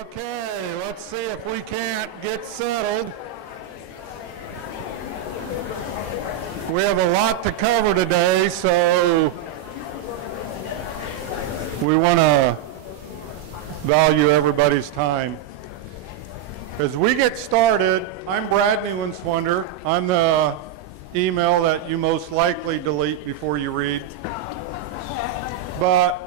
Okay, let's see if we can't get settled. We have a lot to cover today, so we want to value everybody's time. As we get started, I'm Brad Newenswonder. I'm the email that you most likely delete before you read. But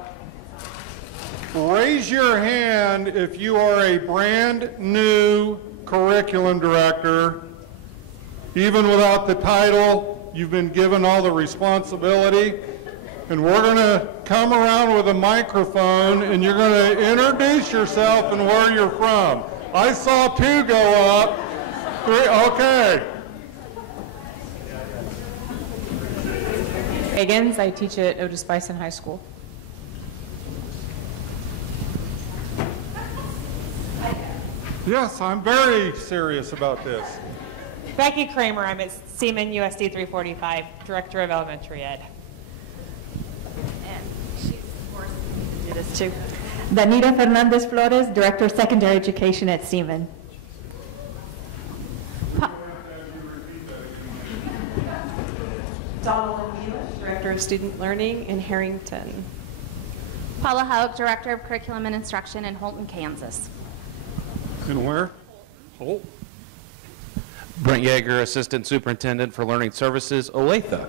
raise your hand if you are a brand new curriculum director. Even without the title, you've been given all the responsibility. And we're going to come around with a microphone and you're going to introduce yourself and where you're from. I saw 2 go up. 3, okay. Higgins, I teach at Otis Bison High School. Yes, I'm very serious about this. Becky Kramer, I'm at Seaman USD 345, Director of Elementary Ed. And she's forced to do this too. Danita Fernandez Flores, Director of Secondary Education at Seaman. Donald Mila, Director of Student Learning in Harrington. Paula Hauk, Director of Curriculum and Instruction in Holton, Kansas. And where? Oh. Brent Yeager, Assistant Superintendent for Learning Services, Olathe.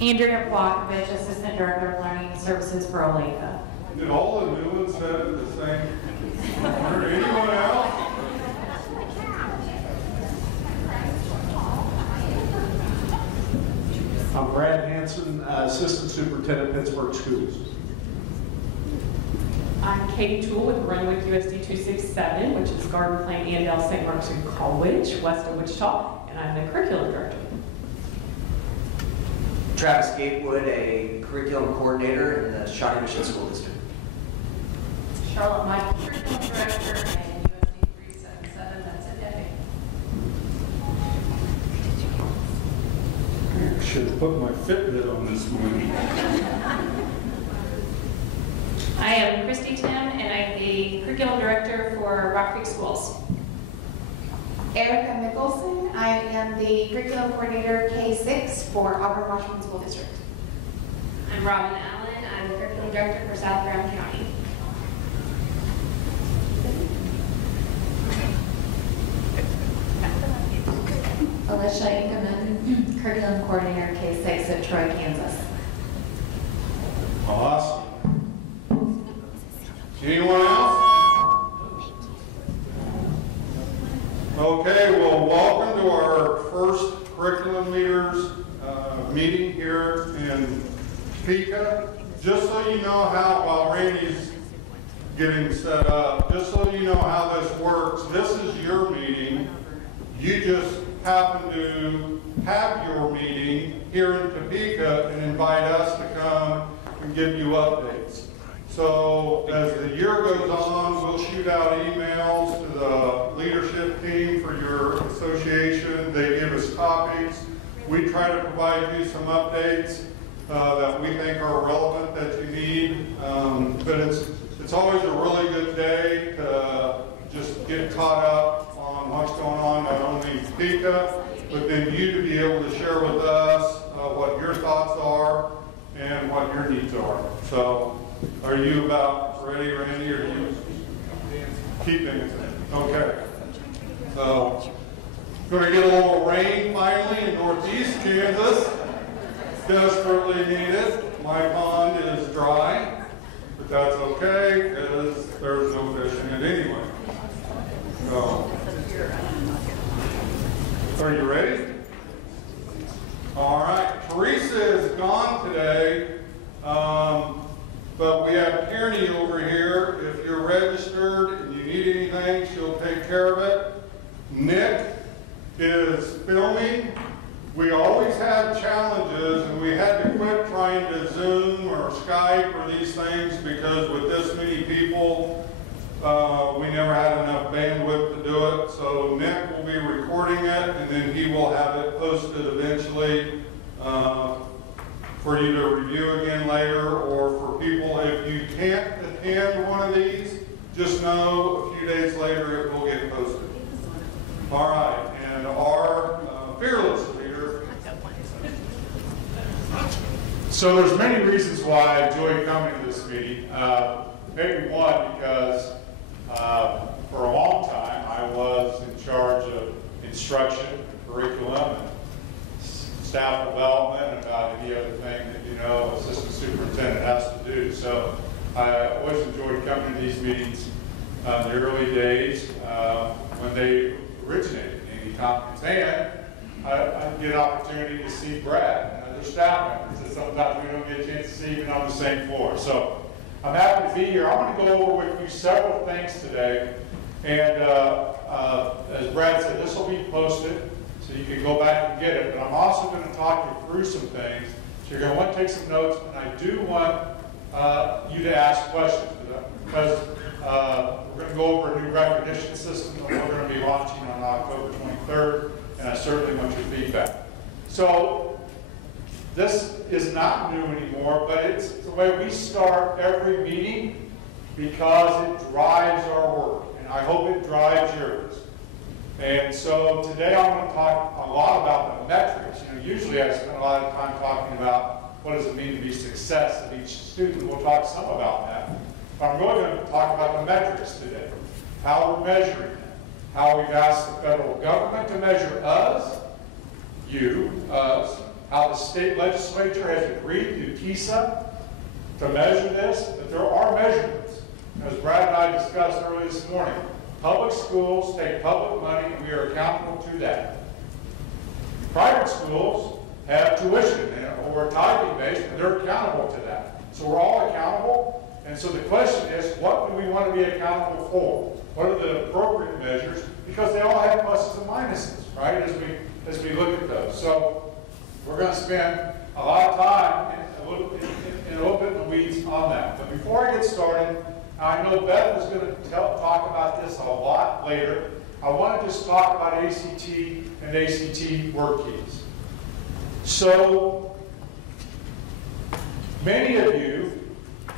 Andrea Blokovich, Assistant Director of Learning Services for Olathe. Did all the new ones have the same? Or anyone else? I'm Brad Hanson, Assistant Superintendent, Pittsburgh Schools. I'm Katie Toole with Renwick USD 267, which is Garden Plain Andale St. Mark's College, west of Wichita, and I'm the Curriculum Director. Travis Gatewood, a Curriculum Coordinator in the Shawnee Mission School District. Charlotte Michael, Curriculum Director, and USD 377, that's a day. I should have put my Fitbit on this morning. I am Christy Tim, and I'm the Curriculum Director for Rock Creek Schools. Erica Mickelson, I am the Curriculum Coordinator K6 for Auburn Washington School District. I'm Robin Allen. I'm the Curriculum Director for South Brown County. Alicia Ingeman, Curriculum Coordinator K6 at Troy, Kansas. Awesome. Anyone else? Okay, well, welcome to our first Curriculum Leaders meeting here in Topeka. Just so you know how, while Randy's getting set up, just so you know how this works, this is your meeting. You just happen to have your meeting here in Topeka and invite us to come and give you updates. So as the year goes on, we'll shoot out emails to the leadership team for your association. They give us topics. We try to provide you some updates that we think are relevant that you need. But it's always a really good day to just get caught up on what's going on, not only in Topeka, but then you to be able to share with us what your thoughts are and what your needs are. So are you about ready, Randy, or you keep things in? Okay. So going to get a little rain finally in northeast Kansas. Desperately needed. My pond is dry, but that's okay because there's no fish in it anyway. So, are you ready? All right. Teresa is gone today, but we have Kearney over here. If you're registered and you need anything, she'll take care of it. Nick is filming. We always have challenges, and we had to quit trying to Zoom or Skype or these things because with this many people, we never had enough bandwidth to do it. So Nick will be recording it, and then he will have it posted eventually for you to review again later, or for people, if you can't attend one of these, just know a few days later it will get posted. All right, and our fearless leader. So there's many reasons why I enjoy coming to this meeting. Maybe one, because for a long time I was in charge of instruction, curriculum, and staff development, and about any other thing that assistant superintendent has to do. So I always enjoyed coming to these meetings in the early days when they originated in the conference. And I get an opportunity to see Brad and other staff members that sometimes we don't get a chance to see even on the same floor. So I'm happy to be here. I'm going to go over with you several things today. And as Brad said, this will be posted, so you can go back and get it. But I'm also going to talk you through some things. So you're going to want to take some notes, and I do want you to ask questions, because we're going to go over a new recognition system that we're going to be launching on October 23rd, and I certainly want your feedback. So this is not new anymore, but it's the way we start every meeting because it drives our work, and I hope it drives yours. And so today I'm going to talk a lot about the metrics. Usually I spend a lot of time talking about what does it mean to be success of each student. We'll talk some about that. But I'm really going to talk about the metrics today, how we're measuring them, how we've asked the federal government to measure us, us, how the state legislature has agreed through TISA to measure this, that there are measurements. As Brad and I discussed earlier this morning, public schools take public money, and we are accountable to that. Private schools have tuition or tithing based, and they're accountable to that. So we're all accountable. And so the question is, what do we want to be accountable for? What are the appropriate measures? Because they all have pluses and minuses, right, as we look at those. So we're going to spend a lot of time in a little bit in the weeds on that. But before I get started, I know Beth is going to talk about this a lot later. I want to just talk about ACT and ACT work keys. So many of you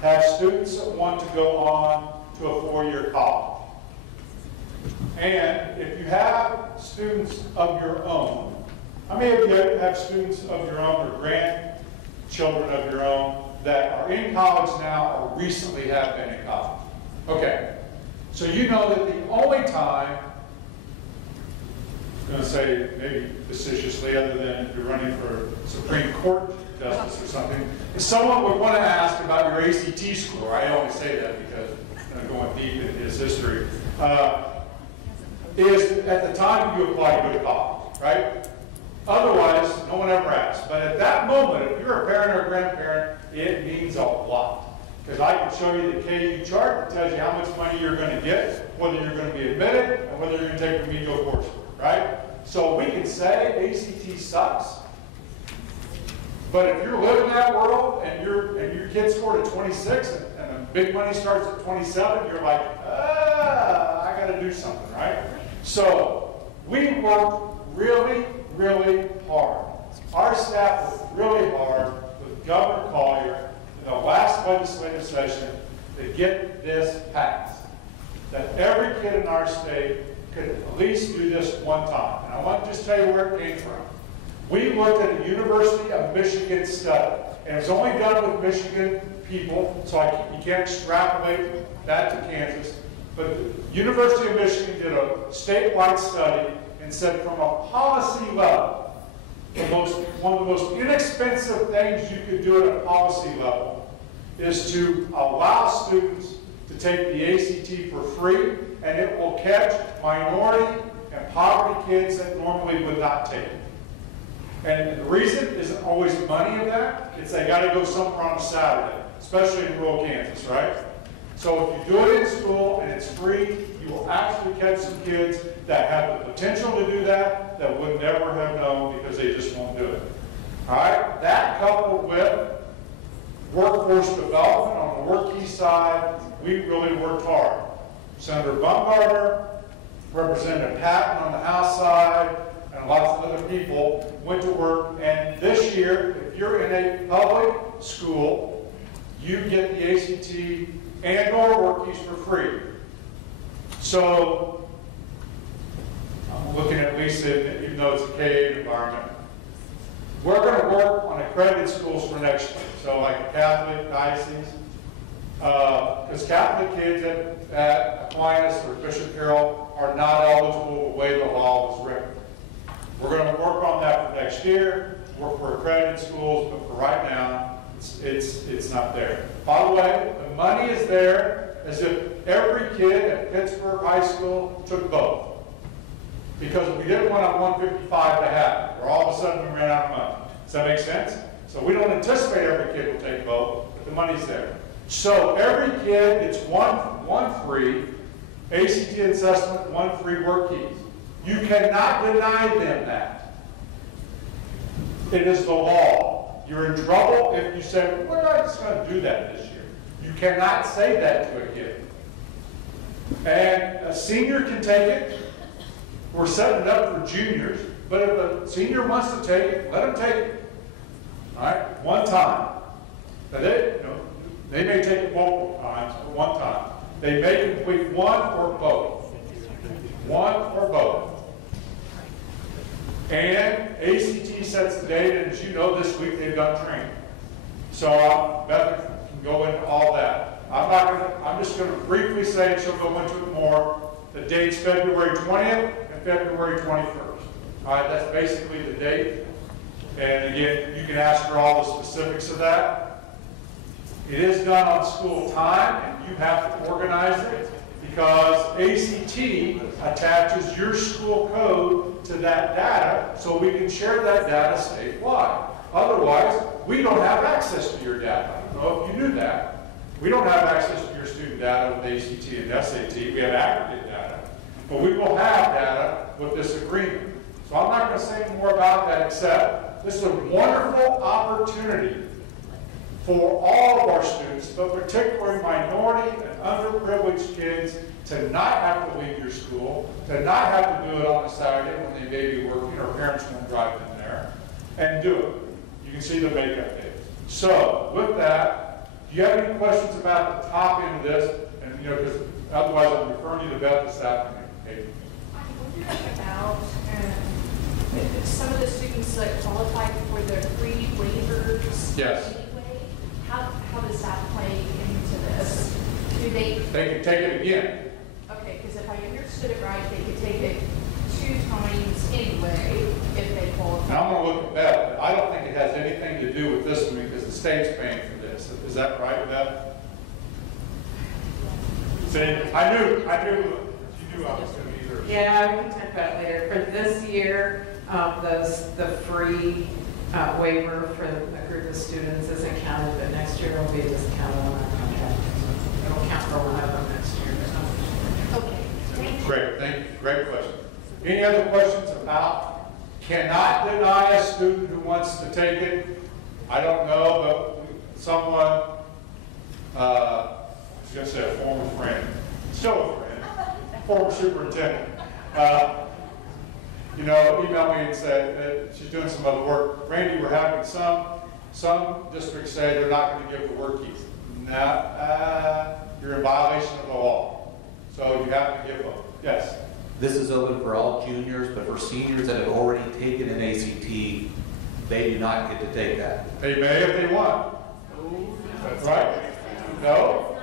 have students that want to go on to a four-year college. And if you have students of your own, how many of you have students of your own or grandchildren of your own that are in college now or recently have been in college? Okay, so you know that the only time, I'm going to say maybe facetiously, other than if you're running for Supreme Court justice or something, if someone would want to ask about your ACT score, I only say that because I'm going deep into his history, is at the time you apply to go to college, right? Otherwise, no one ever asks. But at that moment, if you're a parent or a grandparent, it means a lot. Because I can show you the KU chart that tells you how much money you're going to get, whether you're going to be admitted, and whether you're going to take remedial coursework, right? So we can say ACT sucks, but if you're living that world and your kid scored at 26 and the big money starts at 27, you're like, I got to do something, right? So we worked really, really hard. Our staff worked really hard with Governor Collier in the last legislative session to get this passed. That every kid in our state could at least do this one time. And I want to just tell you where it came from. We looked at a University of Michigan study, and it was only done with Michigan people, so you can't extrapolate that to Kansas. But the University of Michigan did a statewide study and said from a policy level, one of the most inexpensive things you could do at a policy level is to allow students to take the ACT for free, and it will catch minority and poverty kids that normally would not take it. And the reason isn't always money of that, it's they got to go somewhere on a Saturday, especially in rural Kansas, right? So if you do it in school and it's free, you will actually catch some kids that have the potential to do that would never have known because they just won't do it. All right? That coupled with workforce development on the work key side, we really worked hard. Senator Baumgartner, Representative Patton on the House side, and lots of other people went to work. And this year, if you're in a public school, you get the ACT and or work keys for free. So, I'm looking at Lisa, even though it's a K-8 environment. We're going to work on accredited schools for next year. So like a Catholic diocese, because Catholic kids at Aquinas or Bishop Carroll are not eligible the way the law was written. We're going to work on that for next year, work for accredited schools, but for right now, it's not there. By the way, the money is there as if every kid at Pittsburgh High School took both. Because we didn't want a 155 to happen, where all of a sudden we ran out of money. Does that make sense? So we don't anticipate every kid will take both, but the money's there. So every kid gets one free ACT assessment, one free work keys. You cannot deny them that. It is the law. You're in trouble if you say, well, we're not just going to do that this year. You cannot say that to a kid. And a senior can take it. We're setting it up for juniors. But if a senior wants to take it, let them take it. All right? One time. Now they may take it multiple times, but one time. They may complete one or both. One or both. And ACT sets the date, and as you know, this week they've done training. So Beth can go into all that. I'm just going to briefly say, and she'll go into it more, the date's February 20th and February 21st. All right, that's basically the date. And again, you can ask her all the specifics of that. It is done on school time, and you have to organize it because ACT attaches your school code to that data so we can share that data statewide. Otherwise, we don't have access to your data. I don't know if you knew that. We don't have access to your student data with ACT and SAT. We have aggregate data. But we will have data with this agreement. So I'm not going to say more about that except this is a wonderful opportunity for all of our students, but particularly minority and underprivileged kids, to not have to leave your school, to not have to do it on a Saturday when they may be working or parents won't drive them there, and do it. You can see the makeup days. So with that, do you have any questions about the top end of this? And because otherwise I'm referring you to Beth this afternoon. Okay. I wonder about some of the students that qualified for the free waivers. Yes. Anyway, how does that play into this? Do they can take it again. Okay, because if I understood it right, they could take it 2 times anyway if they qualify. Now I'm going to look at Beth. I don't think it has anything to do with this one because the state's paying for this. Is that right, Beth? See, I knew you knew I was going to be there. Yeah, we can talk about it later. For this year, the free waiver for a group of students isn't counted, but next year it'll be discounted on our contract. It'll count for one of them next year. Okay, thank you. Great, thank you. Great question. Any other questions about cannot deny a student who wants to take it? I don't know, but someone, I was going to say a former friend, still a friend, former superintendent, emailed me and said that she's doing some other work. Randy, we're having some districts say they're not going to give the work keys. You're in violation of the law. So you have to give them. Yes? This is open for all juniors, but for seniors that have already taken an ACT, they do not get to take that. They may if they want. That's right. No?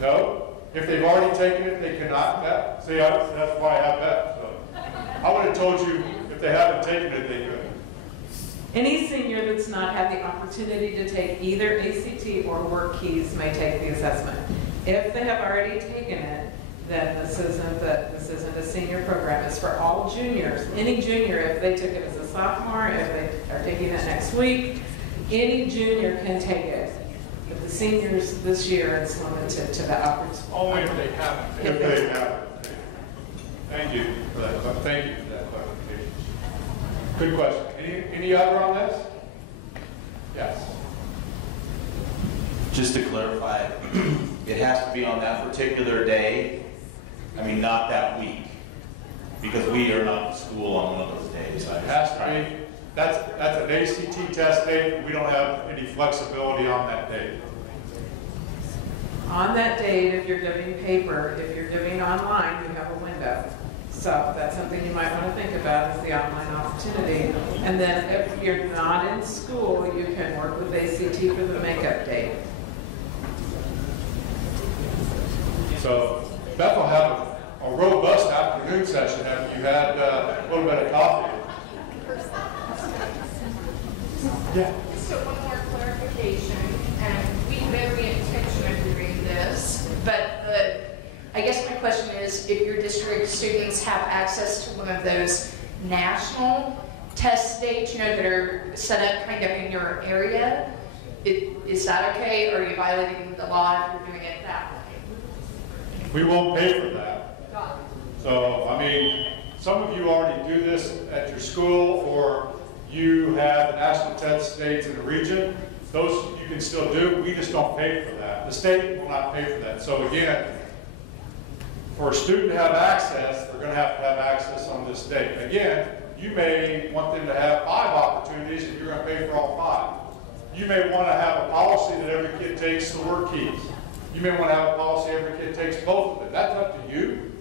No? If they've already taken it, they cannot. See, that's why I have that. So I would have told you if they haven't taken it, they could. Any senior that's not had the opportunity to take either ACT or work keys may take the assessment. If they have already taken it, then this isn't a senior program. It's for all juniors. Any junior, if they took it as a sophomore, if they are taking it next week, any junior can take it. But the seniors this year, it's limited to the uppers. Only if they haven't. If they haven't. Thank you for that. Thank you for that clarification. Good question. Any other on this? Yes. Just to clarify, it has to be on that particular day. I mean, not that week, because we are not in school on one of those days. It has to be. That's an ACT test date. We don't have any flexibility on that date. On that date, if you're giving paper, if you're giving online, you have a window. So that's something you might want to think about is the online opportunity. And then if you're not in school, you can work with ACT for the makeup date. So Beth will have a robust afternoon session after you had a little bit of coffee. Yeah. So one more clarification, and we very intentionally doing this, but I guess my question is, if your district students have access to one of those national test dates, you know, that are set up kind of in your area, is that okay, or are you violating the law if you're doing it that way? We won't pay for that. Got it. So, I mean, some of you already do this at your school, or you have national test dates in the region. Those you can still do. We just don't pay for that. The state will not pay for that. So again, for a student to have access, they're going to have access on this date. Again, you may want them to have 5 opportunities and you're going to pay for all 5. You may want to have a policy that every kid takes the work keys. You may want to have a policy every kid takes both of them. That's up to you,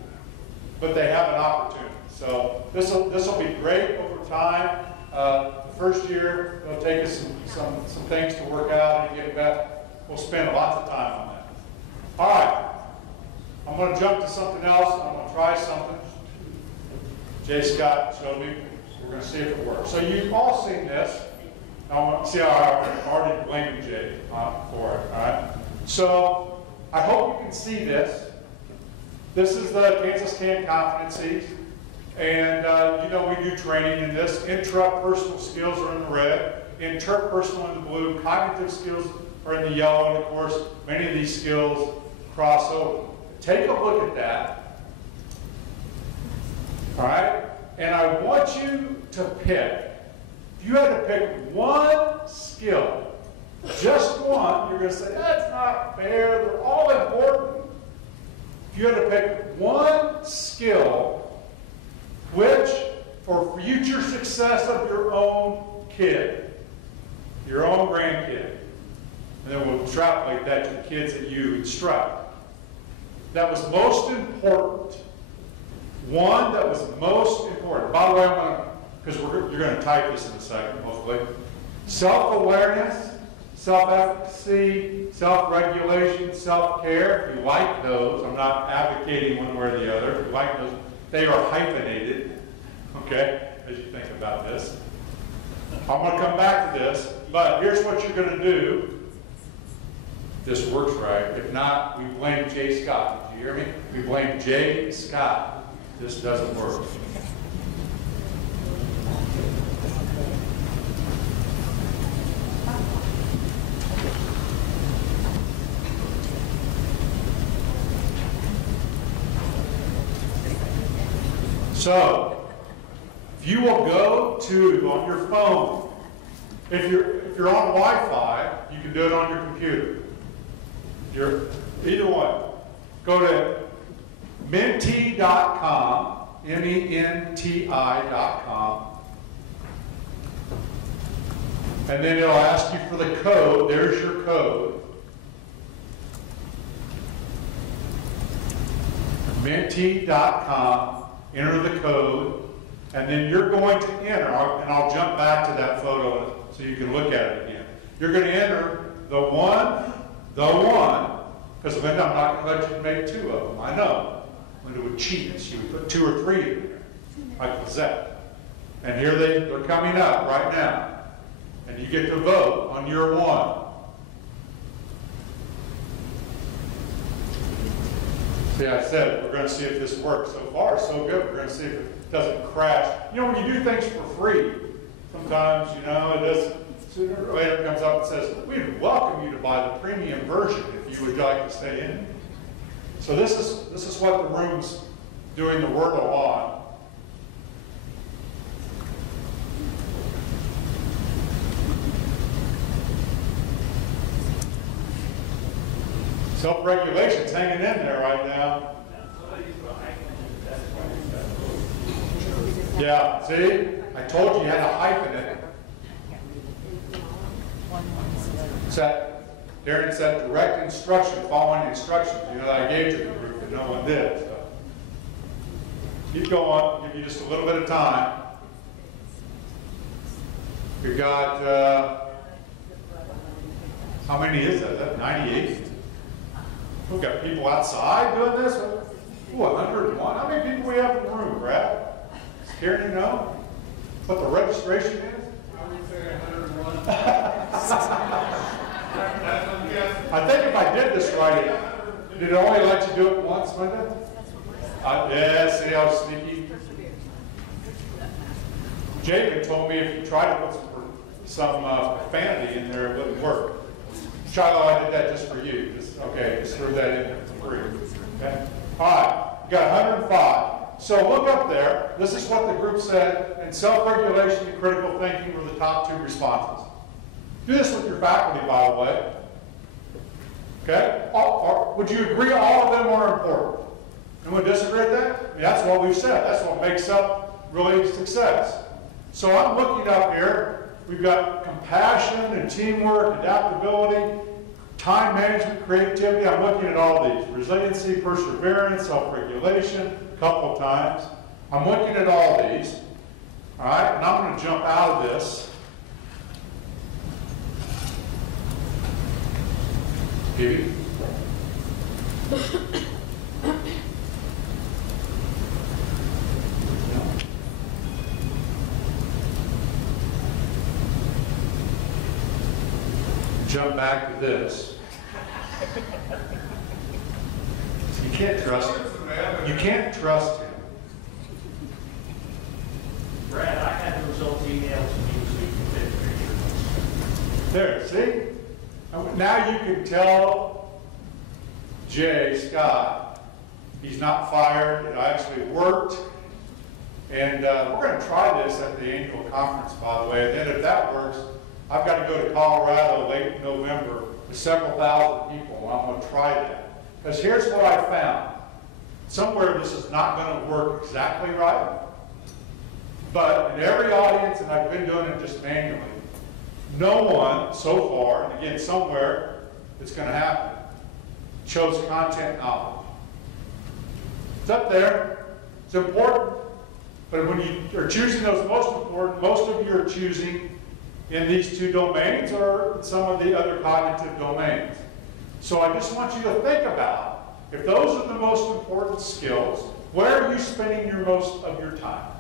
but they have an opportunity. So this will be great over time. The first year, it'll take us some things to work out and get back. We'll spend lots of time on that. All right. I'm going to jump to something else. I'm going to try something. Jay Scott showed me. We're going to see if it works. So you've all seen this. Now, see how I'm already blaming Jay for it. All right. So I hope you can see this. This is the Kansas CAN competencies. And you know we do training in this. Intrapersonal skills are in the red. Interpersonal in the blue. Cognitive skills are in the yellow. And of course, many of these skills cross over. Take a look at that. All right? And I want you to pick. If you had to pick one skill, just one, you're going to say, that's not fair. They're all important. If you had to pick one skill, which, for future success of your own kid, your own grandkid, and then we'll extrapolate that to the kids that you instruct, that was most important. One that was most important. By the way, I'm going to, because you're going to type this in a second, hopefully. Self-awareness, self-efficacy, self-regulation, self-care. If you like those, I'm not advocating one way or the other. If you like those, they are hyphenated, okay, as you think about this. I'm going to come back to this, but here's what you're going to do. This works right. If not, we blame Jay Scott. Did you hear me? We blame Jay Scott. This doesn't work. So, if you will go to, on your phone, if you're on Wi-Fi, you can do it on your computer. Either one. Go to menti.com, menti.com, and then it'll ask you for the code. There's your code. Menti.com, enter the code, and then you're going to enter, and I'll jump back to that photo so you can look at it again. You're going to enter the one, because Linda, I'm not going to let you make 2 of them. I know. Linda would cheat. She would put 2 or 3 in there, like Lizette. And here they're coming up right now. And you get to vote on your one. See, I said we're going to see if this works. So far, so good. We're going to see if it doesn't crash. You know, when you do things for free, sometimes, you know, it doesn't. Sooner or later it comes up and says, we'd welcome you to buy the premium version if you would like to stay in. So this is what the room's doing the Wordle on. Self-regulation's hanging in there right now. Yeah, see? I told you had a hyphen in it. Darren said direct instruction, following the instructions, that I gave to the group that no one did. So keep going, give you just a little bit of time. We've got, how many is that? Is that 98? We've got people outside doing this? Ooh, 101. How many people we have in the room, Brad? Karen, you know what the registration is? I would say 101. I think if I did this right, did it only let you do it once, Linda? Yeah, see how sneaky? Jacob told me if you try to put some profanity in there, it wouldn't work. Shiloh, I did that just for you. Just threw that in there for free. Okay? All right, you got 105. So look up there. This is what the group said, and self-regulation and critical thinking were the top 2 responses. Do this with your faculty, by the way. Okay? Would you agree all of them are important? Anyone disagree with that? I mean, that's what we've said. That's what makes up really success. So I'm looking up here. We've got compassion and teamwork, adaptability, time management, creativity. I'm looking at all these. Resiliency, perseverance, self-regulation, a couple of times. I'm looking at all these. All right, and I'm going to jump out of this. Phoebe? Jump back to this. You can't trust him. You can't trust him. Brad, I had the results emailed to me so you can take pictures. There, see? Now you can tell Jay Scott he's not fired. It actually worked. And we're going to try this at the annual conference, by the way. And then if that works, I've got to go to Colorado late in November with several thousand people, and I'm going to try that. Because here's what I found. Somewhere this is not going to work exactly right, but in every audience, and I've been doing it just manually, no one so far, and again, somewhere it's going to happen, chose content knowledge. It's up there. It's important. But when you are choosing those most important, most of you are choosing in these 2 domains or some of the other cognitive domains. So I just want you to think about, if those are the most important skills, where are you spending most of your time?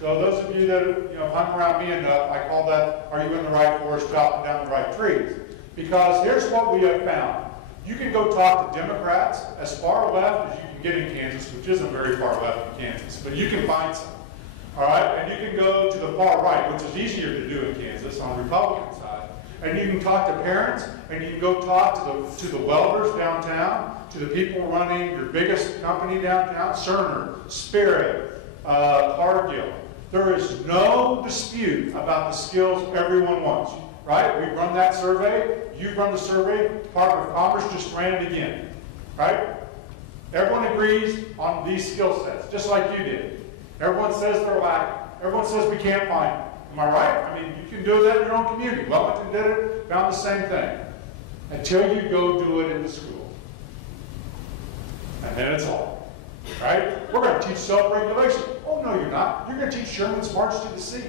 So those of you that have hung around me enough, I call that, are you in the right forest, chopping down the right trees? Because here's what we have found. You can go talk to Democrats as far left as you can get in Kansas, which isn't very far left in Kansas, but you can find some. All right, and you can go to the far right, which is easier to do in Kansas on the Republican side. And you can talk to parents, and you can go talk to the welders downtown, to the people running your biggest company downtown, Cerner, Spirit, Cargill. There is no dispute about the skills everyone wants, right? We've run that survey. You've run the survey. Department of Commerce just ran it again, right? Everyone agrees on these skill sets, just like you did. Everyone says they're lacking. Everyone says we can't find them. Am I right? I mean, you can do that in your own community. Wellington did it, found the same thing. Until you go do it in the school. And then it's all. Right? We're going to teach self-regulation. Oh, no, you're not. You're going to teach Sherman's March to the Sea.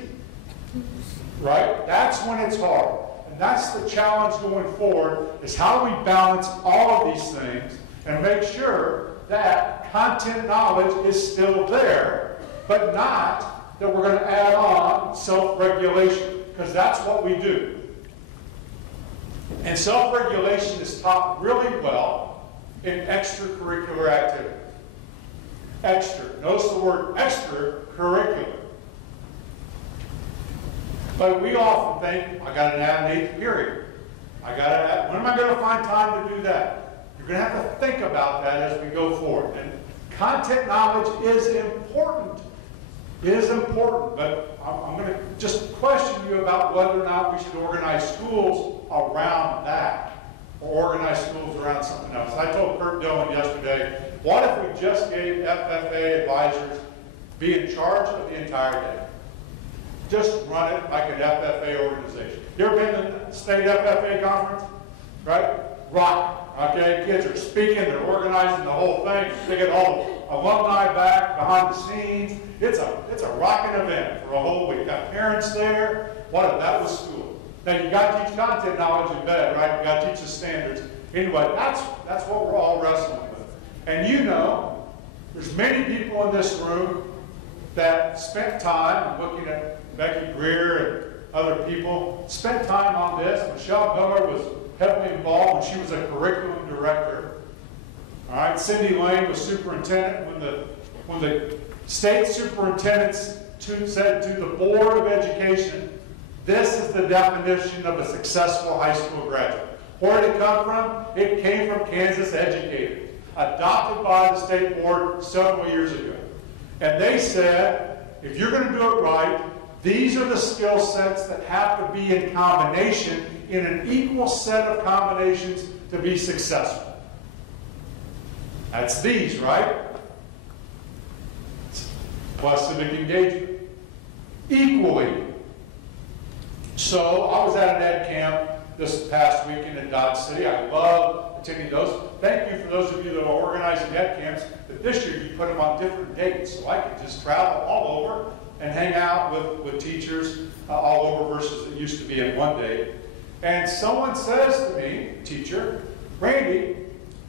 Right? That's when it's hard. And that's the challenge going forward, is how do we balance all of these things and make sure that content knowledge is still there, but not that we're going to add on self-regulation, because that's what we do. And self-regulation is taught really well in extracurricular activity. Extra. Notice the word extracurricular. But we often think, I got to add an 8th period. I got to add, when am I going to find time to do that? You're going to have to think about that as we go forward. And content knowledge is important. It is important, but I'm going to just question you about whether or not we should organize schools around that, or organize schools around something else. I told Kurt Dillon yesterday, what if we just gave FFA advisors be in charge of the entire day? just run it like an FFA organization. You ever been to the state FFA conference? Right? Rock. Okay, kids are speaking, they're organizing the whole thing. They get all the alumni back behind the scenes. It's a rocking event for a whole week. Got parents there. That was school. Now you got to teach content knowledge in bed, right? You got to teach the standards. Anyway, that's what we're all wrestling with. And you know, there's many people in this room that spent time, I'm looking at Becky Greer and other people, spent time on this. Michelle Miller was heavily involved when she was a curriculum director. All right, Cindy Lane was superintendent when the state superintendents said to the Board of Education, this is the definition of a successful high school graduate. Where did it come from? It came from Kansas Educators, adopted by the state board several years ago. And they said, if you're going to do it right, these are the skill sets that have to be in combination, in an equal set of combinations to be successful. That's these, right? Plus civic engagement. Equally. So I was at an ed camp this past weekend in Dodge City. I love attending those. Thank you for those of you that are organizing ed camps, but this year you put them on different dates, so I could just travel all over and hang out with teachers all over versus it used to be in one day. And someone says to me, teacher, Randy,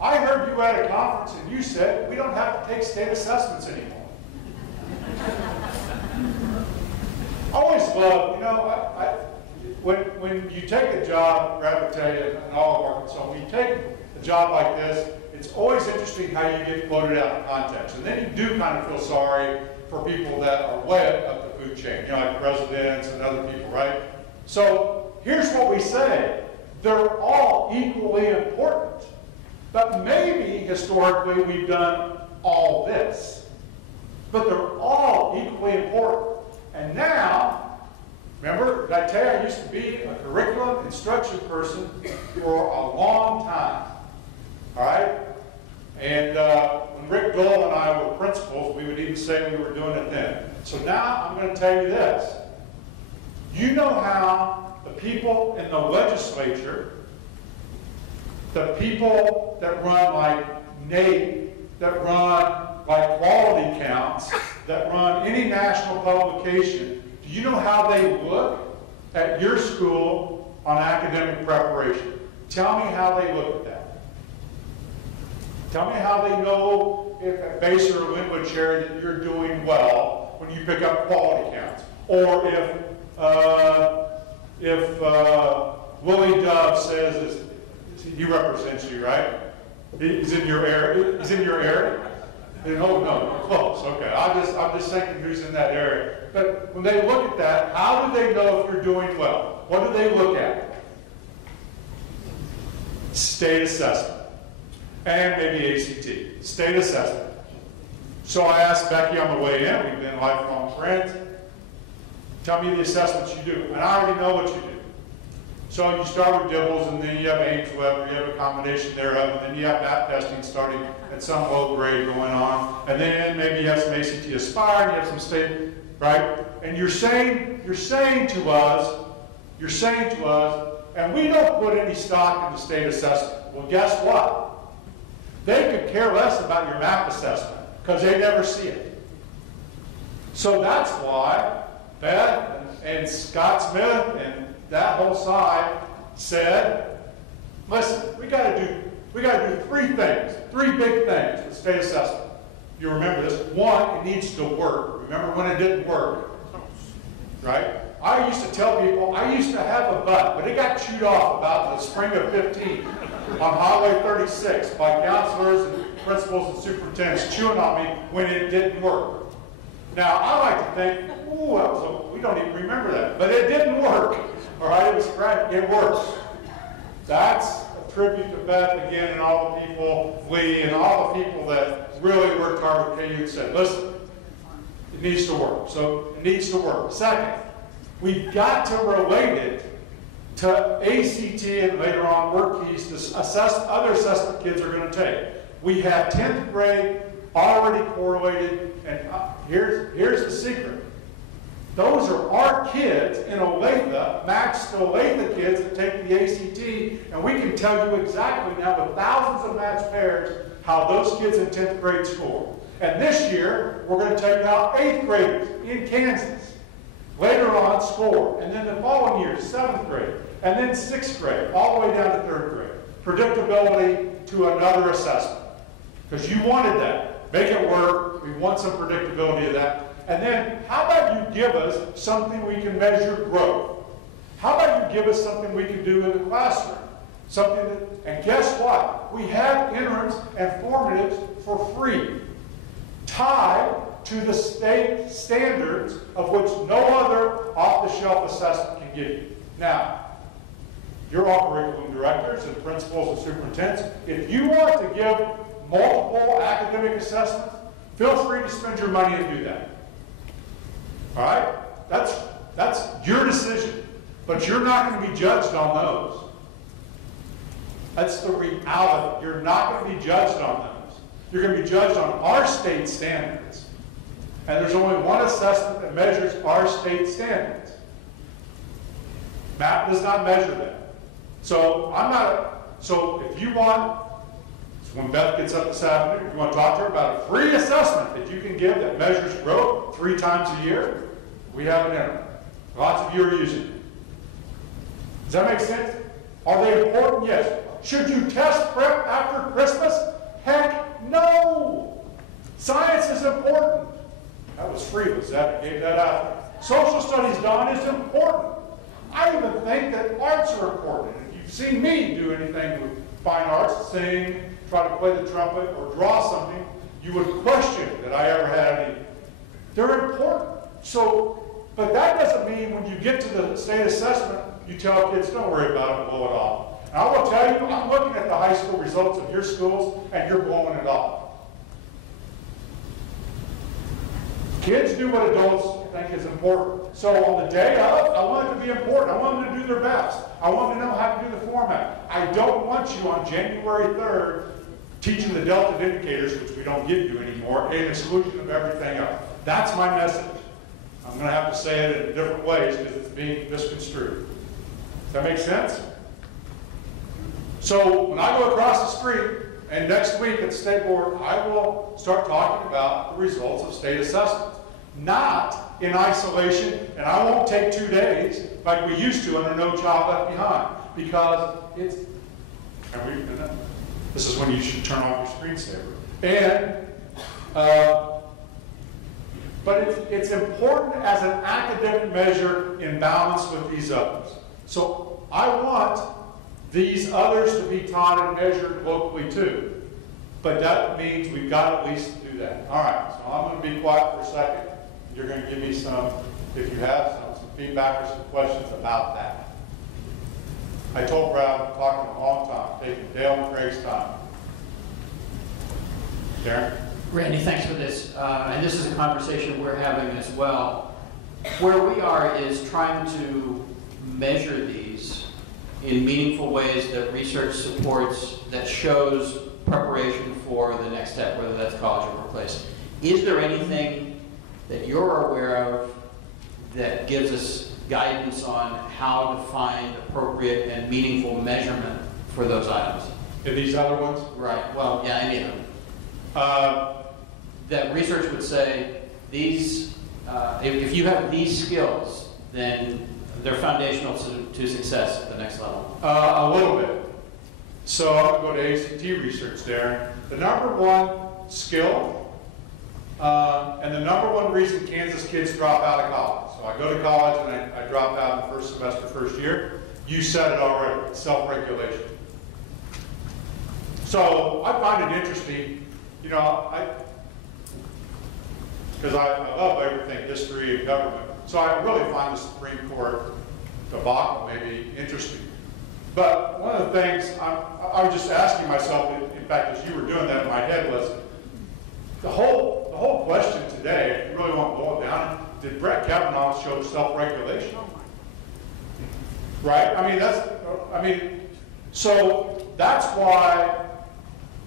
I heard you at a conference and you said we don't have to take state assessments anymore. I always love, you know, when you take a job, Brad would tell you, in all of Arkansas, when you take a job like this, it's always interesting how you get floated out of context. And then you do kind of feel sorry for people that are way up the food chain, you know, like presidents and other people, right? So here's what we say. They're all equally important. But maybe, historically, we've done all this. But they're all equally important. And now, remember, did I tell you I used to be a curriculum instruction person for a long time? All right? And when Rick Dole and I were principals, we would even say we were doing it then. So now I'm going to tell you this. You know how the people in the legislature, the people that run like NAEP, that run like quality counts, that run any national publication, do you know how they look at your school on academic preparation? Tell me how they look at that. Tell me how they know if at Baser or Linwood Cherry that you're doing well when you pick up quality counts. Or if Willie Dove says, he represents you, right? He's in your area. He's in your area? Oh, no, close. Okay, I'm just thinking who's in that area. But when they look at that, how do they know if you're doing well? What do they look at? State assessment. And maybe ACT. State assessment. So I asked Becky on the way in, we've been lifelong friends, tell me the assessments you do. And I already know what you do. So you start with Dibbles, and then you have Ames Web, you have a combination thereof, and then you have map testing starting at some low grade going on, and then maybe you have some ACT Aspire, and you have some state, right? And you're saying to us, and we don't put any stock in the state assessment. Well, guess what? They could care less about your map assessment because they never see it. So that's why Beth and Scott Smith and that whole side said, listen, we got to do three things, three big things with state assessment. You remember this. One, it needs to work. Remember when it didn't work, right? I used to tell people, I used to have a butt, but it got chewed off about the spring of 15 on Highway 36 by counselors and principals and superintendents chewing on me when it didn't work. Now, I like to think, ooh, we don't even remember that, but it didn't work. All right, it was correct. It works. That's a tribute to Beth again and all the people, Lee, and all the people that really worked hard with KU and said, listen, it needs to work. So it needs to work. Second, we've got to relate it to ACT and later on work keys to assess other assessment kids are going to take. We have 10th grade already correlated, and here's the secret. Those are our kids in Olathe, matched to Olathe kids that take the ACT, and we can tell you exactly now with thousands of matched pairs how those kids in 10th grade score. And this year, we're going to take out 8th graders in Kansas. Later on, score. And then the following year, 7th grade. And then 6th grade, all the way down to 3rd grade. Predictability to another assessment. Because you wanted that. Make it work. We want some predictability of that. And then, how about you give us something we can measure growth? How about you give us something we can do in the classroom? Something that, and guess what? We have interims and formatives for free, tied to the state standards of which no other off-the-shelf assessment can give you. Now, you're all curriculum directors and principals and superintendents. If you want to give multiple academic assessments, feel free to spend your money and do that. All right? That's your decision. But you're not going to be judged on those. That's the reality. You're not going to be judged on those. You're going to be judged on our state standards. And there's only one assessment that measures our state standards. MAP does not measure that. So if you want, so when Beth gets up this afternoon, if you want to talk to her about a free assessment that you can give that measures growth 3 times a year, we have an interim. Lots of you are using it. Does that make sense? Are they important? Yes. Should you test prep after Christmas? Heck no! Science is important. That was free, was that? I gave that out. Social studies, Don, is important. I even think that arts are important. If you've seen me do anything with fine arts, sing, try to play the trumpet, or draw something, you would question that I ever had any. They're important. So, but that doesn't mean when you get to the state assessment, you tell kids, don't worry about it, blow it off. And I will tell you, I'm looking at the high school results of your schools, and you're blowing it off. Kids do what adults think is important. So on the day of, I want it to be important. I want them to do their best. I want them to know how to do the format. I don't want you on January 3rd teaching the delta indicators, which we don't give you anymore, in exclusion of everything else. That's my message. I'm going to have to say it in different ways because it's being misconstrued. Does that make sense? So when I go across the street, and next week at the state board, I will start talking about the results of state assessments. Not in isolation, and I won't take 2 days like we used to under No Child Left Behind, because it's, this is when you should turn off your screensaver. And, but it's important as an academic measure in balance with these others. So I want these others to be taught and measured locally too. But that means we've got to at least do that. All right, so I'm going to be quiet for a second. You're going to give me some, if you have some feedback or some questions about that. I told Brad I'm talking a long time, taking Dale and Craig's time. Darren? Randy, thanks for this. And this is a conversation we're having as well. Where we are is trying to measure these in meaningful ways that research supports, that shows preparation for the next step, whether that's college or workplace. Is there anything that you're aware of that gives us guidance on how to find appropriate and meaningful measurement for those items? In these other ones? Right, well, yeah, any of them. That research would say these, if you have these skills, then they're foundational to success at the next level. A little bit. So I'm going to go to ACT research, Darren. The number one skill and the number one reason Kansas kids drop out of college. So I go to college and I drop out in the first semester, first year. You said it already, self-regulation. So I find it interesting, you know, because I love everything, history and government. So I really find the Supreme Court debacle maybe interesting. But one of the things I was just asking myself, in fact, as you were doing that in my head, was the whole question today, if you really want to boil it down, did Brett Kavanaugh show self-regulation? Right? So that's why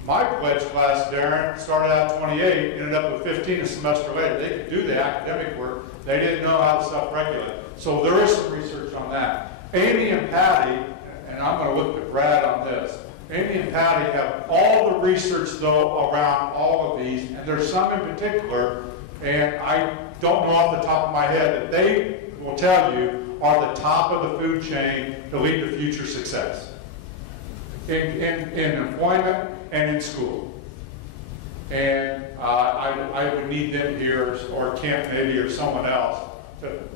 My pledge class, Darren, started out 28, ended up with 15 a semester later. They could do the academic work. They didn't know how to self-regulate. So there is some research on that. Amy and Patty, and I'm going to look at Brad on this. Amy and Patty have all the research, though, around all of these, and there's some in particular, and I don't know off the top of my head, that they will tell you are the top of the food chain to lead to future success in employment and in school. And I would need them here, or Kent maybe, or someone else.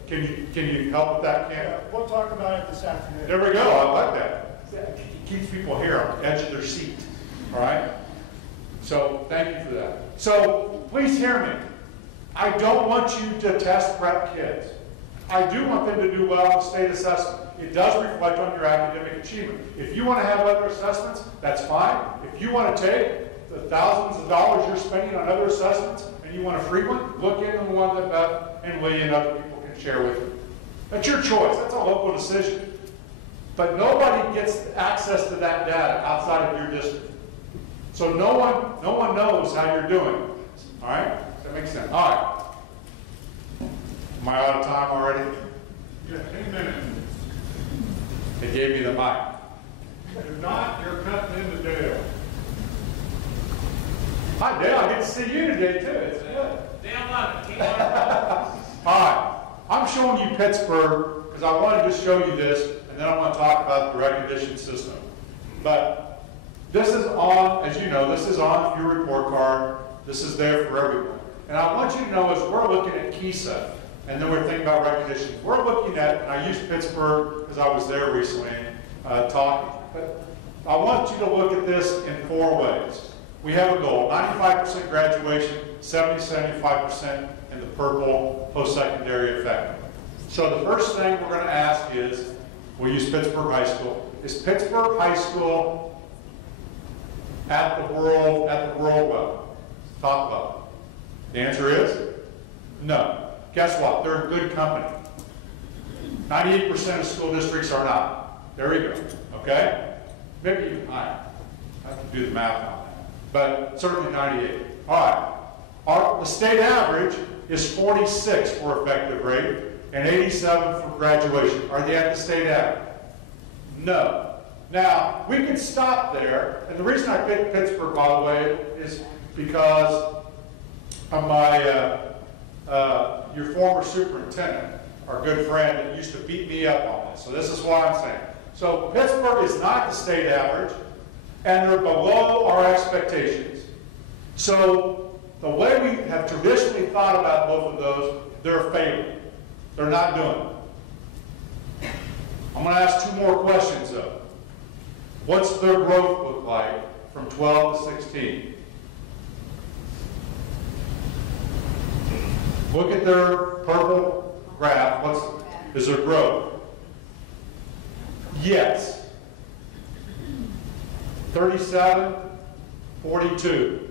Can you help with that, Kent? Yeah, we'll talk about it this afternoon. There we go. I like that. It keeps people here on the edge of their seat. All right? So thank you for that. So please hear me. I don't want you to test prep kids. I do want them to do well in state assessment. It does reflect on your academic achievement. If you want to have other assessments, that's fine. If you want to take the thousands of dollars you're spending on other assessments and you want a free one, look into the one that Beth and Lee and other people can share with you. That's your choice. That's a local decision. But nobody gets access to that data outside of your district. So no one knows how you're doing. All right? Does that make sense? All right. Am I out of time already? Yeah, 10 minutes. They gave me the mic. If not, you're cutting into Dale. Hi, Dale. I get to see you today, too. It's good. Damn love it. Keep on. All right. I'm showing you Pittsburgh because I wanted to show you this, and then I want to talk about the recognition system. But this is on, as you know, this is on your report card. This is there for everyone. And I want you to know as we're looking at KISA, and then we're thinking about recognition. We're looking at, and I used Pittsburgh because I was there recently talking. But I want you to look at this in 4 ways. We have a goal, 95% graduation, 70-75% in the purple post-secondary effective. So the first thing we're going to ask is, we'll use Pittsburgh High School. Is Pittsburgh High School at the world level, top level? The answer is no. Guess what? They're in good company. 98% of school districts are not. There we go. Okay? Maybe even higher. I can do the math on that. But certainly 98. All right. The state average is 46 for effective rate and 87 for graduation. Are they at the state average? No. Now, we can stop there. And the reason I picked Pittsburgh, by the way, is because of my your former superintendent, our good friend, that used to beat me up on this. So this is why I'm saying. So Pittsburgh is not the state average, and they're below our expectations. So the way we have traditionally thought about both of those, they're failing. They're not doing it. I'm going to ask 2 more questions, though. What's their growth look like from 12 to 16? Look at their purple graph. Is their growth? Yes. 37, 42.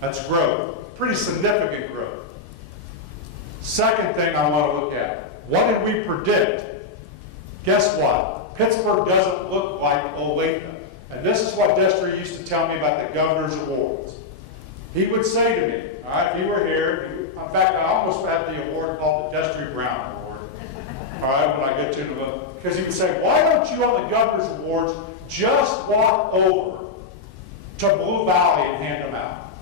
That's growth. Pretty significant growth. Second thing I want to look at. What did we predict? Guess what? Pittsburgh doesn't look like Olathe. And this is what Destry used to tell me about the governor's awards. He would say to me, all right, if he were here, in fact, I almost had the award called the Destry Brown Award, all right, when I get to the, because he would say, why don't you on the governor's awards just walk over to Blue Valley and hand them out?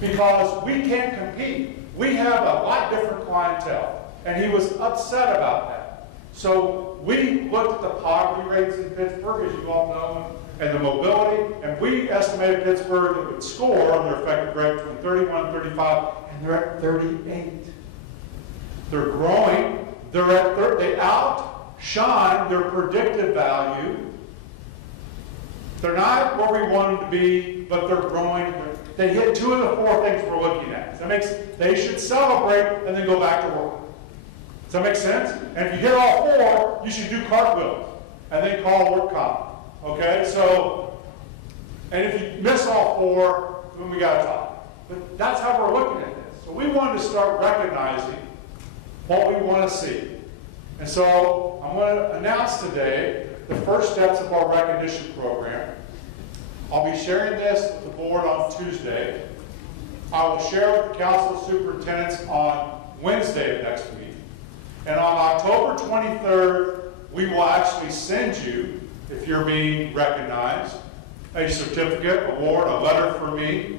Because we can't compete. We have a lot different clientele. And he was upset about that. So we looked at the poverty rates in Pittsburgh, as you all know, and the mobility, and we estimated Pittsburgh would score on their effective rate between 31 and 35, and they're at 38. They're growing. They're at they outshine their predicted value. They're not where we want them to be, but they're growing. They hit 2 of the 4 things we're looking at. So they should celebrate and then go back to work. Does that make sense? And if you hit all 4, you should do cartwheels and then call work comp. Okay? So, and if you miss all 4, then we got to talk. But that's how we're looking at this. So we wanted to start recognizing what we want to see. And so I'm going to announce today the first steps of our recognition program. I'll be sharing this with the board on Tuesday. I will share with the council of superintendents on Wednesday of next week. And on October 23rd, we will actually send you, if you're being recognized, a certificate, award, a letter for me.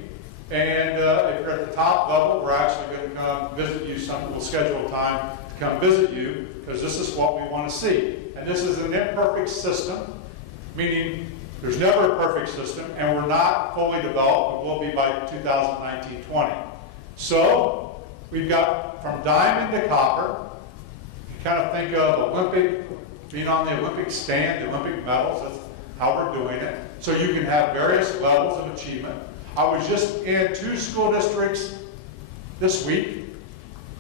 And if you're at the top level, we're actually going to come visit you. We'll schedule a time to come visit you, because this is what we want to see. And this is an imperfect system, meaning there's never a perfect system, and we're not fully developed, but we'll be by 2019-20. So we've got from diamond to copper. You kind of think of Olympic, being on the Olympic stand, the Olympic medals, that's how we're doing it. So you can have various levels of achievement. I was just in 2 school districts this week,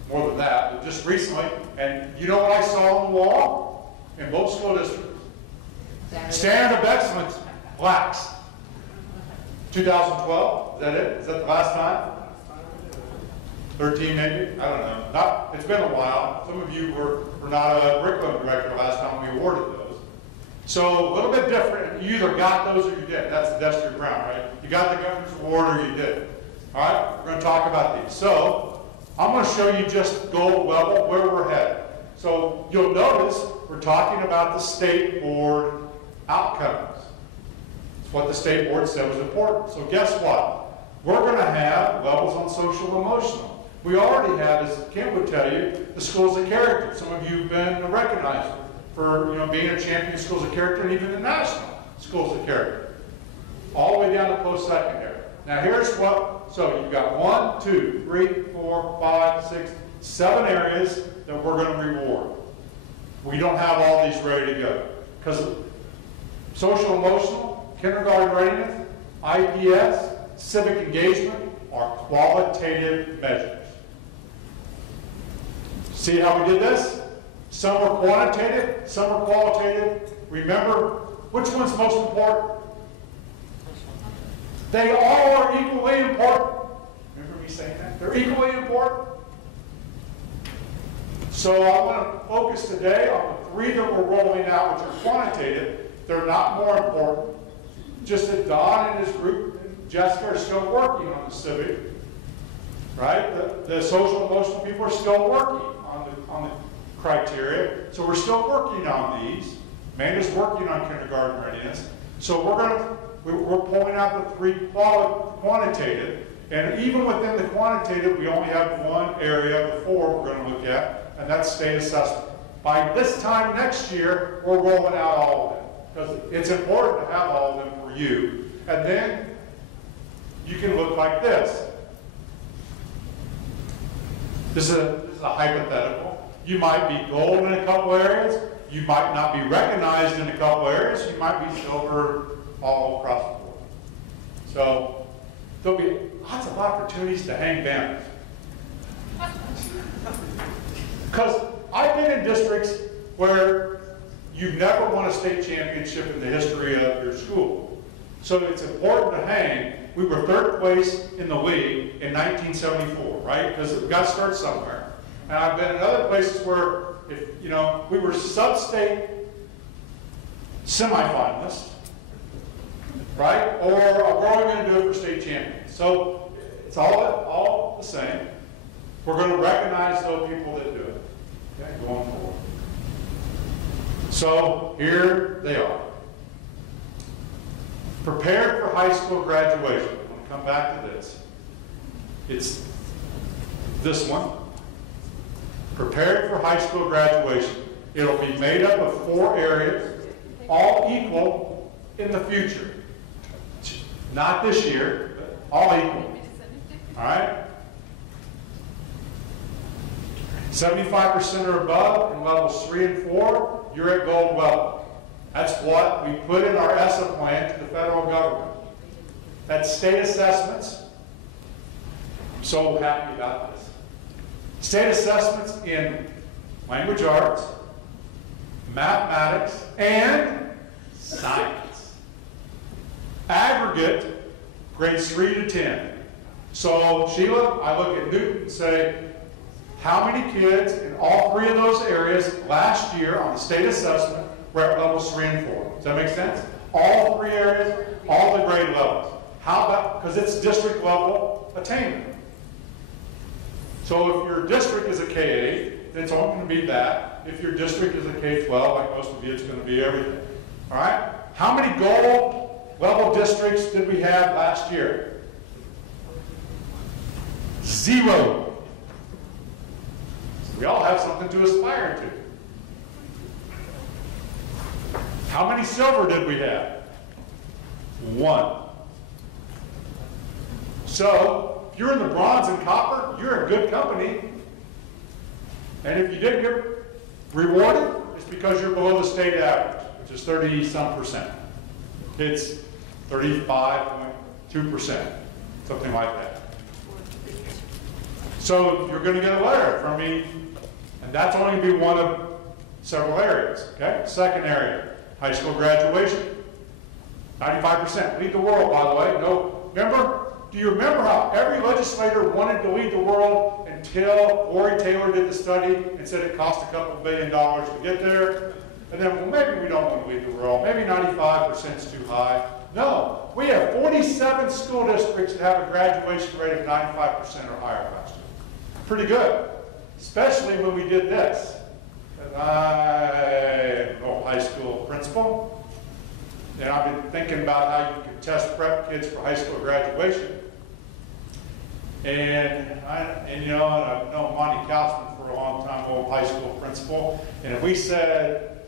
more than that, but just recently, and you know what I saw on the wall in both school districts? Standard of excellence, blacks. 2012, is that it? Is that the last time? 13 maybe? I don't know. It's been a while. Some of you were not a curriculum director last time we awarded those. So a little bit different. You either got those or you did. That's the test of your ground, right? You got the governor's award or you did. All right? We're going to talk about these. So I'm going to show you just gold level where we're headed. So you'll notice we're talking about the state board outcomes. It's what the state board said was important. So guess what? We're going to have levels on social emotional. We already have, as Kim would tell you, the schools of character. Some of you have been recognized for being a champion of schools of character, and even the national schools of character, all the way down to post-secondary. Now here's what, so you've got 1, 2, 3, 4, 5, 6, 7 areas that we're going to reward. We don't have all these ready to go, because social emotional, kindergarten readiness, IPS, civic engagement are qualitative measures. See how we did this? Some are quantitative, some are qualitative. Remember, which one's most important? They all are equally important. Remember me saying that? They're equally important. So I want to focus today on the 3 that we're rolling out, which are quantitative. They're not more important. Just that Don and his group and Jessica are still working on the civic, right? The social emotional people are still working on the criteria. So we're still working on these. Amanda's working on kindergarten readiness. So we're pulling out the 3 quantitative, and even within the quantitative, we only have one area of the 4 we're going to look at, and that's state assessment. By this time next year, we're rolling out all of them, because it's important to have all of them for you. And then you can look like this. This is a hypothetical. You might be gold in a couple areas. You might not be recognized in a couple areas. You might be silver all across the board. So there'll be lots of opportunities to hang banners. Because I've been in districts where you've never won a state championship in the history of your school. So it's important to hang. We were 3rd place in the league in 1974, right? Because we've got to start somewhere. And I've been in other places where, we were sub-state semifinalists, right? Or we're only going to do it for state champions. So it's all the same. We're going to recognize those people that do it, okay, going forward. So here they are. Prepared for high school graduation. I'm going to come back to this. It's this one. Prepared for high school graduation. It'll be made up of 4 areas, all equal in the future. Not this year, but all equal. All right? 75% or above in levels 3 and 4, you're at gold level. That's what we put in our ESSA plan to the federal government. That's state assessments. I'm so happy about this. State assessments in language arts, mathematics, and science. Aggregate, grades 3 to 10. So, Sheila, I look at Newton and say, how many kids in all 3 of those areas last year on the state assessment were at levels 3 and 4? Does that make sense? All 3 areas, all the grade levels. How about, because it's district level attainment. So if your district is a K-8, then it's only going to be that. If your district is a K-12, like most of you, it's going to be everything. All right? How many gold level districts did we have last year? 0. We all have something to aspire to. How many silver did we have? 1. So, if you're in the bronze and copper, you're in good company. And if you didn't get rewarded, it's because you're below the state average, which is 30-some%. It's 35.2%, something like that. So you're going to get a letter from me, and that's only going to be one of several areas. Okay? Second area, high school graduation. 95%. Lead the world, by the way. No, remember? Do you remember how every legislator wanted to lead the world until Ori Taylor did the study and said it cost a couple $1 billion to get there? And then, well, maybe we don't want to lead the world. Maybe 95% is too high. No, we have 47 school districts that have a graduation rate of 95% or higher last year. Pretty good, especially when we did this. And I'm a high school principal, and I've been thinking about how you can test prep kids for high school graduation. And I've known Monty Kaufman for a long time, old high school principal. And if we said,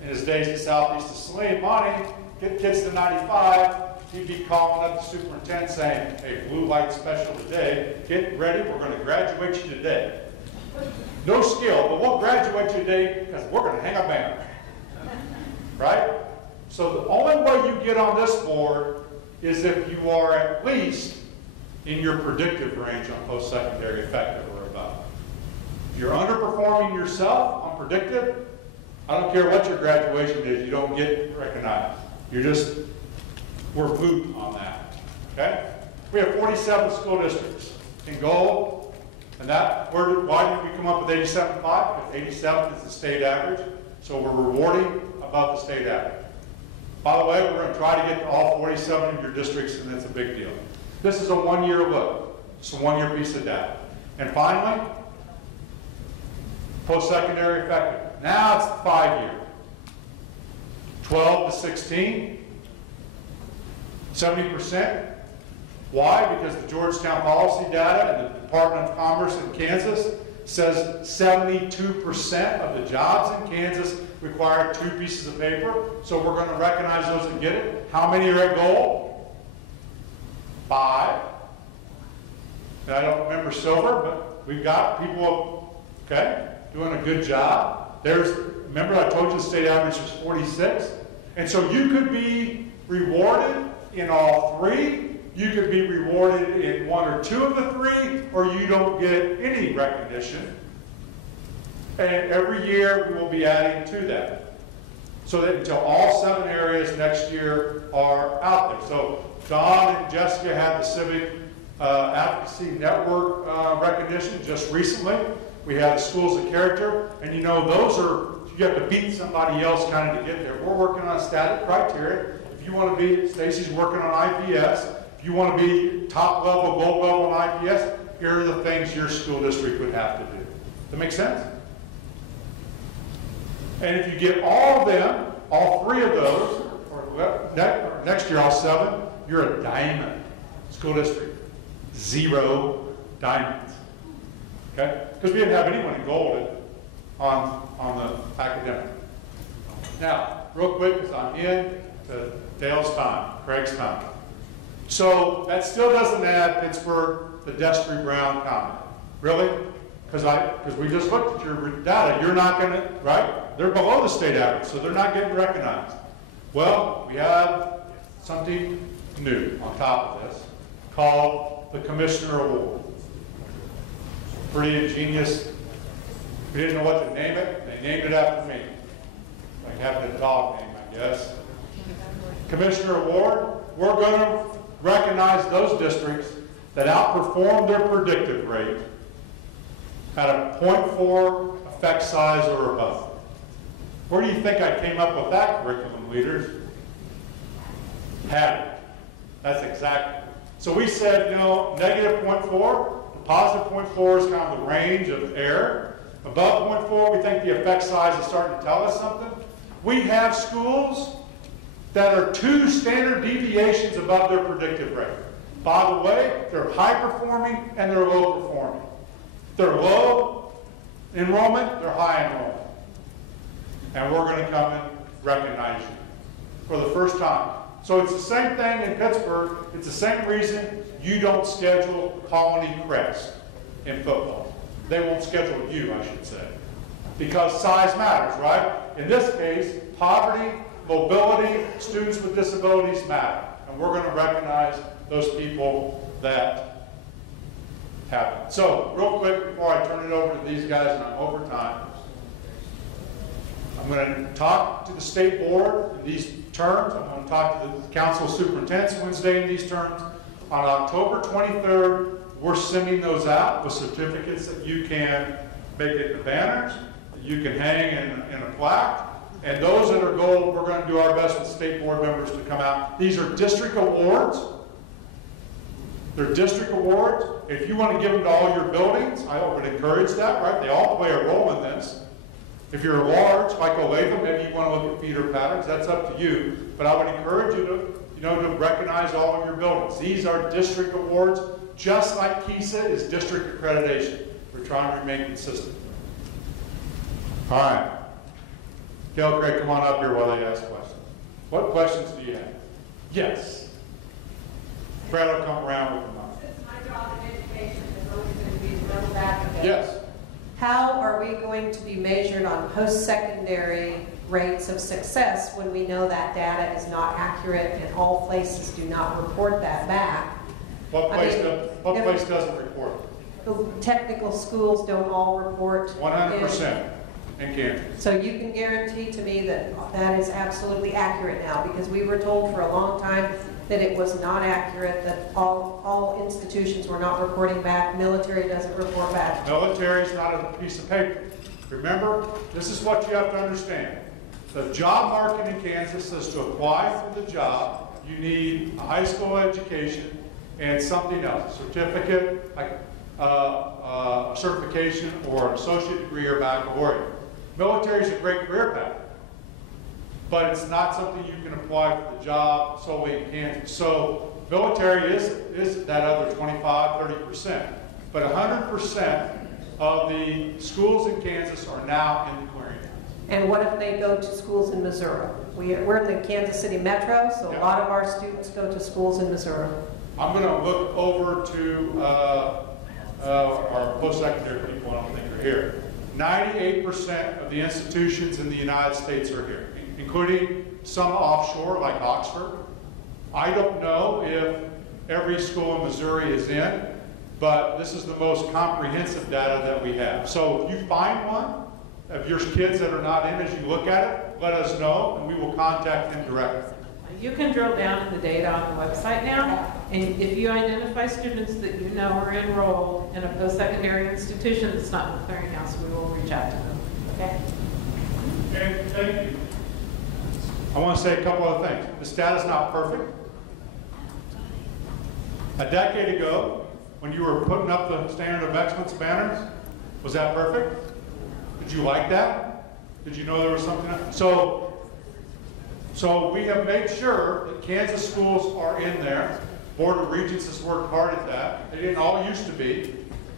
in his days at Southeast of Saline, Monty, get kids to 95, he'd be calling up the superintendent saying, hey, blue light special today, get ready, we're going to graduate you today. No skill, but we'll graduate you today because we're going to hang a banner. Right? So the only way you get on this board is if you are at least in your predictive range on post-secondary effective or above. If you're underperforming yourself on predictive, I don't care what your graduation is, you don't get recognized. We're moot on that. Okay? We have 47 school districts in gold, and why did we come up with 87.5? Because 87 is the state average, so we're rewarding above the state average. By the way, we're going to try to get to all 47 of your districts, and that's a big deal. This is a one-year look. It's a one-year piece of data. And finally, post-secondary effective. Now it's 5-year. 12 to 16, 70%. Why? Because the Georgetown policy data and the Department of Commerce in Kansas says 72% of the jobs in Kansas require 2 pieces of paper. So we're going to recognize those and get it. How many are at gold? 5. And I don't remember silver, but we've got people, okay, doing a good job. Remember I told you the state average was 46? And so you could be rewarded in all 3. You could be rewarded in 1 or 2 of the 3, or you don't get any recognition. And every year we will be adding to that. So that until all 7 areas next year are out there. So Don and Jessica had the Civic Advocacy Network recognition just recently. We have the Schools of Character, and you have to beat somebody else kind of to get there. We're working on static criteria. If you want to be, Stacy's working on IPS. If you want to be top level, gold level on IPS, here are the things your school district would have to do. Does that make sense? And if you get all of them, all 3 of those, or next year all 7, you're a diamond school district. 0 diamonds. Okay? Because we didn't have anyone in gold on the academic. Now, real quick, because I'm in to Dale's time, Craig's time. So that still doesn't add Pittsburgh, the Destry Brown comment. Really? Because we just looked at your data. You're not going to, right? They're below the state average, so they're not getting recognized. Well, we have something new on top of this called the Commissioner Award. Pretty ingenious. We didn't know what to name it. They named it after me. Like having a dog name, I guess. Commissioner Award, we're going to recognize those districts that outperform their predictive rate at a 0.4 effect size or above. Where do you think I came up with that, curriculum leaders? Had it. That's exactly. So we said, you know, negative 0.4 to positive 0.4 is kind of the range of error. Above 0.4, we think the effect size is starting to tell us something. We have schools that are 2 standard deviations above their predictive rate. By the way, they're high performing and they're low performing. They're low enrollment, they're high enrollment. And we're going to come and recognize you for the first time. So it's the same thing in Pittsburgh. It's the same reason you don't schedule Colony Crest in football. They won't schedule you, I should say. Because size matters, right? In this case, poverty, mobility, students with disabilities matter. And we're going to recognize those people that have it. So, real quick before I turn it over to these guys, and I'm over time, I'm going to talk to the state board in these terms. I'm going to talk to the council of superintendents Wednesday in these terms. On October 23rd, we're sending those out with certificates that you can make it into banners, that you can hang in a plaque. And those that are gold, we're going to do our best with state board members to come out. These are district awards. They're district awards. If you want to give them to all your buildings, I would encourage that, right? They all play a role in this. If you're large, like Olathe, maybe you want to look at feeder patterns. That's up to you. But I would encourage you to, to recognize all of your buildings. These are district awards, just like KISA is district accreditation. We're trying to remain consistent. All right. Gail, Craig, come on up here while they ask questions. What questions do you have? Yes. Brad will come around with them. Since my job in education is always going to be the middle back of it. Yes. How are we going to be measured on post-secondary rates of success when we know that data is not accurate and all places do not report that back? What place doesn't report? The technical schools don't all report. 100% in Kansas. So you can guarantee to me that that is absolutely accurate now, because we were told for a long time that it was not accurate, that all institutions were not reporting back. Military doesn't report back. Military is not a piece of paper. Remember, this is what you have to understand. The job market in Kansas says to apply for the job, you need a high school education and something else, a certificate, like a certification or an associate degree or baccalaureate. Military is a great career path, but it's not something you can apply for the job solely in Kansas. So military is that other 25, 30%. But 100% of the schools in Kansas are now in the clearinghouse. And what if they go to schools in Missouri? We're in the Kansas City metro, so a lot of our students go to schools in Missouri. I'm going to look over to our post-secondary people. I don't think they're here. 98% of the institutions in the United States are here, including some offshore, like Oxford. I don't know if every school in Missouri is in, but this is the most comprehensive data that we have. So if you find one of your kids that are not in, as you look at it, let us know, and we will contact them directly. You can drill down to the data on the website now, and if you identify students that you know are enrolled in a post-secondary institution that's not in the clearinghouse, we will reach out to them. Okay? Okay, thank you. I want to say a couple other things. This data is not perfect. A decade ago, when you were putting up the standard of excellence banners, was that perfect? Did you like that? Did you know there was something else? So we have made sure that Kansas schools are in there. Board of Regents has worked hard at that. They didn't all used to be.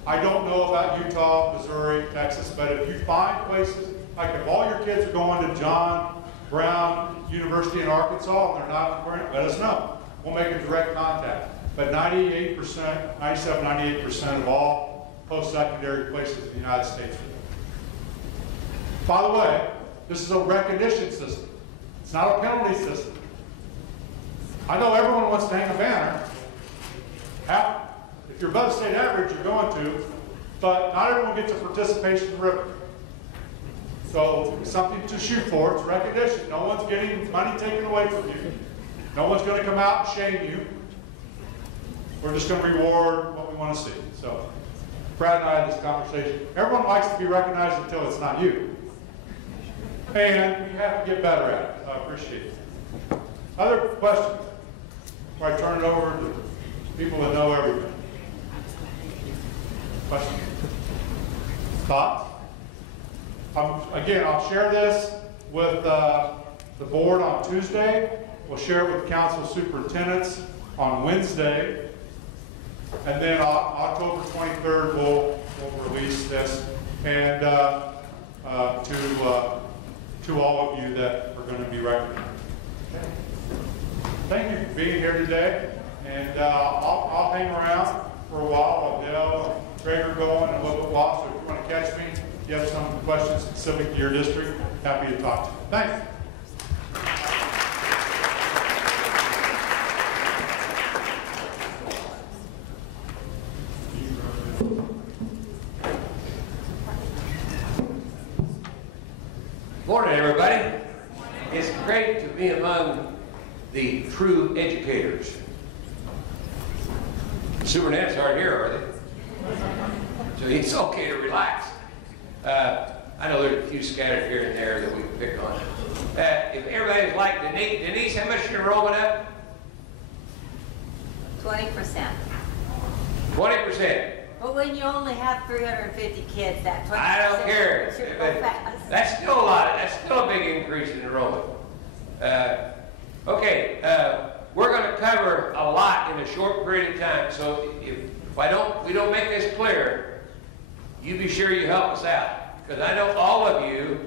I don't know about Utah, Missouri, Texas, but if you find places, like if all your kids are going to John Brown University in Arkansas and they're not current, let us know. We'll make a direct contact. But 98%, 97, 98% of all post-secondary places in the United States. By the way, this is a recognition system. It's not a penalty system. I know everyone wants to hang a banner. If you're above state average, you're going to, but not everyone gets a participation ribbon. So it's something to shoot for. It's recognition. No one's getting money taken away from you. No one's going to come out and shame you. We're just going to reward what we want to see. So Brad and I had this conversation. Everyone likes to be recognized until it's not you. And we have to get better at it. So I appreciate it. Other questions? before I turn it over to people that know everything. Questions? Thoughts? Again, I'll share this with the board on Tuesday. We'll share it with council superintendents on Wednesday. And then October 23rd, we'll release this. And to all of you that are going to be recognized. Okay. Thank you for being here today. And I'll hang around for a while while Dale and Greg are going and a little bit while. So if you want to catch me, if you have some questions specific to your district, happy to talk to you. Thanks. Morning, everybody. It's great to be among the true educators. Superintendents aren't here, are they? So it's okay to relax. I know there's a few scattered here and there that we can pick on. If everybody's like Denise, how much is your enrollment up? 20%. 20%. But when you only have 350 kids, that 20% I don't care. should go fast. That's still a lot. That's still a big increase in enrollment. Okay, we're going to cover a lot in a short period of time. So if we don't make this clear, you be sure you help us out, because I know all of you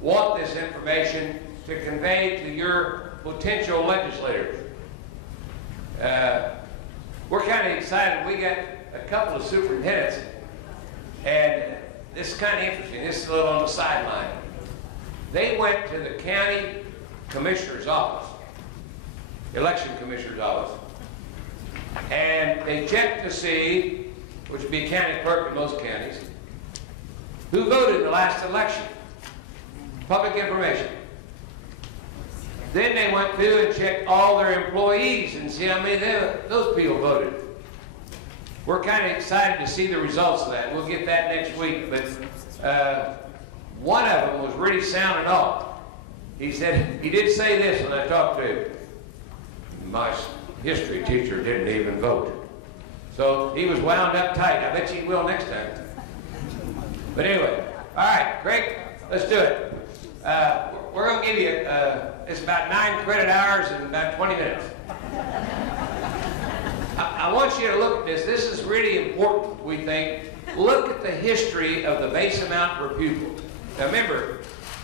want this information to convey to your potential legislators. We're kind of excited. We got a couple of superintendents, and this is kind of interesting. This is a little on the sideline. They went to the county commissioner's office, election commissioner's office, and they checked to see, which would be county clerk in most counties, who voted in the last election. Public information. Then they went through and checked all their employees and see how many those people voted. We're kind of excited to see the results of that. We'll get that next week. But one of them was really sounding off. He said, he did say this when I talked to him. My history teacher didn't even vote. So he was wound up tight. I bet you he will next time. But anyway, all right, Greg, let's do it. We're going to give you, it's about 9 credit hours and about 20 minutes. I want you to look at this. This is really important, we think. Look at the history of the base amount per pupil. Now remember,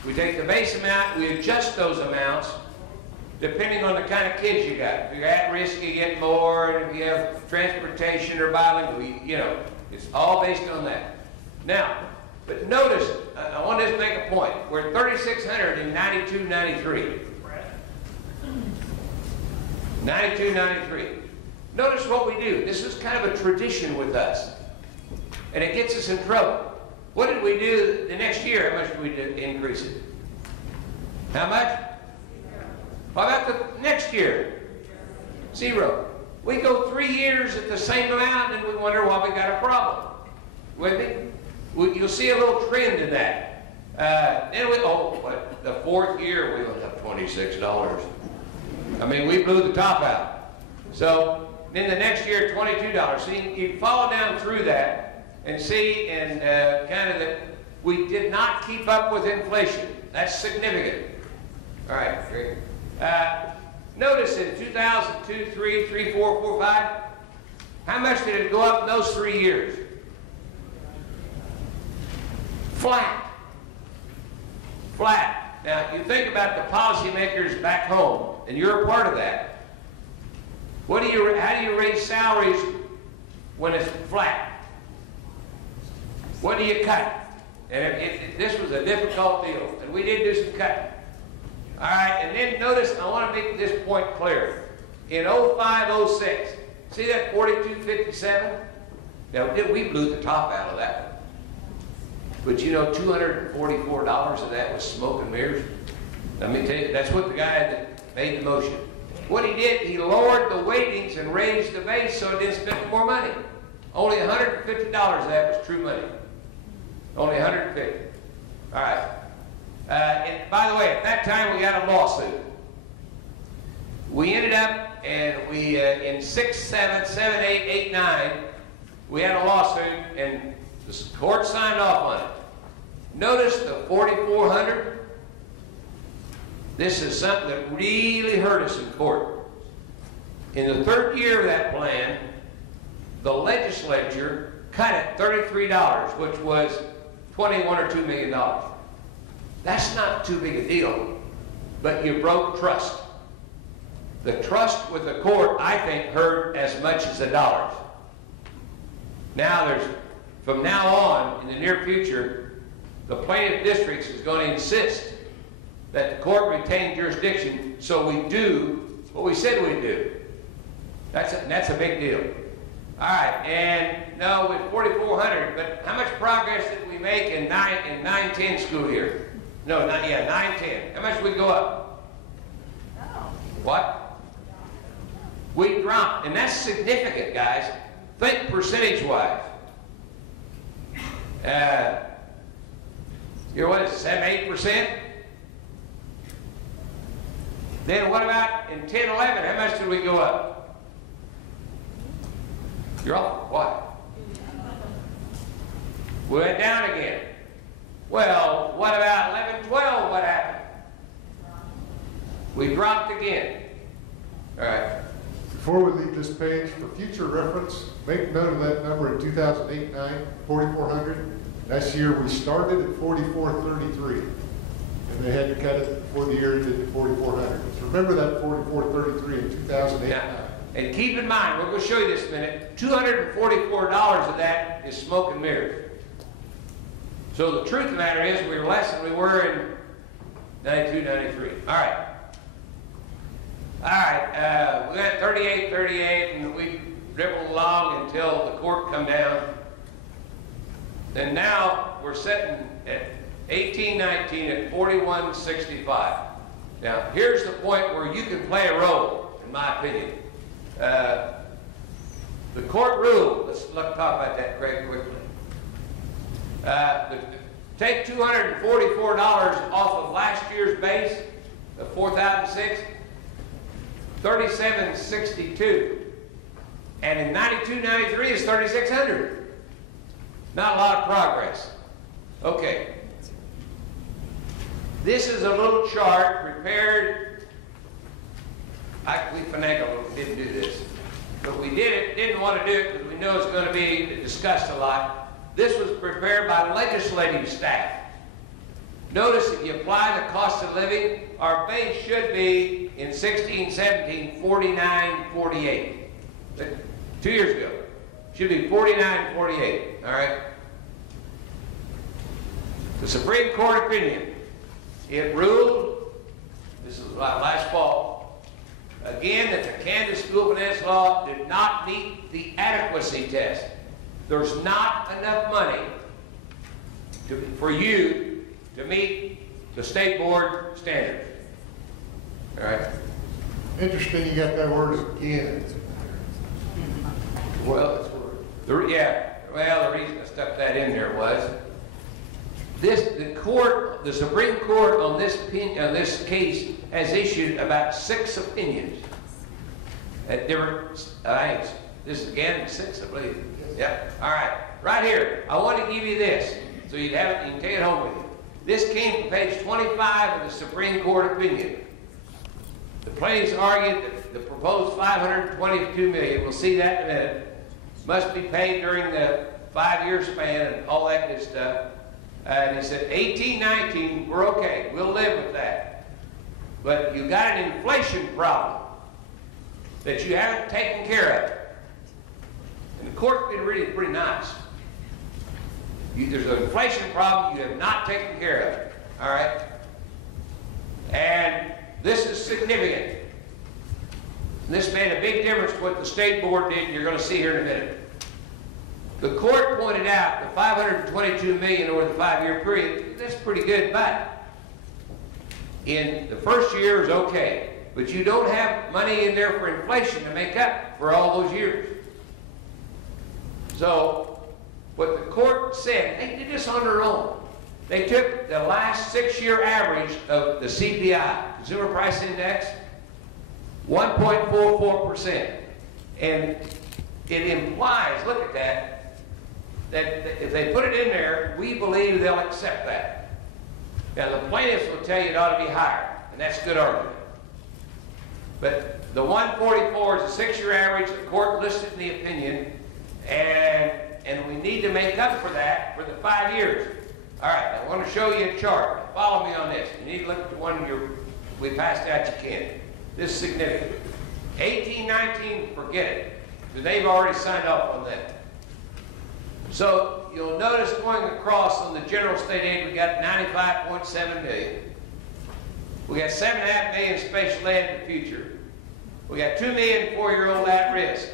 we take the base amount, we adjust those amounts depending on the kind of kids you got. If you're at risk, you get more, and if you have transportation or bilingual, you know, it's all based on that. Now, but notice, I want to just make a point. We're 3,600 in 92-93. 92-93. Notice what we do. This is kind of a tradition with us. And it gets us in trouble. What did we do the next year? How much did we increase it? How much? How about the next year? 0. We go 3 years at the same amount and we wonder why we got a problem. With me? You'll see a little trend in that. Then the 4th year we went up $26. I mean, we blew the top out. So then the next year, $22. So you follow down through that and see, and kind of that we did not keep up with inflation. That's significant. All right, great. Notice in 2002, 3, 3, 4, 4, 5, how much did it go up in those 3 years? Flat. Flat. Now, you think about the policymakers back home, and you're a part of that. How do you raise salaries when it's flat? What do you cut? And this was a difficult deal, and we did do some cutting. All right, and then notice, I want to make this point clear. In 05-06, see that 4257? Now, we blew the top out of that one. But you know, $244 of that was smoke and mirrors. Let me tell you, that's what the guy that made the motion. What he did, he lowered the weightings and raised the base so it didn't spend more money. Only $150 of that was true money. Only $150. All right. And by the way, at that time we got a lawsuit. We ended up and we, in 6, 7, 7, 8, 8, 9, we had a lawsuit, and the court signed off on it. Notice the 4,400? This is something that really hurt us in court. In the third year of that plan, the legislature cut it $33, which was $21 or $2 million. That's not too big a deal, but you broke trust. The trust with the court, I think, hurt as much as the dollars. Now from now on, in the near future, the plaintiff districts is going to insist that the court retain jurisdiction, so we do what we said we'd do. That's a big deal. All right, and no, with 4,400, but how much progress did we make in 9-10 school year? No, not yet, 9-10. How much did we go up? What? We dropped, and that's significant, guys. Think percentage-wise. You're what, 7, 8%? Then what about in 10, 11? How much did we go up? You're off. What? We went down again. Well, what about 11, 12? What happened? We dropped again. All right. Before we leave this page, for future reference, make note of that number in 2008-9, 4,400. That's the year we started at 4,433. And they had to cut it before the year ended at 4,400. So remember that 4,433 in 2008-9. Now, and keep in mind, we're going to show you this in a minute, $244 of that is smoke and mirrors. So the truth of the matter is we were less than we were in 92, 93. All right. All right, we got 38, 38, and we dribbled along until the court come down. And now we're sitting at 18, 19 at 41.65. Now, here's the point where you can play a role, in my opinion. The court ruled, let's talk about that very quickly. Take $244 off of last year's base of 4,006, 37.62, and in 92, 93 is 3,600. Not a lot of progress. Okay. This is a little chart prepared. We finagled, didn't do this, but we didn't want to do it because we know it's going to be discussed a lot. This was prepared by legislative staff. Notice if you apply the cost of living, our base should be in 16, 17, 49.48. 2 years ago. Should be 49.48. All right? The Supreme Court opinion. It ruled, this was last fall, again that the Kansas School Finance Law did not meet the adequacy test. There's not enough money for you to meet the state board standard. All right? Interesting you got that word again. Well, the reason I stuck that in there was the Supreme Court on this case has issued about 6 opinions at different things. This is again 6, I believe. Yep. All right. Right here. I want to give you this so you can take it home with you. This came from page 25 of the Supreme Court opinion. The plaintiffs argued that the proposed $522 million, we'll see that in a minute, must be paid during the 5-year span and all that good stuff. And they said 18, 19, we're okay. We'll live with that. But you got an inflation problem that you haven't taken care of. And the court's been really pretty nice. There's an inflation problem you have not taken care of. All right? And this is significant. And this made a big difference to what the state board did, and you're going to see here in a minute. The court pointed out the $522 million over the 5-year period, that's pretty good, but in the first year is okay. But you don't have money in there for inflation to make up for all those years. So what the court said, they did this on their own. They took the last 6-year average of the CPI, Consumer Price Index. 1.44%. And it implies, look at that, that if they put it in there, we believe they'll accept that. Now the plaintiffs will tell you it ought to be higher, and that's a good argument. But the 144 is a 6-year average, the court listed in the opinion, and we need to make up for that for the 5 years. All right, I want to show you a chart. Follow me on this. You need to look at the one we passed out, you can. This is significant. 18, 19, forget it, because they've already signed off on that. So you'll notice going across on the general state aid, we got 95.7 million. We got 7.5 million special ed in the future. We got 2 million 4-year-old at risk.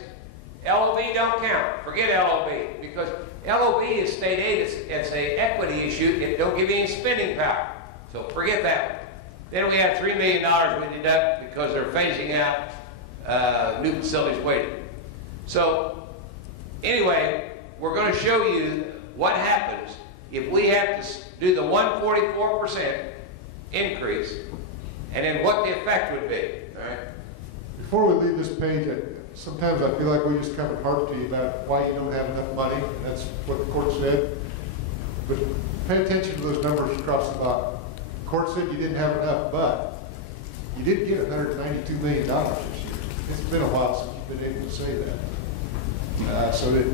LOB don't count. Forget LOB, because LOB is state aid. It's an equity issue. It don't give you any spending power. So forget that one. Then we have $3 million we deduct because they're phasing out new facilities waiting. So anyway, we're going to show you what happens if we have to do the 144% increase, and then what the effect would be. All right. Before we leave this page, sometimes I feel like we just kind of harp to you about why you don't have enough money, and that's what the court said. But pay attention to those numbers across the bottom. The court said you didn't have enough, but you did get $192 million this year. It's been a while since you've been able to say that. So that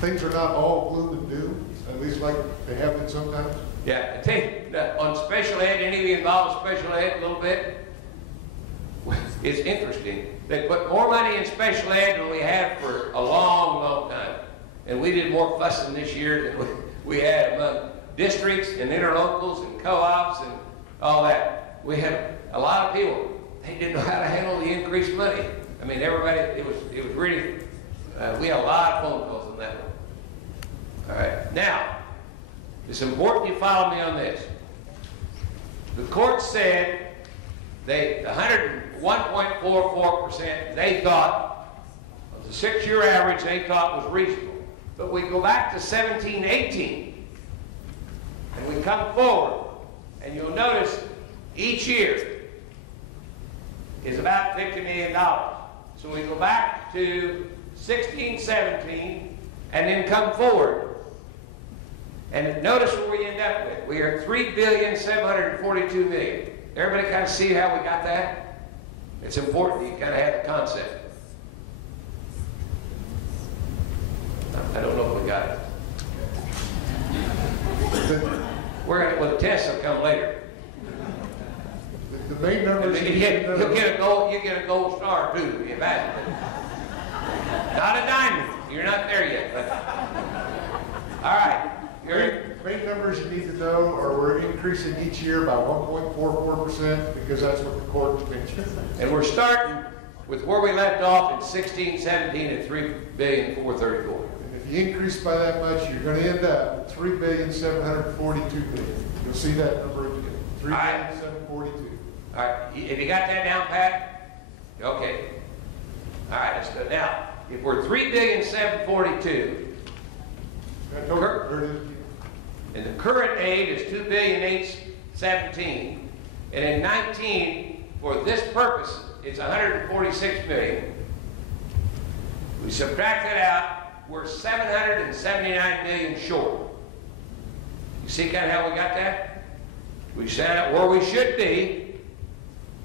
things are not all gloom and doom, at least like they have been sometimes. Yeah, I think on special ed, any of you involved in special ed a little bit? It's interesting. They put more money in special ed than we have for a long, long time. And we did more fussing this year than we had among districts and interlocals and co-ops and all that. We had a lot of people, they didn't know how to handle the increased money. I mean, everybody, it was really, we had a lot of phone calls on that one. All right, now, it's important you follow me on this. The court said they, 1.44%, they thought, the 6-year average they thought was reasonable. But we go back to 17, 18, and we come forward, and you'll notice each year is about $50 million. So we go back to 16, 17, and then come forward. And notice what we end up with. We are $3,742,000,000. Everybody kind of see how we got that? It's important you kind of have the concept. I don't know if we got it. We're gonna, well, the tests will come later. The main numbers. You get a gold star too, if you imagine. Not a diamond. You're not there yet. But. All right. Main numbers you need to know are we're increasing each year by 1.44% because that's what the court mentioned. And we're starting with where we left off in 16, 17 at $3,434,000,000. And if you increase by that much, you're going to end up with $3,742,000,000. You'll see that number again. $3,742,000,000. All right. Have you got that down, Pat? Okay. All right. Let's go. Now, if we're $3,742,000,000. And the current aid is $2,817,000,000, and in 19, for this purpose, it's $146 million. We subtract that out, we're $779 million short. You see kind of how we got that? We set out where we should be,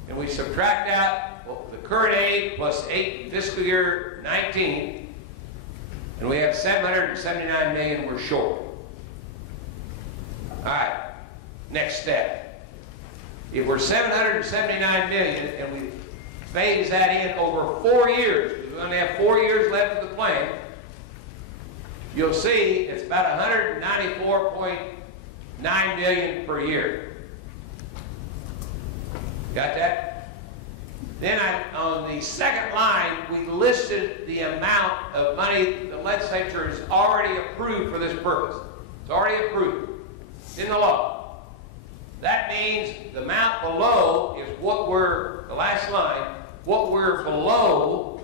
and we subtract out the current aid plus fiscal year 19, and we have $779 million we're short. All right, next step. If we're $779 million and we phase that in over 4 years, because we only have 4 years left of the plan, you'll see it's about $194.9 million per year. Got that? Then on the second line, we listed the amount of money the legislature has already approved for this purpose. It's already approved. In the law. That means the amount below is what we're, the last line, what we're below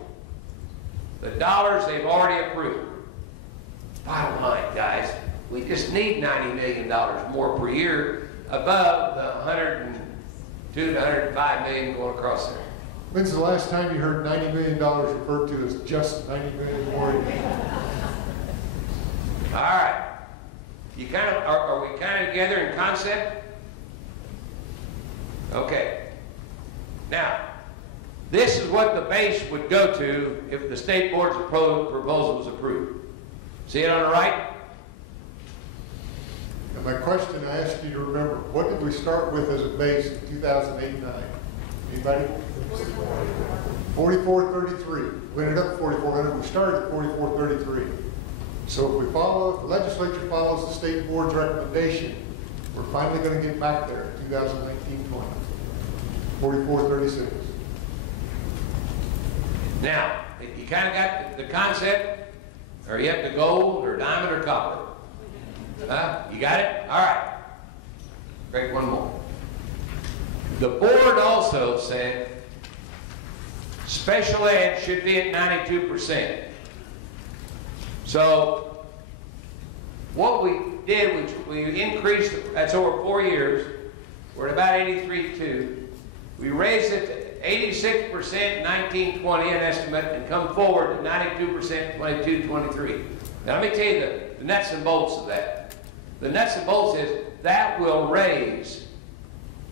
the dollars they've already approved. Bottom line, guys, we just need $90 million more per year above the $102 to $105 million going across there. When's the last time you heard $90 million referred to as just $90 million more? All right. You kind of, are we kind of together in concept? Okay. Now, this is what the base would go to if the state board's proposal was approved. See it on the right? And my question I asked you to remember, what did we start with as a base in 2008-9? Anybody? 4433. We ended up at 4400. We started at 4433. So if we follow, if the legislature follows the state board's recommendation, we're finally going to get back there in 2019-20. 4436. Now, you kind of got the concept, or you have the gold, or diamond, or copper. Huh? You got it? All right. Great, one more. The board also said special ed should be at 92%. So what we did was we increased, that's over 4 years, we're at about 83.2. We raised it to 86% 19-20, an estimate, and come forward to 92% 22-23. Now let me tell you the nuts and bolts of that. The nuts and bolts is that will raise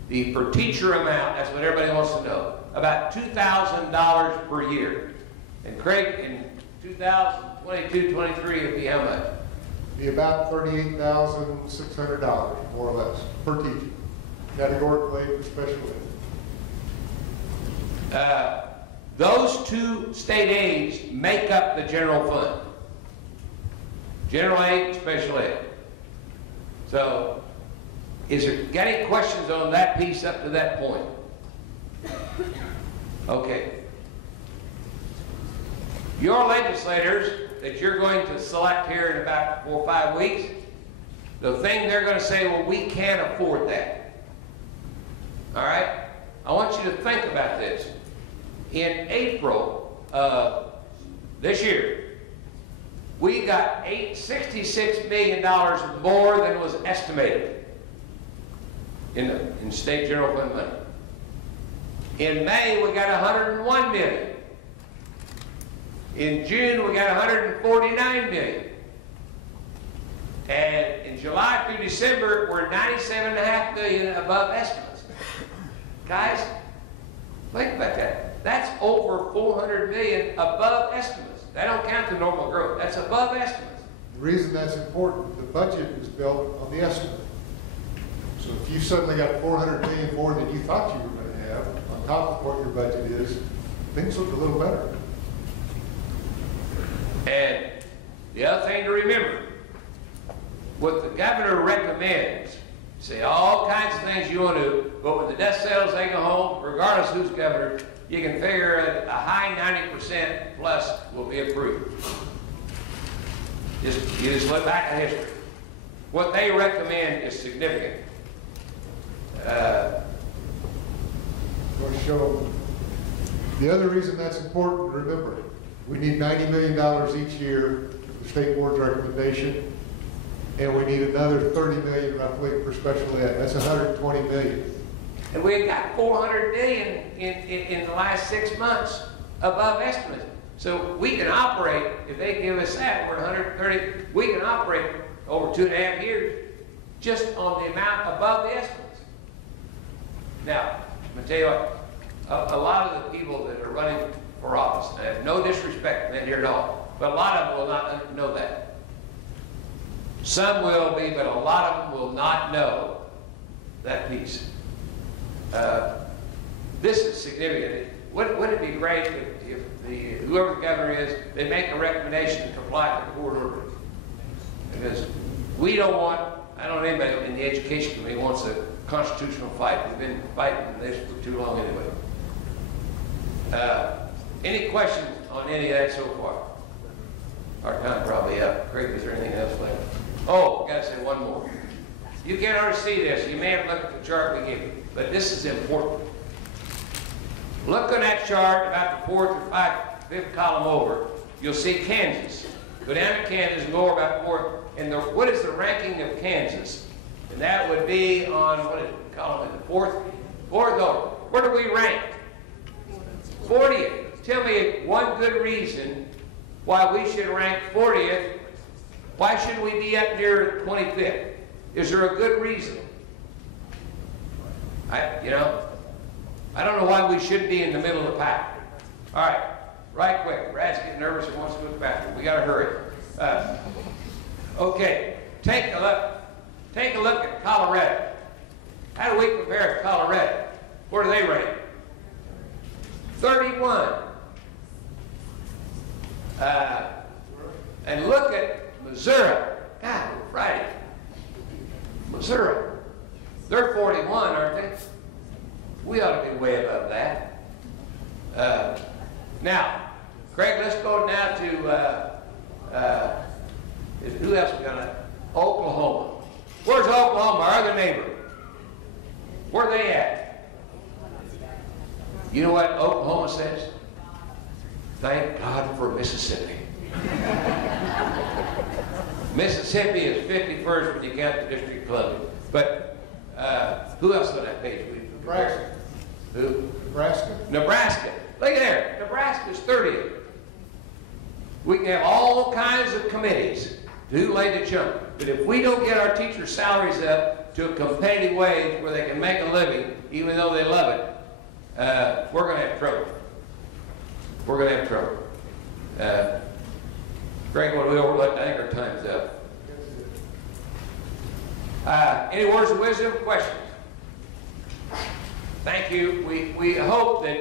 the per teacher amount, that's what everybody wants to know, about $2,000 per year. And Craig, in 2022-23, it'd be how much? Be about $38,600, more or less, per teacher. Categorically for special ed. Those two state aids make up the general fund. General aid, special ed. So, is there got any questions on that piece up to that point? Okay. Your legislators that you're going to select here in about 4 or 5 weeks, the thing they're going to say, well, we can't afford that. All right? I want you to think about this. In April this year, we got $66 million more than was estimated in state general fund money. In May, we got $101 million. In June, we got $149 million. And in July through December, we're $97.5 million above estimates. Guys, think about that. That's over $400 million above estimates. That don't count the normal growth. That's above estimates. The reason that's important, the budget is built on the estimate. So if you suddenly got $400 million more than you thought you were going to have, on top of what your budget is, things look a little better. And the other thing to remember, what the governor recommends, say all kinds of things you want to do, but when the dust settles, they go home, regardless who's governor, you can figure a high 90% plus will be approved. You just look back at history. What they recommend is significant. Show the other reason that's important, remember, we need $90 million each year for the state board's recommendation, and we need another $30 million roughly for special ed. That's $120 million. And we got $400 million in the last 6 months above estimates. So we can operate, if they give us that, we're 130, we can operate over 2.5 years just on the amount above the estimates. Now, I'm going to tell you what, a lot of the people that are running for office, and I have no disrespect to them here at all, but a lot of them will not know that. Some will be, but a lot of them will not know that piece. This is significant. Wouldn't it be great if whoever the governor is, they make a recommendation to comply with the court order? Because we don't want, I don't know anybody in the education committee wants a constitutional fight. We've been fighting this for too long anyway. Any questions on any of that so far? Our time probably up. Craig, is there anything else left? Oh, I've got to say one more. You can't already see this. You may have looked at the chart we gave you, but this is important. Look on that chart about the 4th or 5th column over. You'll see Kansas. Go down to Kansas and go over about 4. And what is the ranking of Kansas? And that would be on, what is it, column in the 4th over. Where do we rank? 40th. Tell me one good reason why we should rank 40th. Why should we be up near 25th? Is there a good reason? I don't know why we shouldn't be in the middle of the pack. All right, right quick. Brad's getting nervous and wants to go to the bathroom. We got to hurry. Okay, take a look at Colorado. How do we compare to Colorado? Where do they rank? 31. And look at Missouri. God, Friday. Missouri. They're 41, aren't they? We ought to be way above that. Now, Craig, let's go now to, who else we got? Oklahoma. Where's Oklahoma, our other neighbor? Where are they at? You know what Oklahoma says? Thank God for Mississippi. Mississippi is 51st when you count the District of Columbia. But who else on that page? Nebraska. Who? Nebraska. Nebraska. Look at there. Nebraska's 30th. We can have all kinds of committees to lay the chunk. But if we don't get our teachers' salaries up to a competitive wage where they can make a living, even though they love it, we're going to have trouble. We're going to have trouble. Greg, what do we overlook? I think our time's up. Any words of wisdom? Questions? Thank you. We hope that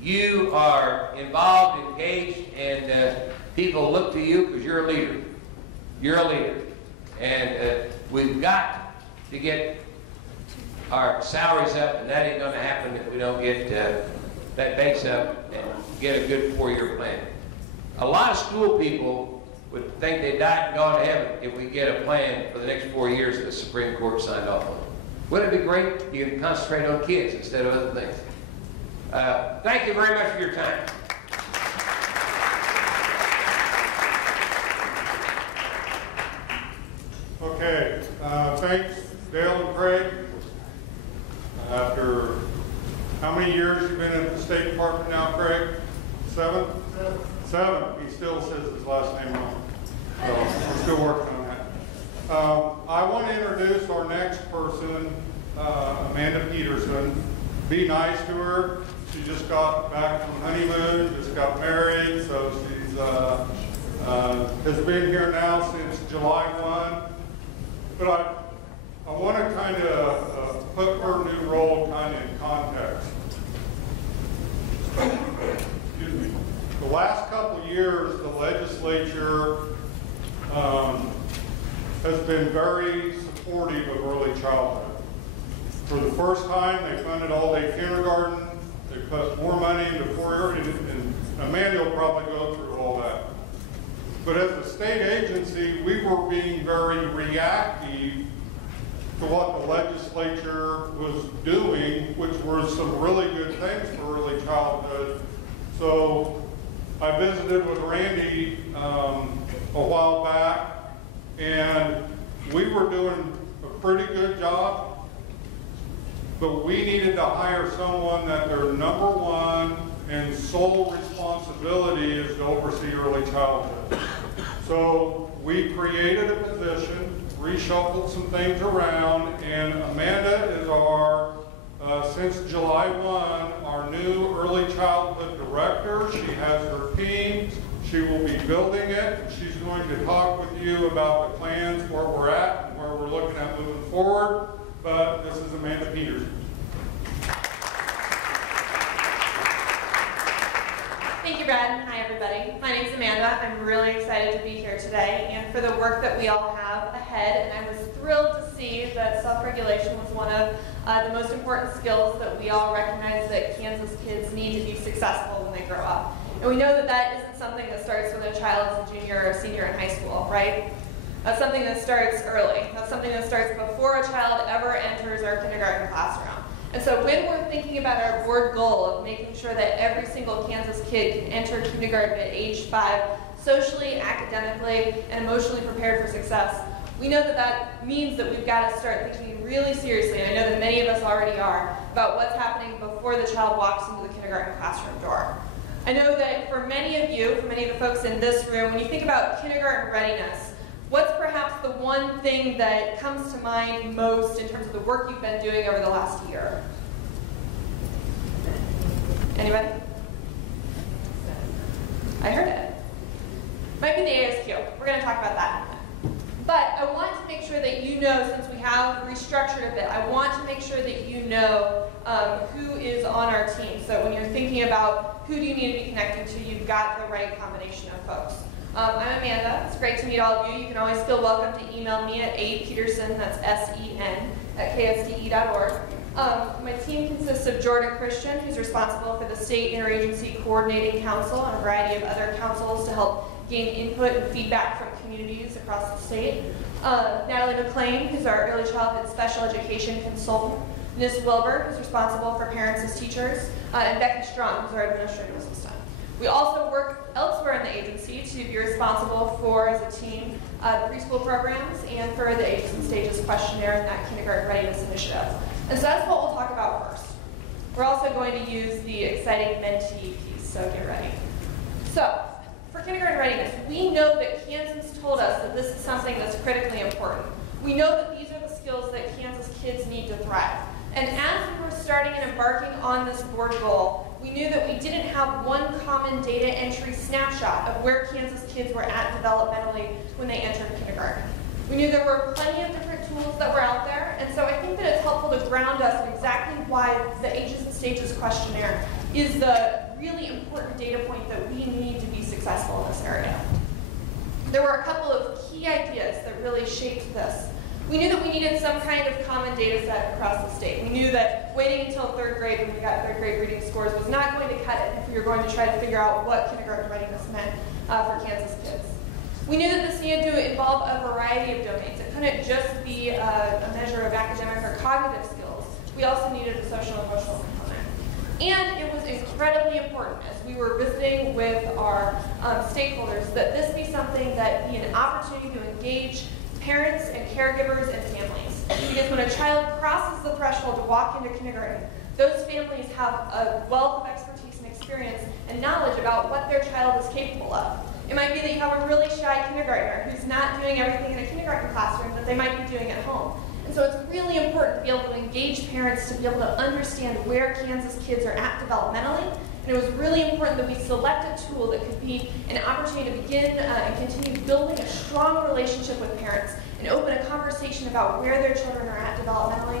you are involved, engaged, and people look to you because you're a leader. You're a leader. And we've got to get our salaries up, and that ain't going to happen if we don't get that base up and get a good 4-year plan. A lot of school people would think they died and gone to heaven if we get a plan for the next 4 years that the Supreme Court signed off on. Wouldn't it be great? You can concentrate on kids instead of other things. Thank you very much for your time. Okay, thanks Dale and Craig. After how many years you've been at the State Department now, Craig? 7? 7. He still says his last name wrong. So we're still working on that. I want to introduce our next person, Amanda Peterson. Be nice to her. She just got back from honeymoon, just got married, so she's has been here now since July 1. But I want to kind of put her new role kind of in context. Excuse me. The last couple of years, the legislature has been very supportive of early childhood. For the first time, they funded all-day kindergarten. They put more money into 4-year, and Amanda will probably go through all that. But as a state agency, we were being very reactive to what the legislature was doing, which were some really good things for early childhood. So I visited with Randy a while back, and we were doing a pretty good job, but we needed to hire someone that their number one and sole responsibility is to oversee early childhood. So we created a position, reshuffled some things around, and Amanda is our, since July 1, our new early childhood director. She has her team. She will be building it. She's going to talk with you about the plans, where we're at, and where we're looking at moving forward. But this is Amanda Peterson. Thank you, Brad. Hi, everybody. My name is Amanda. I'm really excited to be here today and for the work that we all have ahead. And I was thrilled to see that self-regulation was one of the most important skills that we all recognize that Kansas kids need to be successful when they grow up. And we know that that isn't something that starts when a child is a junior or senior in high school, right? That's something that starts early. That's something that starts before a child ever enters our kindergarten classroom. And so when we're thinking about our board goal of making sure that every single Kansas kid can enter kindergarten at age 5, socially, academically, and emotionally prepared for success, We know that that means that we've got to start thinking really seriously, and I know that many of us already are, about what's happening before the child walks into the kindergarten classroom door. I know that for many of you, for many of the folks in this room, when you think about kindergarten readiness, what's perhaps the one thing that comes to mind most in terms of the work you've been doing over the last year? Anybody? I heard it. Might be the ASQ. We're going to talk about that in a minute. But I want to make sure that you know, since we have restructured a bit, I want to make sure that you know who is on our team. So when you're thinking about who do you need to be connecting to, you've got the right combination of folks. I'm Amanda. It's great to meet all of you. You can always feel welcome to email me at apeterson, that's S-E-N, at ksde.org. My team consists of Jordan Christian, who's responsible for the State Interagency Coordinating Council and a variety of other councils to help gain input and feedback from communities across the state. Natalie McLean, who's our early childhood special education consultant. Ms. Wilbur, who's responsible for parents as teachers. And Becky Strong, who's our administrative assistant. We also work elsewhere in the agency to be responsible for, as a team, the preschool programs and for the Ages and Stages questionnaire and that kindergarten readiness initiative. And so that's what we'll talk about first. We're also going to use the exciting mentee piece, so get ready. So, for kindergarten readiness, we know that Kansas told us that this is something that's critically important. We know that these are the skills that Kansas kids need to thrive. And as we were starting and embarking on this board goal, we knew that we didn't have one common data entry snapshot of where Kansas kids were at developmentally when they entered kindergarten. We knew there were plenty of different tools that were out there, and so I think that it's helpful to ground us in exactly why the Ages and Stages questionnaire is the really important data point that we need to be successful in this area. There were a couple of key ideas that really shaped this. We knew that we needed some kind of common data set across the state. We knew that waiting until third grade when we got third grade reading scores was not going to cut it if we were going to try to figure out what kindergarten readiness meant for Kansas kids. We knew that this needed to involve a variety of domains. It couldn't just be a measure of academic or cognitive skills. We also needed a social and emotional component. And it was incredibly important as we were visiting with our stakeholders that this be something that be an opportunity to engage parents and caregivers and families. Because when a child crosses the threshold to walk into kindergarten, those families have a wealth of expertise and experience and knowledge about what their child is capable of. It might be that you have a really shy kindergartner who's not doing everything in a kindergarten classroom that they might be doing at home. And so it's really important to be able to engage parents to be able to understand where Kansas kids are at developmentally. And it was really important that we select a tool that could be an opportunity to begin and continue building a strong relationship with parents and open a conversation about where their children are at developmentally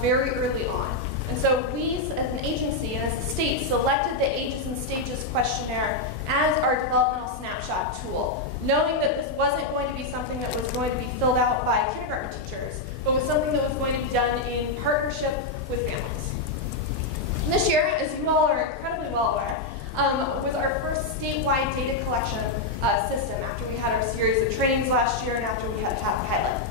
very early on. And so we, as an agency and as a state, selected the Ages and Stages questionnaire as our developmental snapshot tool, knowing that this wasn't going to be something that was going to be filled out by kindergarten teachers, but was something that was going to be done in partnership with families. This year, as you all are incredibly well aware, was our first statewide data collection system after we had our series of trainings last year and after we had a pilot.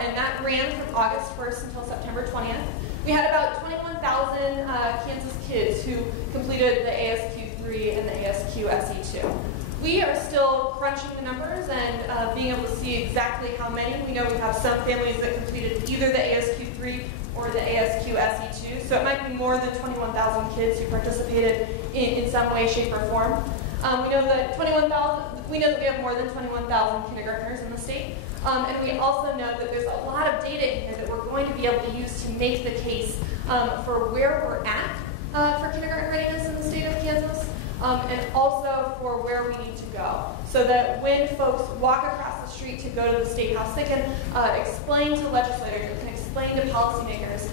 And that ran from August 1st until September 20th. We had about 21,000 Kansas kids who completed the ASQ3 and the ASQ SE2. We are still crunching the numbers and being able to see exactly how many. We know we have some families that completed either the ASQ3 or the ASQ SE2, so it might be more than 21,000 kids who participated in some way, shape, or form. We know that we have more than 21,000 kindergartners in the state. And we also know that there's a lot of data in here that we're going to be able to use to make the case for where we're at for kindergarten readiness in the state of Kansas, and also for where we need to go. So that when folks walk across the street to go to the State House, they can explain to legislators, they can explain to policymakers.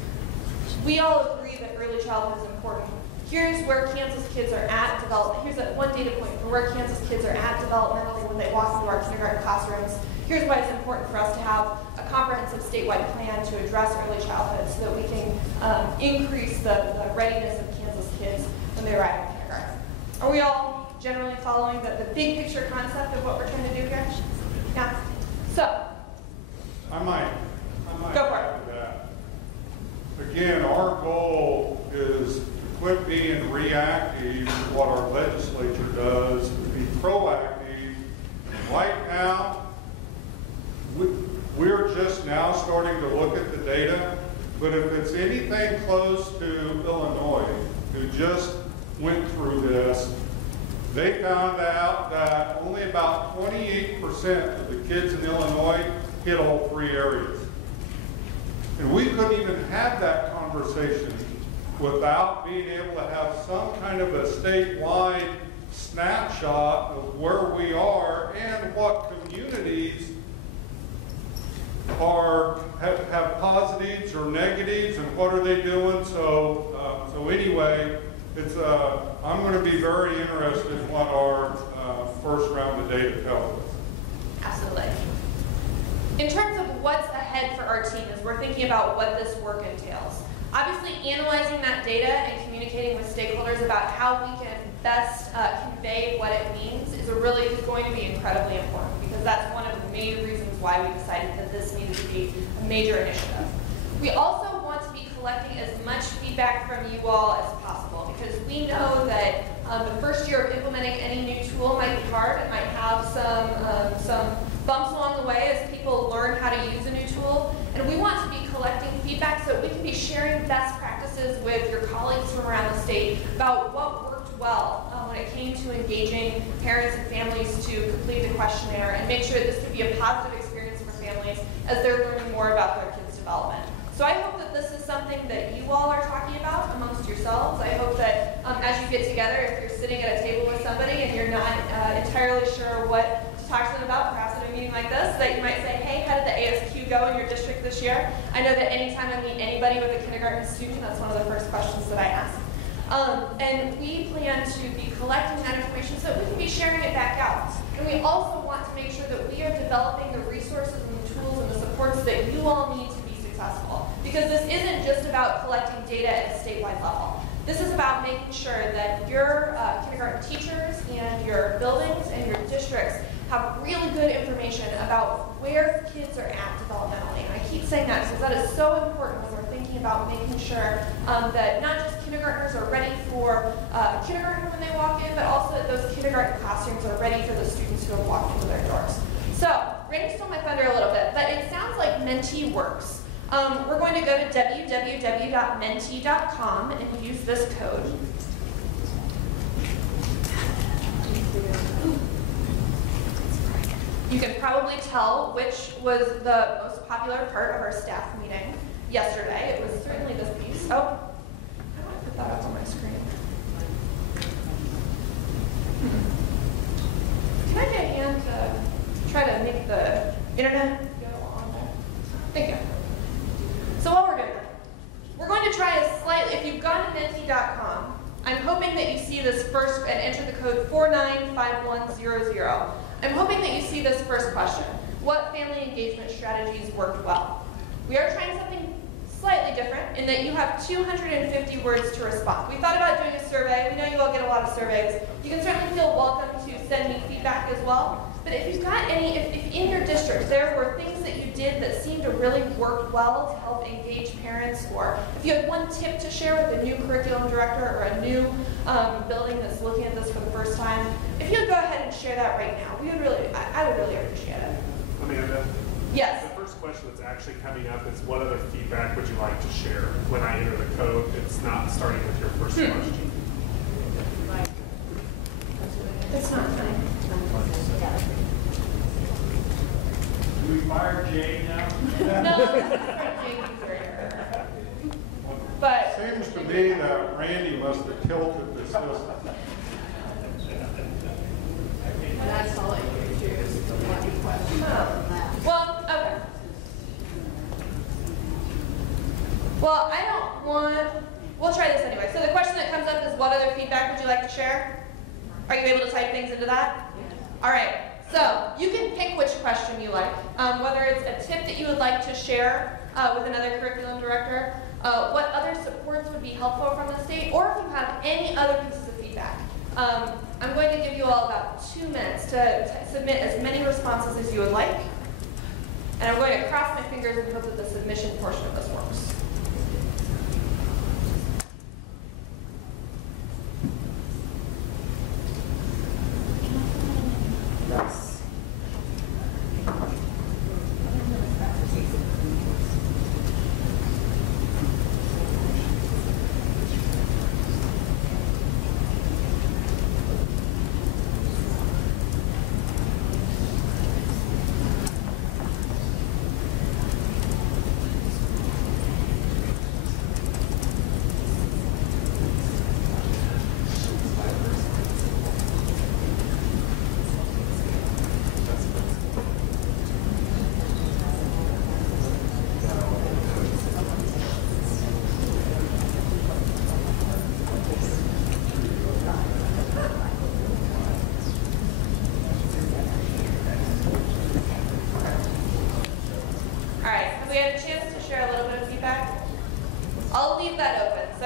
We all agree that early childhood is important. Here's where Kansas kids are at development. Here's that one data point for where Kansas kids are at developmentally when they walk into our kindergarten classrooms. Here's why it's important for us to have a comprehensive statewide plan to address early childhood so that we can increase the readiness of Kansas kids when they arrive in kindergarten. Are we all generally following the big picture concept of what we're trying to do here? Yeah. So. I might go for add to that. Again, our goal is to quit being reactive to what our legislature does, to be proactive. Right now, we starting to look at the data, but if it's anything close to Illinois, who just went through this, they found out that only about 28% of the kids in Illinois hit all three areas. And we couldn't even have that conversation without being able to have some kind of a statewide snapshot of where we are and what communities have positives or negatives and what are they doing. So anyway, I'm going to be very interested in what our first round of data tells us. Absolutely. In terms of what's ahead for our team as we're thinking about what this work entails, obviously analyzing that data and communicating with stakeholders about how we can best convey what it means is going to be incredibly important, because that's one of the major reasons why we decided that this needed to be a major initiative. We also want to be collecting as much feedback from you all as possible, because we know that the first year of implementing any new tool might be hard. It might have some bumps along the way as people learn how to use a new tool. And we want to be collecting feedback so we can be sharing best practices with your colleagues from around the state about what worked well when it came to engaging parents and families to complete the questionnaire, and make sure that this could be a positive experience for families as they're learning more about their kids' development. So I hope that this is something that you all are talking about amongst yourselves. I hope that as you get together, if you're sitting at a table with somebody and you're not entirely sure what to talk to them about, perhaps in a meeting like this, that you might say, hey, how did the ASQ go in your district this year? I know that anytime I meet anybody with a kindergarten student, that's one of the first questions that I ask. And we plan to be collecting that information so that we can be sharing it back out. And we also want to make sure that we are developing the resources and the tools and the supports that you all need to be successful. Because this isn't just about collecting data at a statewide level. This is about making sure that your kindergarten teachers and your buildings and your districts have really good information about where kids are at developmentally. And I keep saying that because that is so important when we're thinking about making sure that not just kindergartners are ready for kindergarten when they walk in, but also that those kindergarten classrooms are ready for the students who have walked through their doors. So, Randy stole my thunder a little bit, but it sounds like Mentee works. We're going to go to www.mentee.com and use this code. You can probably tell which was the most popular part of our staff meeting yesterday. It was certainly this piece. Oh, how do I put that up on my screen? Can I get a hand to try to make the internet go on there? Thank you. So while we're doing that, we're going to try a slightly, if you've gone to Mentee.com, I'm hoping that you see this first, and enter the code 495100. I'm hoping that you see this first question. What family engagement strategies worked well? We are trying something slightly different in that you have 250 words to respond. We thought about doing a survey. We know you all get a lot of surveys. You can certainly feel welcome to send me feedback as well. But if you've got any, if in your district there were things that you did that seemed to really work well to help engage parents, or if you had one tip to share with a new curriculum director or a new building that's looking at this for the first time, if you would go ahead and share that right now, we would really, I would really appreciate it. Amanda? Yes? The first question that's actually coming up is, what other feedback would you like to share? When I enter the code, it's not starting with your first question. It's not funny. Do we fire Jay now? No, but seems to me that Randy must have tilted the system. That's all I can choose. Well, okay. Well, I don't want, we'll try this anyway. So the question that comes up is, what other feedback would you like to share? Are you able to type things into that? All right. So you can pick which question you like, whether it's a tip that you would like to share with another curriculum director, what other supports would be helpful from the state, or if you have any other pieces of feedback. I'm going to give you all about 2 minutes to submit as many responses as you would like. And I'm going to cross my fingers and hope that the submission portion of this works.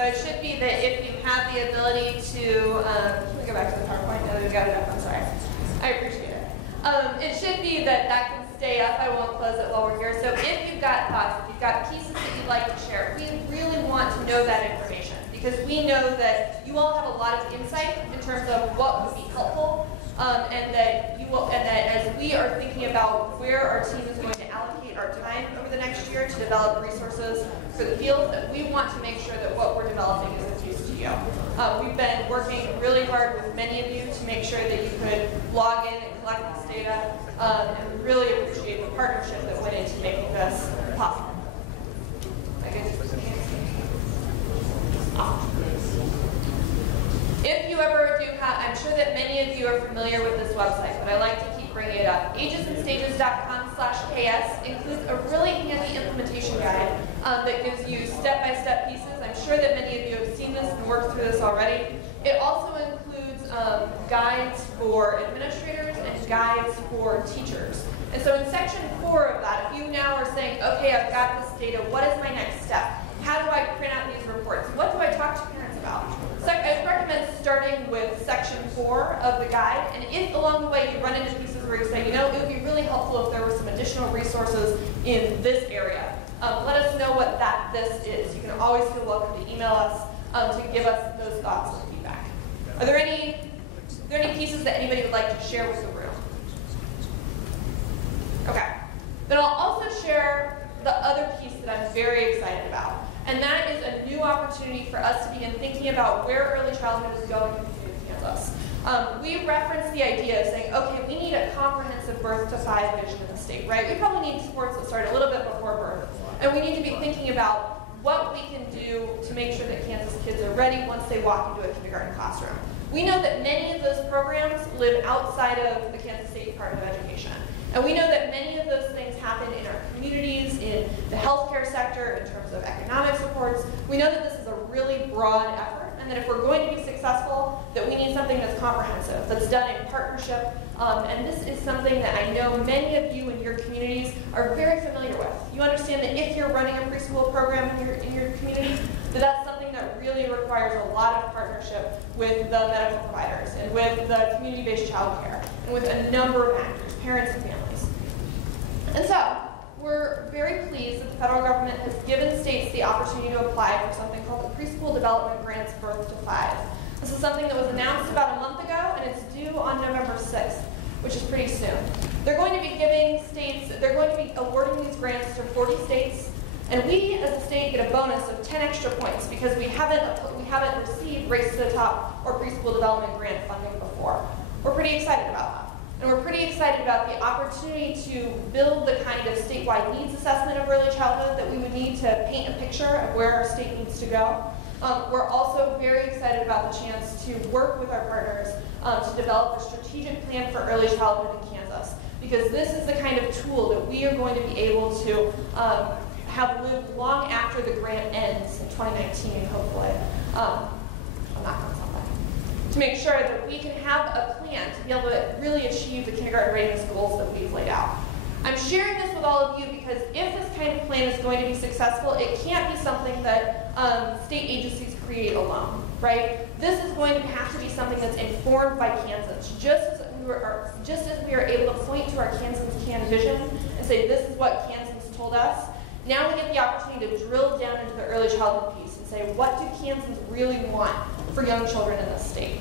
So it should be that if you have the ability to, can we go back to the PowerPoint? No, we've got it up, I'm sorry. I appreciate it. It should be that that can stay up. I won't close it while we're here. So if you've got thoughts, if you've got pieces that you'd like to share, we really want to know that information because we know that you all have a lot of insight in terms of what would be helpful, and that as we are thinking about where our team is going to allocate our time over the next year to develop resources for the field, that we want to make sure that what we're developing is of use to you. We've been working really hard with many of you to make sure that you could log in and collect this data, and we really appreciate the partnership that went into making this possible. If you ever do have, I'm sure that many of you are familiar with this website, but I like to keep bringing it up. agesandstages.com/KS includes a really handy implementation guide that gives you step-by-step pieces. I'm sure that many of you have seen this and worked through this already. It also includes guides for administrators and guides for teachers. And so in section 4 of that, if you now are saying, okay, I've got this data, what is my next step? How do I print out these reports? What do I talk to parents about? So I recommend starting with section 4 of the guide, and if along the way you run into pieces where you say, you know, it would be really helpful if there were some additional resources in this area, let us know what this is. You can always feel welcome to email us to give us those thoughts and feedback. Are there any pieces that anybody would like to share with the room? Okay. Then I'll also share the other piece that I'm very excited about. And that is a new opportunity for us to begin thinking about where early childhood is going in the state of Kansas. We referenced the idea of saying, okay, we need a comprehensive birth to 5 vision in the state, right? We probably need sports that start a little bit before birth. And we need to be thinking about what we can do to make sure that Kansas kids are ready once they walk into a kindergarten classroom. We know that many of those programs live outside of the Kansas State Department of Education. And we know that many of those things happen in our communities, in the healthcare sector, in terms of economic supports. We know that this is a really broad effort, and that if we're going to be successful, that we need something that's comprehensive, that's done in partnership. And this is something that I know many of you in your communities are very familiar with. You understand that if you're running a preschool program in your community, that's something that really requires a lot of partnership with the medical providers and with the community-based child care and with a number of actors, parents and families. And so, we're very pleased that the federal government has given states the opportunity to apply for something called the Preschool Development Grants Birth to 5. This is something that was announced about a month ago, and it's due on November 6th, which is pretty soon. They're going to be awarding these grants to 40 states, and we as a state get a bonus of 10 extra points because we haven't received Race to the Top or preschool development grant funding before. We're pretty excited about that. And we're pretty excited about the opportunity to build the kind of statewide needs assessment of early childhood that we would need to paint a picture of where our state needs to go. We're also very excited about the chance to work with our partners to develop a strategic plan for early childhood in Kansas, because this is the kind of tool that we are going to be able to have lived long after the grant ends in 2019, hopefully. I'm not going to tell that. To make sure that we can have a plan to be able to really achieve the kindergarten readiness goals that we've laid out. I'm sharing this with all of you because if this kind of plan is going to be successful, it can't be something that state agencies create alone, right? This is going to have to be something that's informed by Kansans. Just as we are able to point to our Kansans Can vision and say, this is what Kansans told us, now we get the opportunity to drill down into the early childhood piece and say, what do Kansans really want for young children in this state?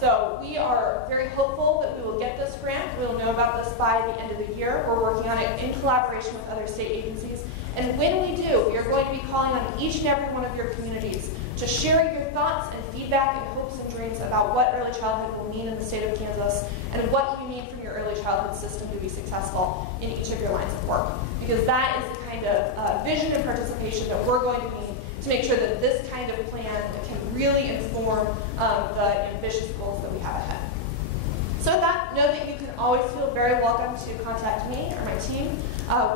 So we are very hopeful that we will get this grant. We'll know about this by the end of the year. We're working on it in collaboration with other state agencies. And when we do, we are going to be calling on each and every one of your communities to share your thoughts and feedback and hopes and dreams about what early childhood will mean in the state of Kansas and what you need from your early childhood system to be successful in each of your lines of work. Because that is the kind of vision and participation that we're going to need to make sure that this kind of plan can really inform the ambitious goals that we have ahead. So with that, know that you can always feel very welcome to contact me or my team.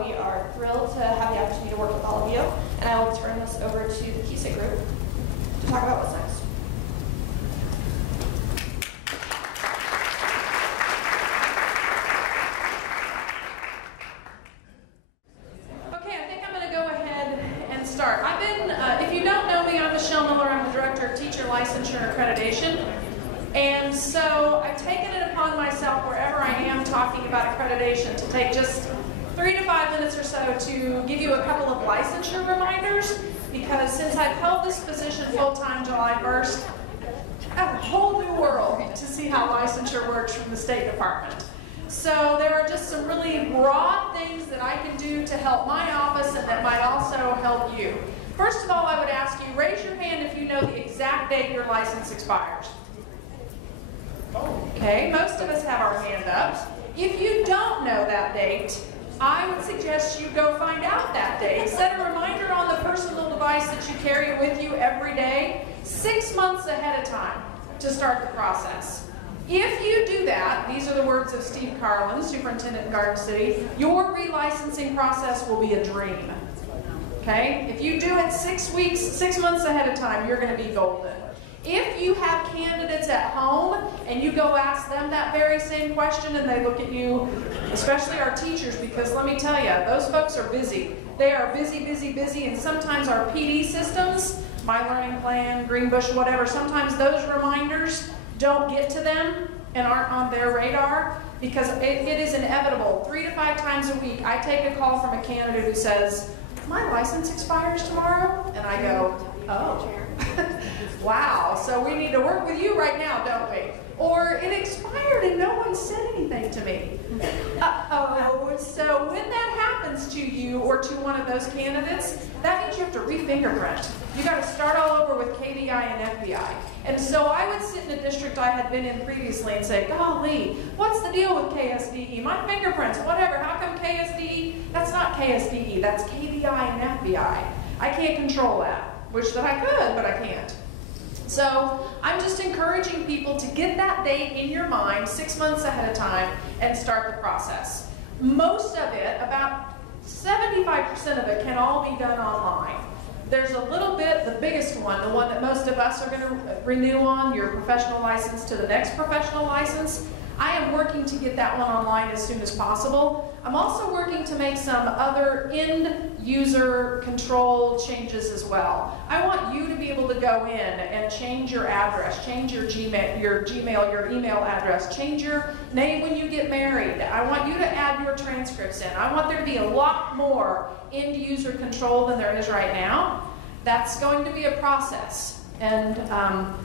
We are thrilled to have the opportunity to work with all of you, and I will turn this over to the KSDE group to talk about what's next. Okay, I think I'm going to go ahead and start. If you don't know me, I'm Michelle accreditation to take just 3 to 5 minutes or so to give you a couple of licensure reminders, because since I've held this position full-time July 1st, I have a whole new world to see how licensure works from the State Department. So there are just some really broad things that I can do to help my office and that might also help you. First of all, I would ask you, raise your hand if you know the exact date your license expires. Okay, most of us have our hand up. If you don't know that date, I would suggest you go find out that date. Set a reminder on the personal device that you carry with you every day, 6 months ahead of time to start the process. If you do that, these are the words of Steve Carlin, Superintendent in Garden City, your relicensing process will be a dream. Okay? If you do it 6 months ahead of time, you're going to be golden. If you have candidates at home and you go ask them that very same question and they look at you, especially our teachers, because let me tell you, those folks are busy. They are busy, busy, busy, and sometimes our PD systems, My Learning Plan, Greenbush, whatever, sometimes those reminders don't get to them and aren't on their radar, because it is inevitable. 3 to 5 times a week, I take a call from a candidate who says, my license expires tomorrow, and I go, oh. Wow, so we need to work with you right now, don't we? Or it expired and no one said anything to me. Uh-oh. So when that happens to you or to one of those candidates, that means you have to re-fingerprint. You got to start all over with KDI and FBI. And so I would sit in a district I had been in previously and say, golly, what's the deal with KSDE? My fingerprints, whatever, how come KSDE? That's not KSDE, that's KDI and FBI. I can't control that. Wish that I could, but I can't. So I'm just encouraging people to get that date in your mind 6 months ahead of time and start the process. Most of it, about 75% of it, can all be done online. There's a little bit, the biggest one, the one that most of us are going to renew on, your professional license to the next professional license. I am working to get that one online as soon as possible. I'm also working to make some other end-user control changes as well. I want you to be able to go in and change your address, change your Gmail, your email address, change your name when you get married. I want you to add your transcripts in. I want there to be a lot more end-user control than there is right now. That's going to be a process. And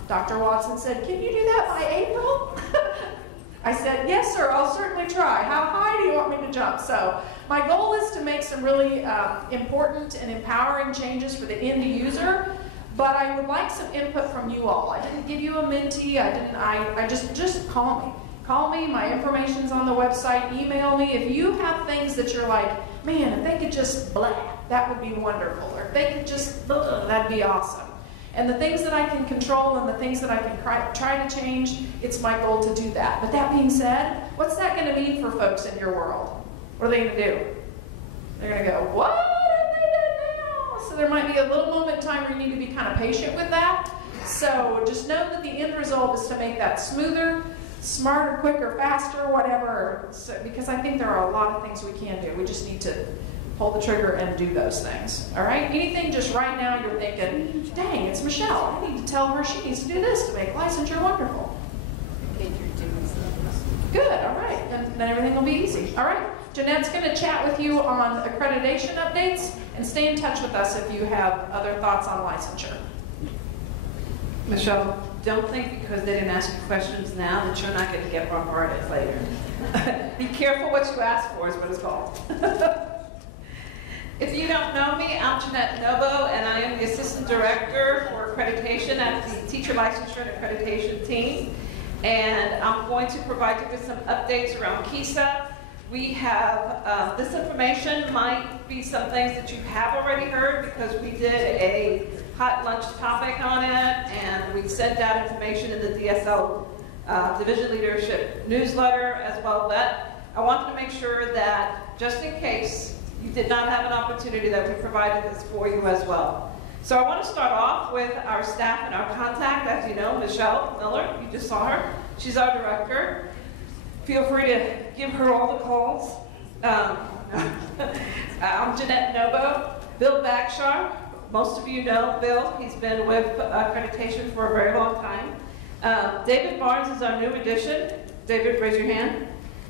Dr. Watson said, can you do that by April? I said, yes, sir, I'll certainly try. How high do you want me to jump? So my goal is to make some really important and empowering changes for the end user, but I would like some input from you all. I didn't give you a mentee. I just call me. Call me, my information's on the website, email me. If you have things that you're like, man, if they could just blah, that would be wonderful. Or if they could just blah, that'd be awesome. And the things that I can control and the things that I can try to change, it's my goal to do that. But that being said, what's that going to mean for folks in your world? What are they going to do? They're going to go, what have they done now? So there might be a little moment in time where you need to be kind of patient with that. So just know that the end result is to make that smoother, smarter, quicker, faster, whatever. So, because I think there are a lot of things we can do. We just need to pull the trigger and do those things. All right? Anything just right now you're thinking, dang, it's Michelle. I need to tell her she needs to do this to make licensure wonderful. Good, all right. Then everything will be easy. All right? Jeanette's going to chat with you on accreditation updates, and stay in touch with us if you have other thoughts on licensure. Michelle, don't think because they didn't ask you questions now that you're not going to get bombarded later. Be careful what you ask for is what it's called. If you don't know me, I'm Jeanette Novo, and I am the Assistant Director for Accreditation at the Teacher Licensure and Accreditation team. And I'm going to provide you with some updates around KESA. We have, this information might be some things that you have already heard because we did a hot lunch topic on it, and we sent out information in the DSL Division Leadership newsletter as well. But I wanted to make sure that just in case you did not have an opportunity, that we provided this for you as well. So I want to start off with our staff and our contact. As you know, Michelle Miller, you just saw her. She's our director. Feel free to give her all the calls. I'm Jeanette Novo. Bill Bagshaw, most of you know Bill. He's been with accreditation for a very long time. David Barnes is our new addition. David, raise your hand.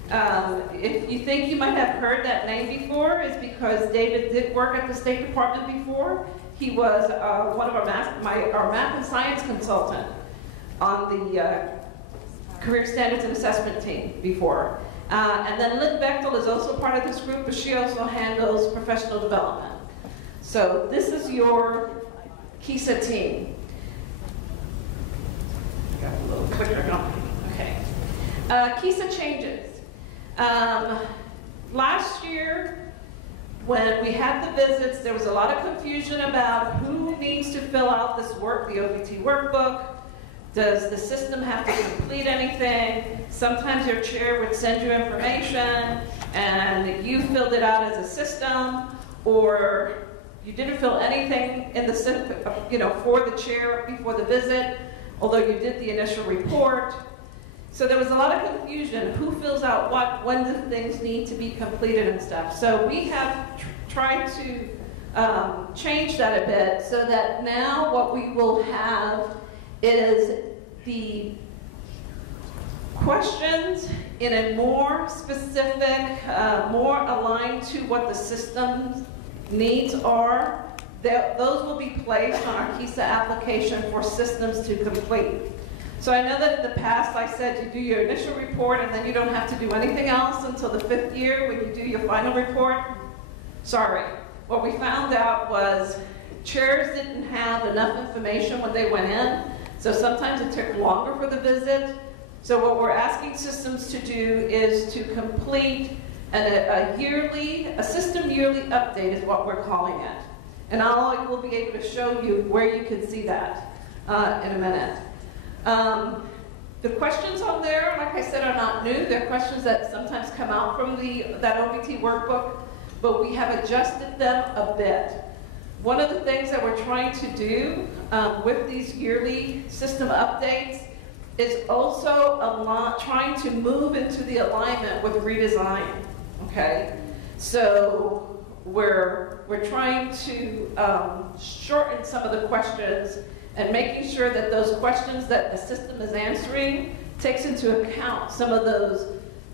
If you think you might have heard that name before, it's because David did work at the State Department before. He was one of our math and science consultant on the Career Standards and Assessment team before. And then Lynn Bechtel is also part of this group, but she also handles professional development. So this is your KSDE team. Got a little clicker going. Okay. KSDE changes. Last year, when we had the visits, there was a lot of confusion about who needs to fill out this work, the OBT workbook. Does the system have to complete anything? Sometimes your chair would send you information and you filled it out as a system, or you didn't fill anything in the system, for the chair before the visit, although you did the initial report. So there was a lot of confusion. Who fills out what, when do things need to be completed and stuff. So we have tried to change that a bit so that now what we will have is the questions in a more specific, more aligned to what the system's needs are. Those will be placed on our KSDE application for systems to complete. So I know that in the past I said you do your initial report and then you don't have to do anything else until the 5th year when you do your final report. Sorry. What we found out was chairs didn't have enough information when they went in, so sometimes it took longer for the visit. So what we're asking systems to do is to complete a system yearly update is what we're calling it. And I will be able to show you where you can see that in a minute. The questions on there, like I said, are not new. They're questions that sometimes come out from that OBT workbook, but we have adjusted them a bit. One of the things that we're trying to do with these yearly system updates is also trying to move into the alignment with redesign. Okay, so we're trying to shorten some of the questions and making sure that those questions that the system is answering takes into account some of those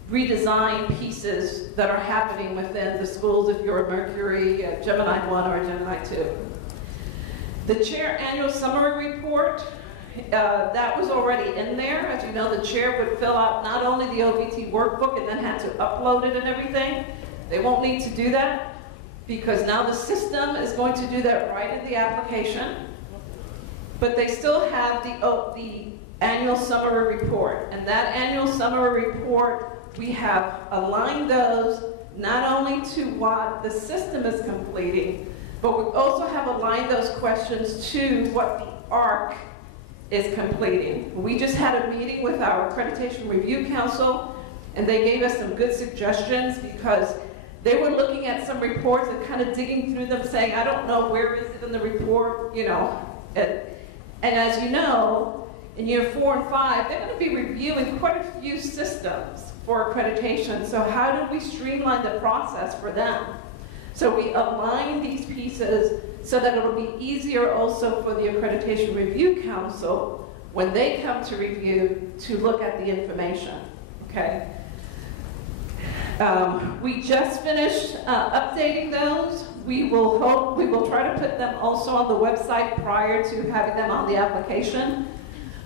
redesign pieces that are happening within the schools if you're a Mercury, a Gemini 1, or a Gemini 2. The chair annual summary report, that was already in there. As you know, the chair would fill out not only the OBT workbook and then had to upload it and everything. They won't need to do that because now the system is going to do that right in the application. But they still have the annual summary report. And that annual summary report, we have aligned those not only to what the system is completing, but we also have aligned those questions to what the ARC is completing. We just had a meeting with our Accreditation Review Council, and they gave us some good suggestions because they were looking at some reports and kind of digging through them saying, I don't know, where is it in the report, And as you know, in year 4 and 5, they're going to be reviewing quite a few systems for accreditation. So how do we streamline the process for them? So we align these pieces so that it'll be easier also for the Accreditation Review Council when they come to review to look at the information. Okay. We just finished updating those. We will try to put them also on the website prior to having them on the application,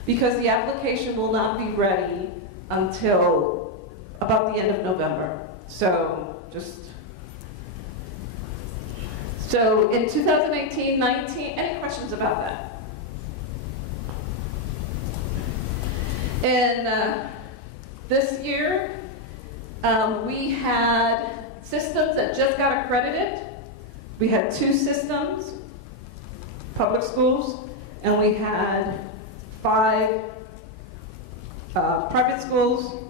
because the application will not be ready until about the end of November. So in 2018-19, any questions about that? In this year, we had systems that just got accredited. We had 2 systems, public schools, and we had 5 private schools.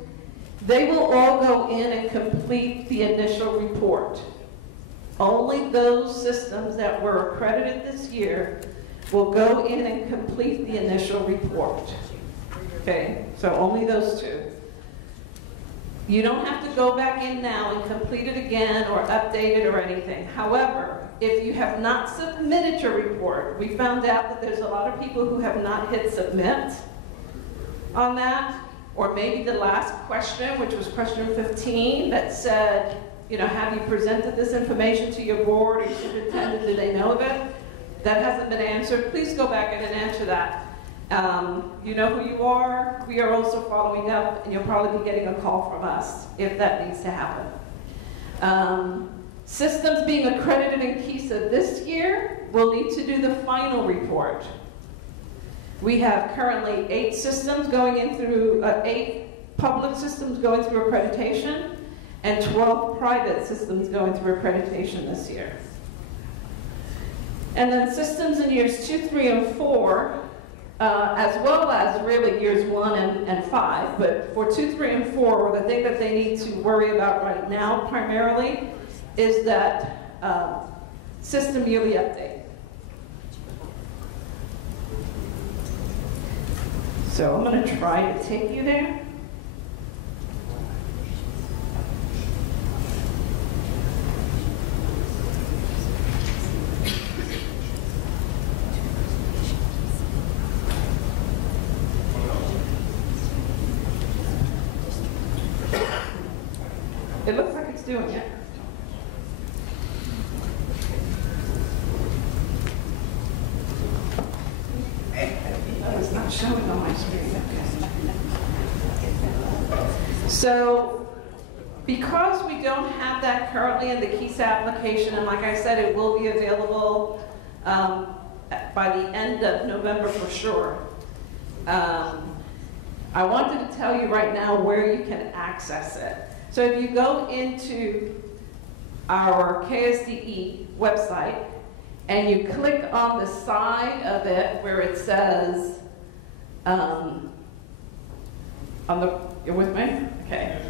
They will all go in and complete the initial report. Only those systems that were accredited this year will go in and complete the initial report. Okay, so only those 2. You don't have to go back in now and complete it again or update it or anything. However, if you have not submitted your report, we found out that there's a lot of people who have not hit submit on that. Or maybe the last question, which was question 15, that said, you know, have you presented this information to your board or your superintendent? Do they know of it? That hasn't been answered. Please go back in and answer that. You know who you are. We are also following up, and you'll probably be getting a call from us if that needs to happen. Systems being accredited in KESA this year will need to do the final report. We have currently 8 systems going in through, 8 public systems going through accreditation, and 12 private systems going through accreditation this year. And then systems in years 2, 3, and 4, as well as really years 1 and 5, but for 2, 3, and 4, the thing that they need to worry about right now primarily is that system yearly update. So I'm going to try to take you there. It looks like it's doing it. It's not showing on my screen. So, because we don't have that currently in the KESA application, and like I said, it will be available by the end of November for sure. I wanted to tell you right now where you can access it. So if you go into our KSDE website and you click on the side of it where it says, you're with me? Okay.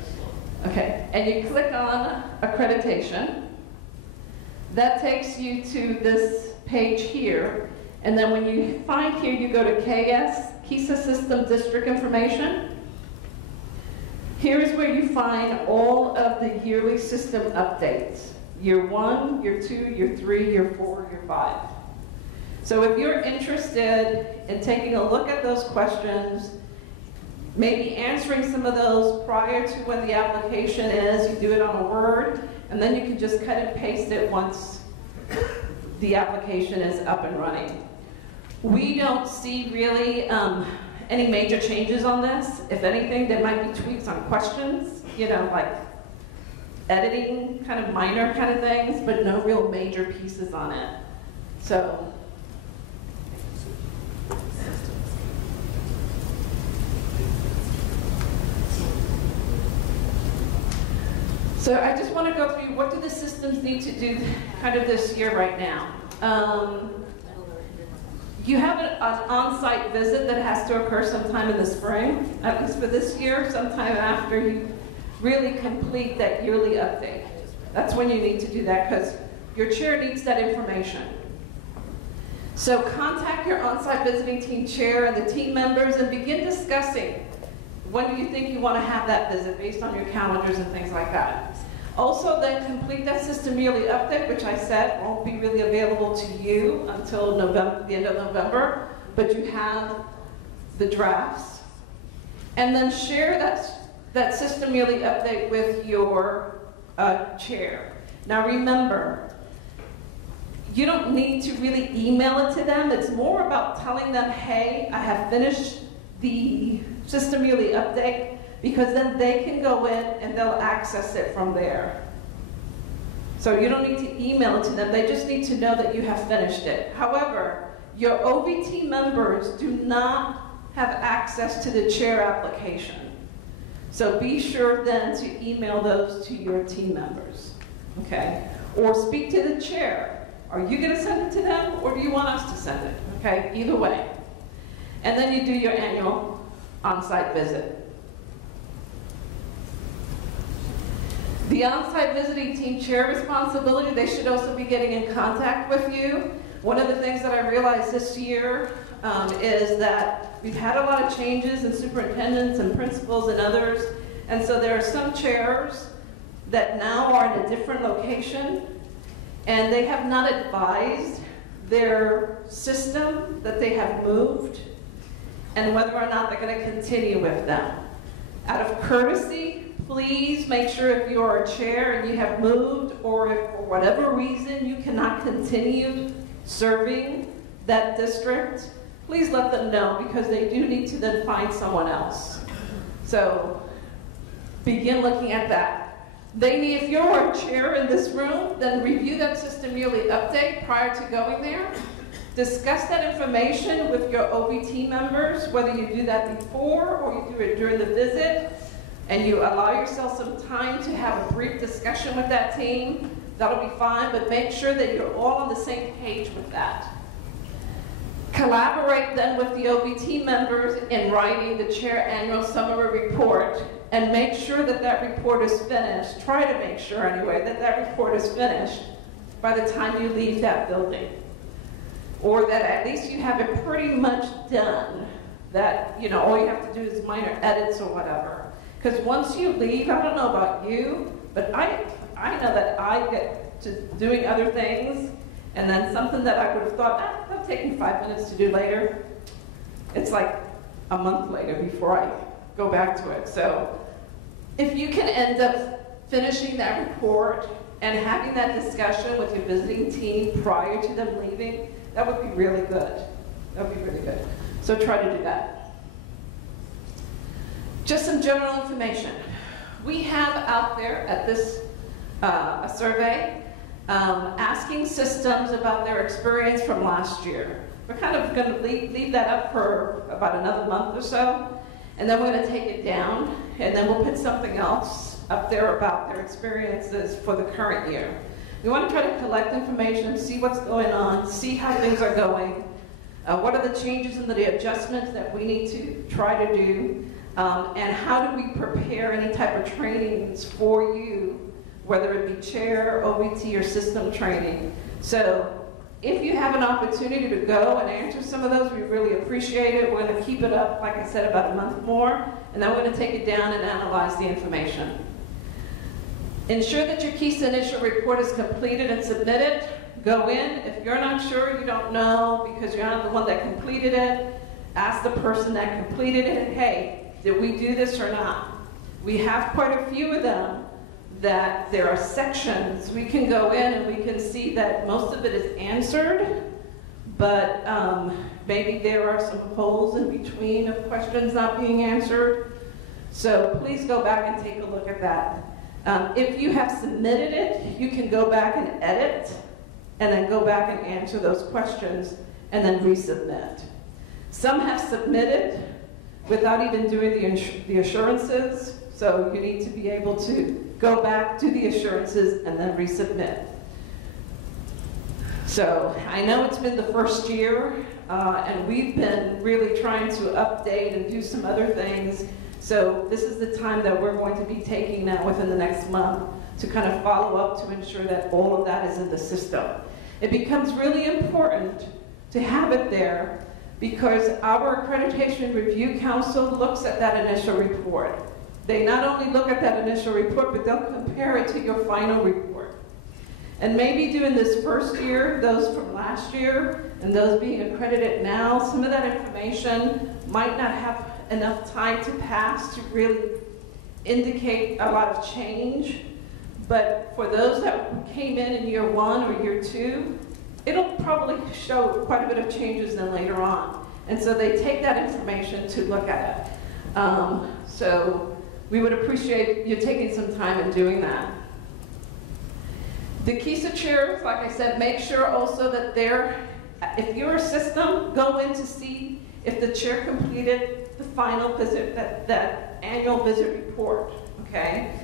Okay, and you click on accreditation. That takes you to this page here. And then when you find here, you go to KESA System District Information. Here is where you find all of the yearly system updates. Year 1, Year 2, Year 3, Year 4, Year 5. So if you're interested in taking a look at those questions, maybe answering some of those prior to when the application is, you do it on a Word, and then you can just cut and paste it once the application is up and running. We don't see really any major changes on this. If anything, there might be tweaks on questions, you know, like editing, kind of minor kind of things, but no real major pieces on it. So. So I just want to go through what do the systems need to do kind of this year right now. You have an on-site visit that has to occur sometime in the spring, at least for this year, sometime after you really complete that yearly update. That's when you need to do that because your chair needs that information. So contact your on-site visiting team chair and the team members and begin discussing when do you think you want to have that visit based on your calendars and things like that. Also then complete that system yearly update, which I said won't be really available to you until November, the end of November, but you have the drafts. And then share that system yearly update with your chair. Now remember, you don't need to really email it to them. It's more about telling them, hey, I have finished the system yearly update, because then they can go in and they'll access it from there. So you don't need to email it to them. They just need to know that you have finished it. However, your OVT members do not have access to the chair application. So be sure then to email those to your team members, okay? Or speak to the chair. Are you gonna send it to them or do you want us to send it, okay? Either way. And then you do your annual on-site visit. The on-site visiting team chair responsibility, they should also be getting in contact with you. One of the things that I realized this year is that we've had a lot of changes in superintendents and principals and others, and so there are some chairs that now are in a different location, and they have not advised their system that they have moved, and whether or not they're going to continue with them. Out of courtesy, please make sure if you are a chair and you have moved, or if for whatever reason you cannot continue serving that district, please let them know, because they do need to then find someone else. So begin looking at that. If you're a chair in this room, then review that system yearly update prior to going there. Discuss that information with your OBT members, whether you do that before or you do it during the visit, and you allow yourself some time to have a brief discussion with that team. That'll be fine, but make sure that you're all on the same page with that. Collaborate then with the OBT members in writing the chair annual summary report, and make sure that that report is finished. Try to make sure anyway that that report is finished by the time you leave that building. Or that at least you have it pretty much done, that all you have to do is minor edits or whatever. Because once you leave, I don't know about you, but I know that I get to doing other things, and then something that I would have thought, that'll take me 5 minutes to do later, it's like a month later before I go back to it. So if you can end up finishing that report and having that discussion with your visiting team prior to them leaving, that would be really good. That would be really good. So try to do that. Just some general information. We have out there at this a survey asking systems about their experience from last year. We're kind of going to leave that up for about another month or so, and then we're going to take it down, and then we'll put something else up there about their experiences for the current year. We want to try to collect information, see what's going on, see how things are going, what are the changes and the adjustments that we need to try to do, and how do we prepare any type of trainings for you, whether it be chair, OBT, or system training. So if you have an opportunity to go and answer some of those, we really appreciate it. We're going to keep it up, like I said, about a month more, and then we're going to take it down and analyze the information. Ensure that your KSDE initial report is completed and submitted. Go in. If you're not sure, you don't know, because you're not the one that completed it, ask the person that completed it, hey, did we do this or not? We have quite a few of them that there are sections. We can go in and we can see that most of it is answered, but maybe there are some holes in between of questions not being answered. So please go back and take a look at that. If you have submitted it, you can go back and edit, and then go back and answer those questions, and then resubmit. Some have submitted without even doing the assurances, so you need to be able to go back to the assurances and then resubmit. So I know it's been the first year, and we've been really trying to update and do some other things. So this is the time that we're going to be taking now within the next month to kind of follow up to ensure that all of that is in the system. It becomes really important to have it there because our Accreditation Review Council looks at that initial report. They not only look at that initial report, but they'll compare it to your final report. And maybe during this first year, those from last year and those being accredited now, some of that information might not have enough time to pass to really indicate a lot of change. But for those that came in year 1 or year 2, it'll probably show quite a bit of changes then later on. And so they take that information to look at it. So we would appreciate you taking some time and doing that. The KSDE chairs, like I said, make sure also that if you're a system, go in to see if the chair completed the final visit, that annual visit report, okay?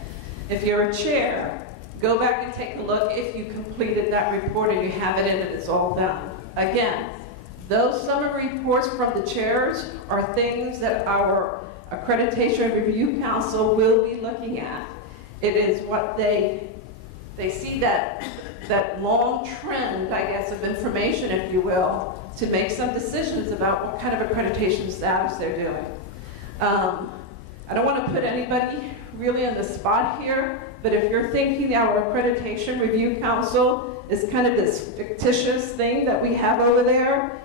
If you're a chair, go back and take a look if you completed that report and you have it in and it's all done. Again, those summary reports from the chairs are things that our Accreditation Review Council will be looking at. It is what they see that long trend, I guess, of information, if you will, to make some decisions about what kind of accreditation status they're doing. I don't want to put anybody really on the spot here, but if you're thinking our Accreditation Review Council is kind of this fictitious thing that we have over there,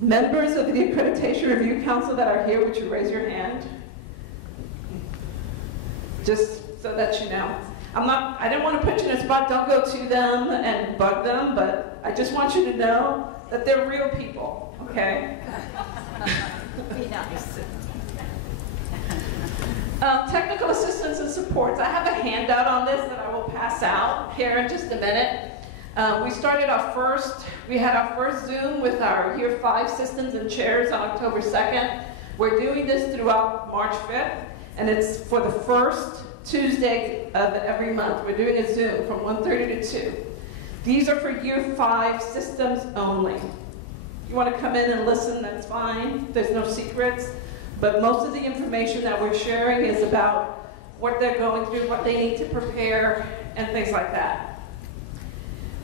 members of the Accreditation Review Council that are here, would you raise your hand? just so that you know. I didn't want to put you in a spot, don't go to them and bug them, but I just want you to know that they're real people, okay? Be nice. Technical assistance and supports. I have a handout on this that I will pass out here in just a minute. We had our first Zoom with our Year 5 systems and chairs on October 2nd. We're doing this throughout March 5th, and it's for the first Tuesday of every month. We're doing a Zoom from 1:30 to 2. These are for Year 5 systems only. If you want to come in and listen, that's fine. There's no secrets. But most of the information that we're sharing is about what they're going through, what they need to prepare, and things like that.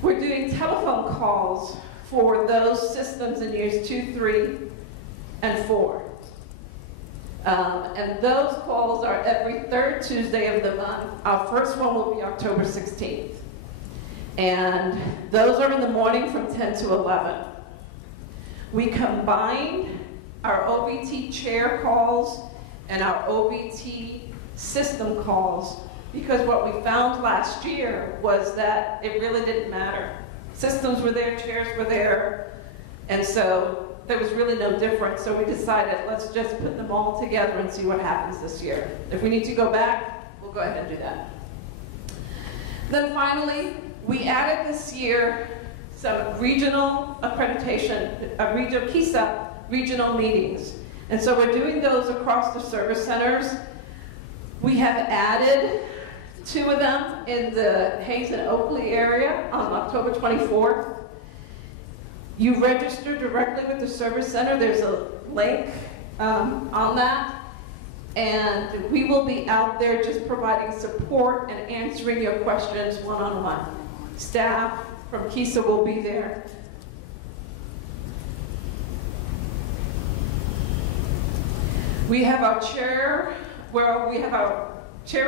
We're doing telephone calls for those systems in years 2, 3, and 4. And those calls are every third Tuesday of the month. Our first one will be October 16th. And those are in the morning from 10 to 11. We combined our OBT chair calls and our OBT system calls because what we found last year was that it really didn't matter. Systems were there, chairs were there, and so there was really no difference. So we decided, let's just put them all together and see what happens this year. If we need to go back, we'll go ahead and do that. Then finally, we added this year some regional accreditation, regional KISA regional meetings. And so we're doing those across the service centers. We have added 2 of them in the Hayes and Oakley area on October 24th. You register directly with the service center. There's a link on that. And we will be out there just providing support and answering your questions one-on-one. Staff from KISA will be there. We have our chair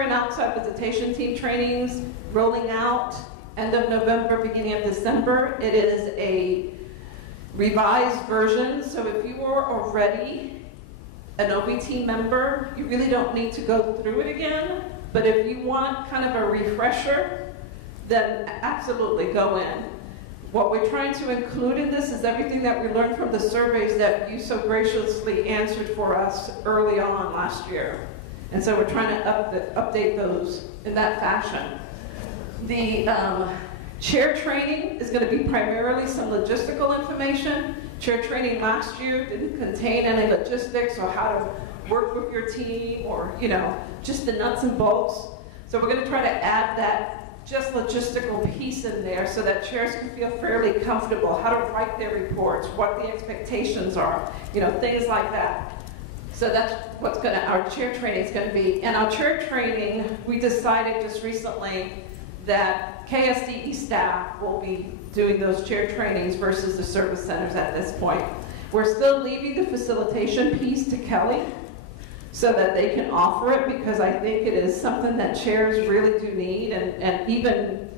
and outside visitation team trainings rolling out end of November, beginning of December. It is a revised version, so if you are already an OBT member, you really don't need to go through it again, but if you want kind of a refresher, then absolutely go in. What we're trying to include in this is everything that we learned from the surveys that you so graciously answered for us early on last year. And so we're trying to update those in that fashion. The chair training is going to be primarily some logistical information. Chair training last year didn't contain any logistics or how to work with your team or, just the nuts and bolts. So we're going to try to add that just logistical piece in there so that chairs can feel fairly comfortable, how to write their reports, what the expectations are, things like that. So that's what our chair training is going to be. And our chair training, we decided just recently that KSDE staff will be doing those chair trainings versus the service centers at this point. We're still leaving the facilitation piece to Kelly so that they can offer it, because I think it is something that chairs really do need, and even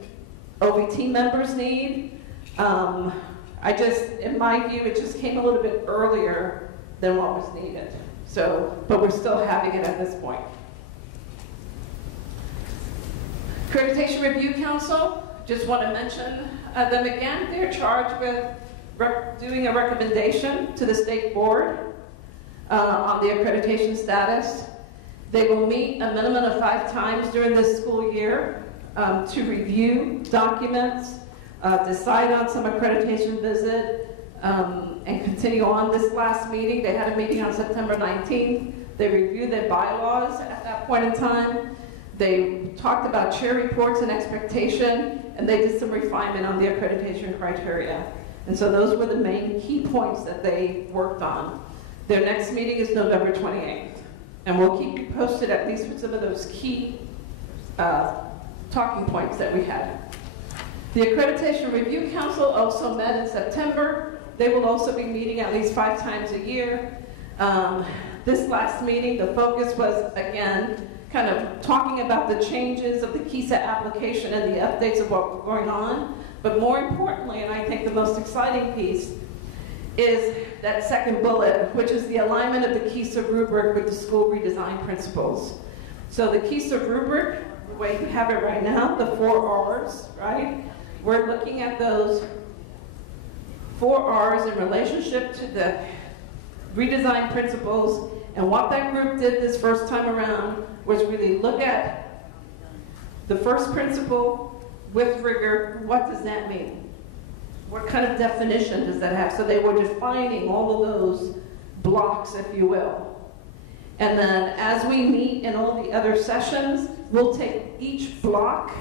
OBT members need. In my view, it just came a little bit earlier than what was needed. But we're still having it at this point. Accreditation Review Council, just want to mention them again. They're charged with doing a recommendation to the state board on the accreditation status. They will meet a minimum of 5 times during this school year to review documents, decide on some accreditation visit, and continue on. This last meeting, they had a meeting on September 19th. They reviewed their bylaws at that point in time. They talked about chair reports and expectation, and they did some refinement on the accreditation criteria. And so those were the main key points that they worked on. Their next meeting is November 28th. And we'll keep you posted at least with some of those key talking points that we had. The Accreditation Review Council also met in September. They will also be meeting at least 5 times a year. This last meeting, the focus was, again, kind of talking about the changes of the KISA application and the updates of what was going on. But more importantly, and I think the most exciting piece, is that second bullet, which is the alignment of the KISA rubric with the school redesign principles. So the KSDE rubric, the way you have it right now, the 4 R's, right? We're looking at those 4 R's in relationship to the redesigned principles. And what that group did this first time around was really look at the first principle with rigor. What does that mean? What kind of definition does that have? So they were defining all of those blocks, if you will. And then as we meet in all the other sessions, we'll take each block,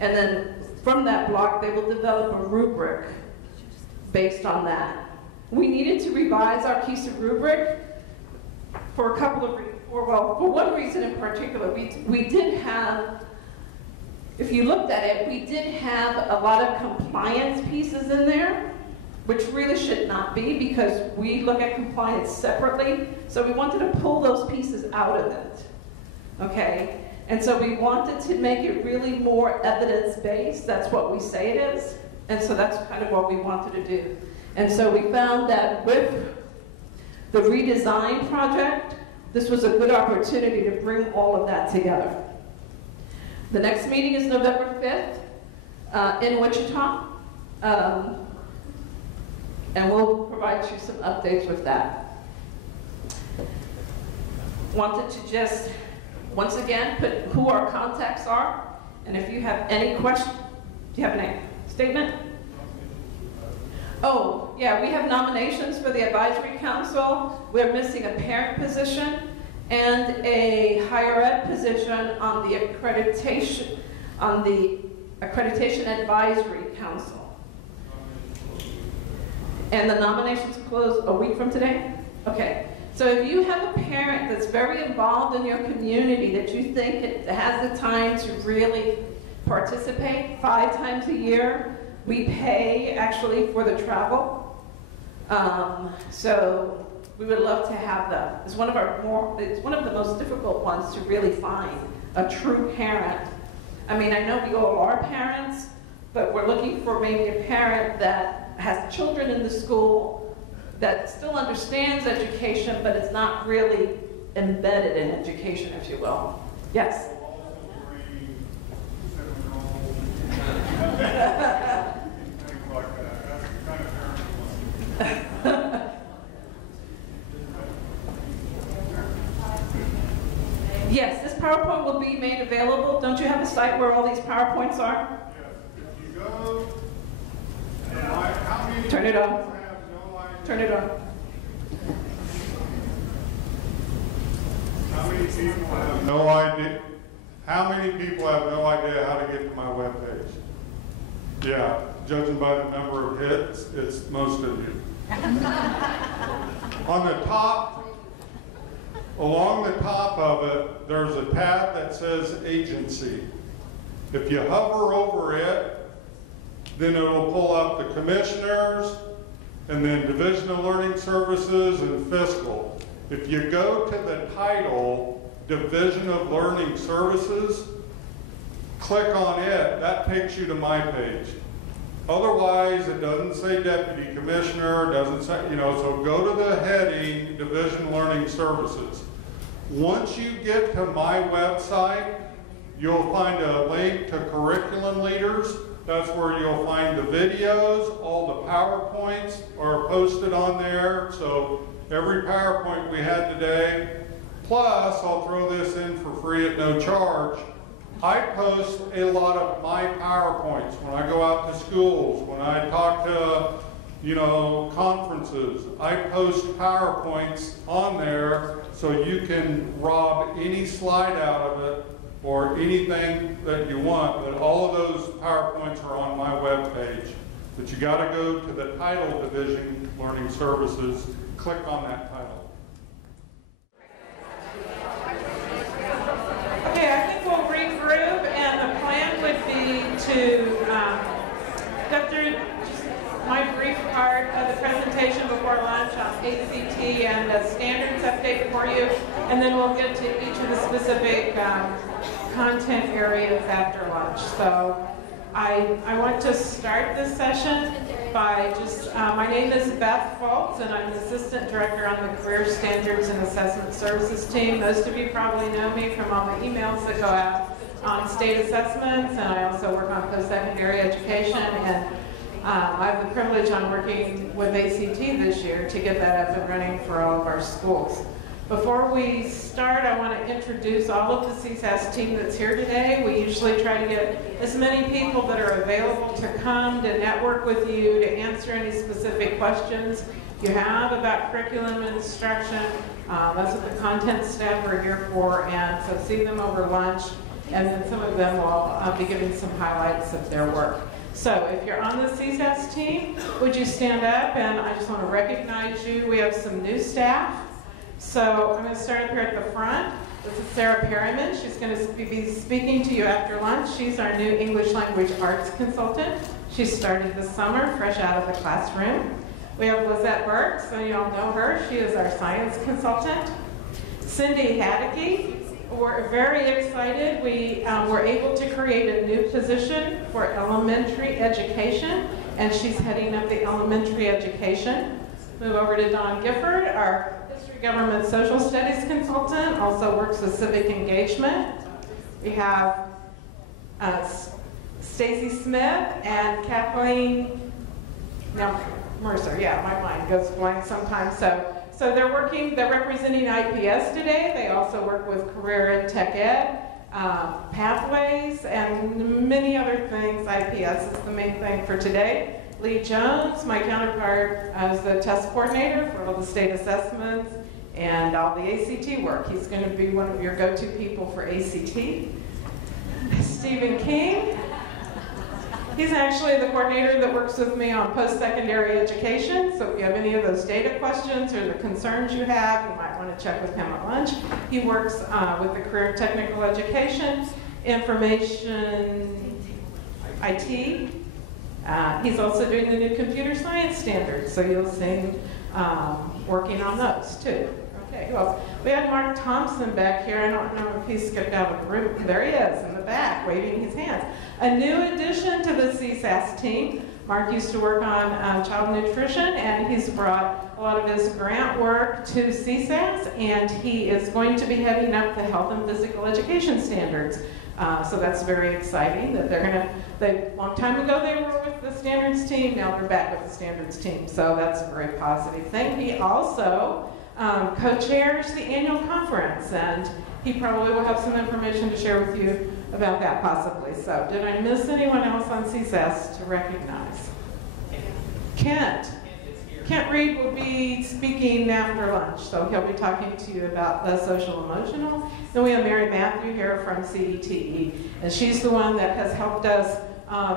and then from that block, they will develop a rubric based on that. We needed to revise our KSDE rubric for a couple of reasons. Well, for one reason in particular. We did have, if you looked at it, we did have a lot of compliance pieces in there, which really should not be, because we look at compliance separately. So we wanted to pull those pieces out of it, okay? And so we wanted to make it really more evidence-based. That's what we say it is. And so that's kind of what we wanted to do. And so we found that with the redesign project, this was a good opportunity to bring all of that together. The next meeting is November 5th in Wichita. And we'll provide you some updates with that. Wanted to just, once again, put who our contacts are. And if you have any questions, do you have any statement? Oh, yeah, we have nominations for the advisory council. We're missing a parent position and a higher ed position on the accreditation advisory council. And the nominations close a week from today? Okay. So if you have a parent that's very involved in your community that you think it has the time to really participate 5 times a year, we pay actually for the travel. So we would love to have them. It's one of the most difficult ones to really find a true parent. I mean, I know we all are parents, but we're looking for maybe a parent that has children in the school that still understands education, but is not really embedded in education, if you will. Yes? Yes, this PowerPoint will be made available. Don't you have a site where all these PowerPoints are? Yes. If you go, how many Turn it on. have no idea? Turn it on. How many people have no idea? How many people have no idea how to get to my webpage? Yeah, judging by the number of hits, it's most of you. On the top, along the top of it, there's a tab that says agency. If you hover over it, then it'll pull up the commissioners, and then Division of Learning Services and Fiscal. If you go to the title, Division of Learning Services, click on it, that takes you to my page. Otherwise, it doesn't say Deputy Commissioner, it doesn't say, so go to the heading, Division Learning Services. Once you get to my website, you'll find a link to Curriculum Leaders. That's where you'll find the videos, all the PowerPoints are posted on there. So every PowerPoint we had today, plus I'll throw this in for free at no charge. I post a lot of my PowerPoints when I go out to schools, when I talk to, conferences. I post PowerPoints on there so you can rob any slide out of it or anything that you want, but all of those PowerPoints are on my webpage. But you got to go to the title, Division Learning Services, click on that title. Okay, I think we'll regroup, and the plan would be to go through just my brief part of the presentation before lunch on ACT and a standards update for you, and then we'll get to each of the specific content areas after lunch. So I want to start this session by just, my name is Beth Foltz, and I'm an Assistant Director on the Career Standards and Assessment Services team. Most of you probably know me from all the emails that go out on state assessments, and I also work on post-secondary education, and I have the privilege on working with ACT this year to get that up and running for all of our schools. Before we start, I want to introduce all of the CSAS team that's here today. We usually try to get as many people that are available to come to network with you, to answer any specific questions you have about curriculum and instruction. That's what the content staff are here for, and so see them over lunch, and then some of them will be giving some highlights of their work. So if you're on the CSAS team, would you stand up? And I just want to recognize you. We have some new staff. So I'm going to start up here at the front. This is Sarah Perryman. She's going to be speaking to you after lunch. She's our new English Language Arts consultant. She started this summer, fresh out of the classroom. We have Lizette Burke, so you all know her. She is our science consultant. Cindy Hadeke. We're very excited. We were able to create a new position for elementary education, and she's heading up the elementary education. Move over to Dawn Gifford, our History, Government, Social Studies consultant, also works with civic engagement. We have Stacy Smith and Kathleen Mercer. Yeah, my mind goes blank sometimes. So they're representing IPS today. They also work with career and tech ed, pathways, and many other things. IPS is the main thing for today. Lee Jones, my counterpart, is the test coordinator for all the state assessments and all the ACT work. He's going to be one of your go-to people for ACT. Stephen King. He's actually the coordinator that works with me on post-secondary education, so if you have any of those data questions or the concerns you have, you might want to check with him at lunch. He works with the career technical education, information, IT. He's also doing the new computer science standards, so you'll see him working on those too. Okay, who else? We had Mark Thompson back here. I don't know if he skipped out of the room. There he is in the back, waving his hands. A new addition to the CSAS team. Mark used to work on child nutrition, and he's brought a lot of his grant work to CSAS, and he is going to be heading up the health and physical education standards. So that's very exciting that a long time ago they were with the standards team, now they're back with the standards team. So that's a very positive thing. He also co-chairs the annual conference, and he probably will have some information to share with you about that possibly. So did I miss anyone else on CSAS to recognize? Kent Reed will be speaking after lunch, so he'll be talking to you about the social emotional. Then we have Mary Matthew here from CETE, and she's the one that has helped us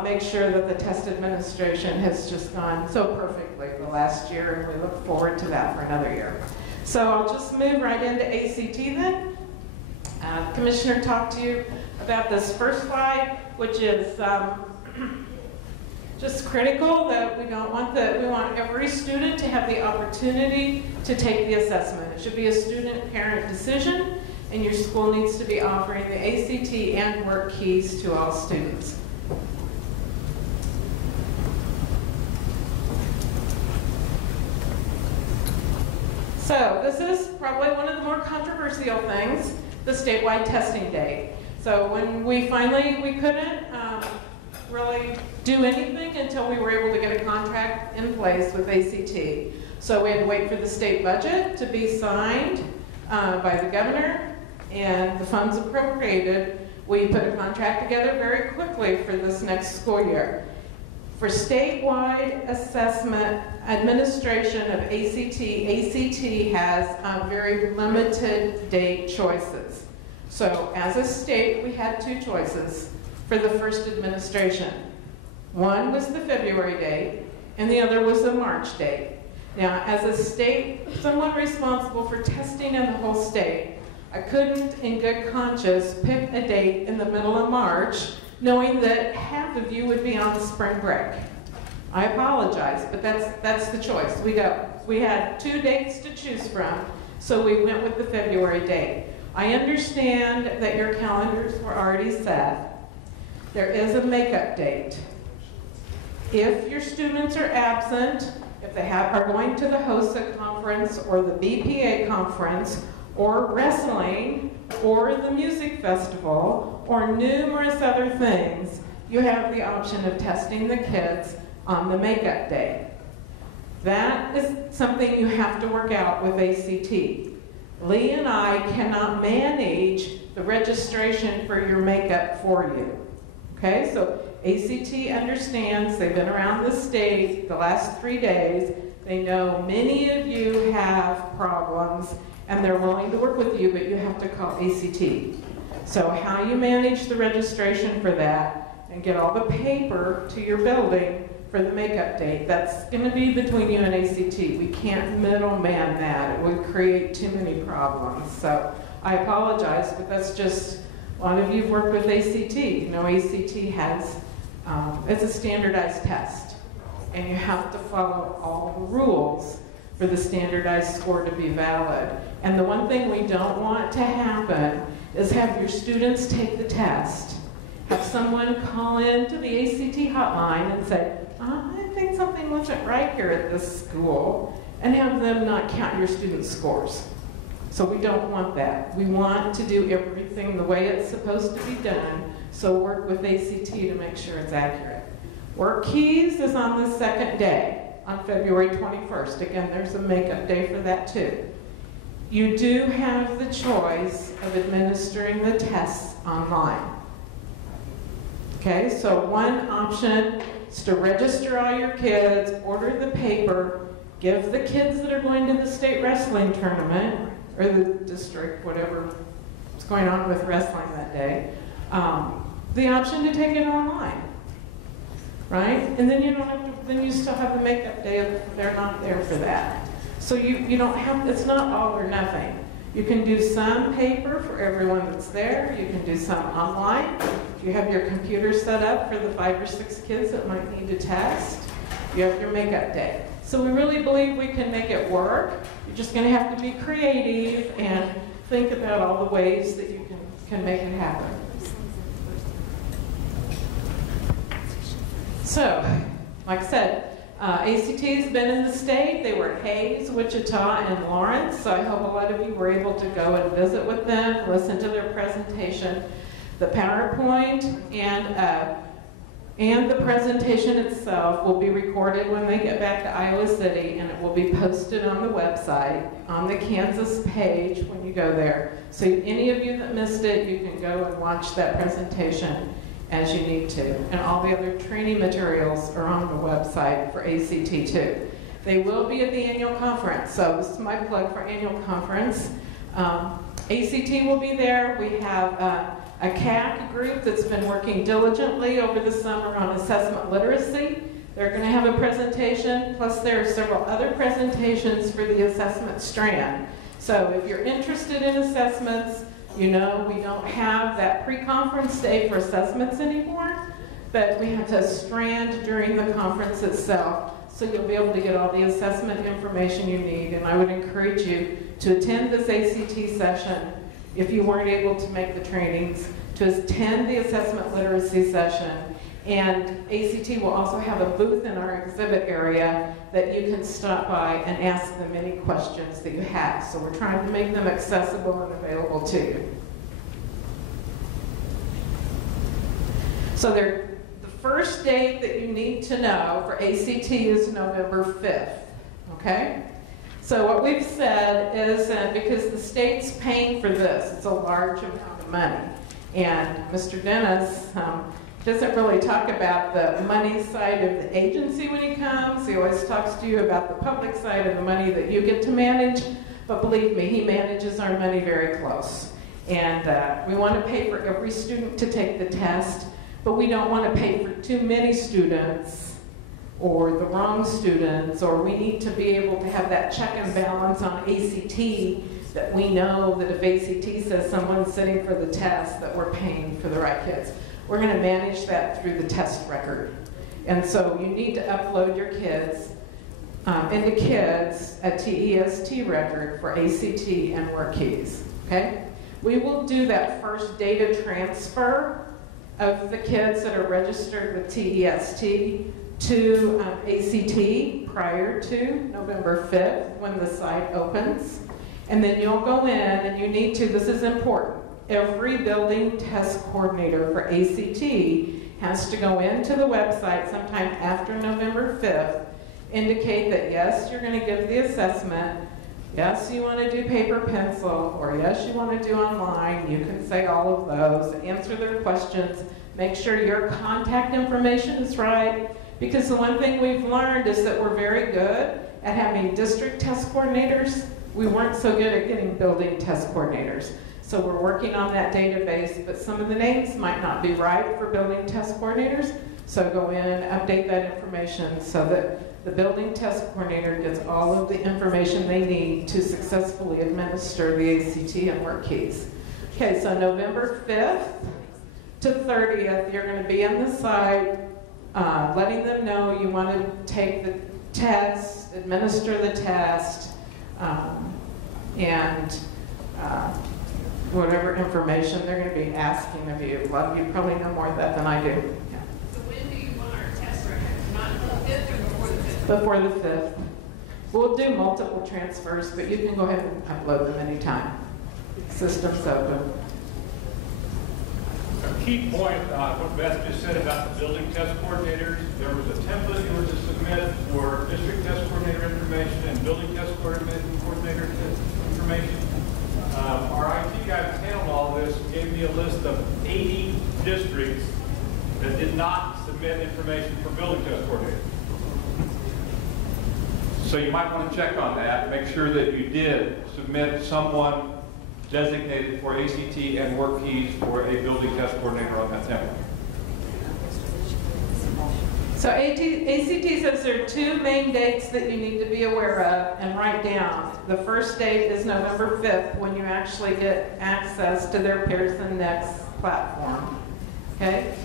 make sure that the test administration has just gone so perfectly the last year, and we look forward to that for another year. So I'll just move right into ACT then. Commissioner talked to you about this first slide, which is just critical that we want every student to have the opportunity to take the assessment. It should be a student-parent decision, and your school needs to be offering the ACT and work keys to all students. So this is probably one of the more controversial things, the statewide testing date. So when we couldn't really do anything until we were able to get a contract in place with ACT. So we had to wait for the state budget to be signed by the governor and the funds appropriated. We put a contract together very quickly for this next school year. For statewide assessment administration of ACT has very limited date choices. So as a state, we had two choices for the first administration. One was the February date, and the other was the March date. Now, as a state, someone responsible for testing in the whole state, I couldn't, in good conscience, pick a date in the middle of March, knowing that half of you would be on spring break. I apologize, but that's the choice. We had two dates to choose from, so we went with the February date. I understand that your calendars were already set, there is a makeup date. If your students are absent, if they are going to the HOSA conference or the BPA conference or wrestling or the music festival or numerous other things, you have the option of testing the kids on the makeup day. That is something you have to work out with ACT. Lee and I cannot manage the registration for your makeup for you. Okay, so ACT understands, they've been around the state the last 3 days, they know many of you have problems and they're willing to work with you, but you have to call ACT. So how you manage the registration for that and get all the paper to your building for the makeup date, that's going to be between you and ACT. We can't middleman that. It would create too many problems. So I apologize, but that's just, a lot of you have worked with ACT. You know, ACT has, it's a standardized test, and you have to follow all the rules for the standardized score to be valid. And the one thing we don't want to happen is have your students take the test, have someone call in to the ACT hotline and say, I think something wasn't right here at this school, and have them not count your students' scores. So we don't want that. We want to do everything the way it's supposed to be done, so work with ACT to make sure it's accurate. Work keys is on the second day, on February 21st. Again, there's a makeup day for that too. You do have the choice of administering the tests online. Okay, so one option is to register all your kids, order the paper, give the kids that are going to the state wrestling tournament, or the district, whatever is going on with wrestling that day, the option to take it online, right? And then you don't have to, then you still have the makeup day if they're not there for that. So you don't have, it's not all or nothing. You can do some paper for everyone that's there. You can do some online. If you have your computer set up for the 5 or 6 kids that might need to test, you have your makeup day. So we really believe we can make it work. You're just going to have to be creative and think about all the ways that you can make it happen. So, like I said, ACT has been in the state. They were at Hayes, Wichita, and Lawrence, so I hope a lot of you were able to go and visit with them, listen to their presentation. The PowerPoint and the presentation itself will be recorded when they get back to Iowa City, and it will be posted on the website, on the Kansas page when you go there. So any of you that missed it, you can go and watch that presentation as you need to. And all the other training materials are on the website for ACT too. They will be at the annual conference, so this is my plug for annual conference. ACT will be there. We have a CAC group that's been working diligently over the summer on assessment literacy. They're going to have a presentation, plus there are several other presentations for the assessment strand. So if you're interested in assessments, you know we don't have that pre-conference day for assessments anymore, but we have a strand during the conference itself, so you'll be able to get all the assessment information you need. And I would encourage you to attend this ACT session if you weren't able to make the trainings, to attend the assessment literacy session. And ACT will also have a booth in our exhibit area that you can stop by and ask them any questions that you have. So we're trying to make them accessible and available to you. So the first date that you need to know for ACT is November 5th, okay? So what we've said is that because the state's paying for this, it's a large amount of money. And Mr. Dennis doesn't really talk about the money side of the agency when he comes. He always talks to you about the public side of the money that you get to manage. But believe me, he manages our money very close. And we want to pay for every student to take the test, but we don't want to pay for too many students or the wrong students, or we need to be able to have that check and balance on ACT, that we know that if ACT says someone's sitting for the test, that we're paying for the right kids. We're going to manage that through the test record. And so you need to upload your kids into Kids a TEST record for ACT and work keys, okay? We will do that first data transfer of the kids that are registered with TEST to ACT prior to November 5th when the site opens. And then you'll go in and you need to, this is important, every building test coordinator for ACT has to go into the website sometime after November 5th, indicate that yes, you're going to give the assessment, yes, you want to do paper pencil, or yes, you want to do online. You can say all of those, answer their questions, make sure your contact information is right, because the one thing we've learned is that we're very good at having district test coordinators. We weren't so good at getting building test coordinators. So we're working on that database, but some of the names might not be right for building test coordinators. So go in, update that information so that the building test coordinator gets all of the information they need to successfully administer the ACT and work keys. Okay, so November 5th to 30th, you're going to be on the site, letting them know you want to take the test, administer the test, and whatever information they're going to be asking of you. A lot of you probably know more of that than I do. Yeah. So when do you want our test records? Not the 5th or before the 5th? Before the 5th. We'll do multiple transfers, but you can go ahead and upload them anytime. System's open. A key point, what Beth just said about the building test coordinators, there was a template you were to submit for district test coordinator information and building test coordinator information. Our IT guy that handled all this gave me a list of 80 districts that did not submit information for building test coordinator. So you might want to check on that, make sure that you did submit someone designated for ACT and work keys for a building test coordinator on that template. So ACT says there are two main dates that you need to be aware of and write down. The first date is November 5th when you actually get access to their Pearson Next platform. Okay?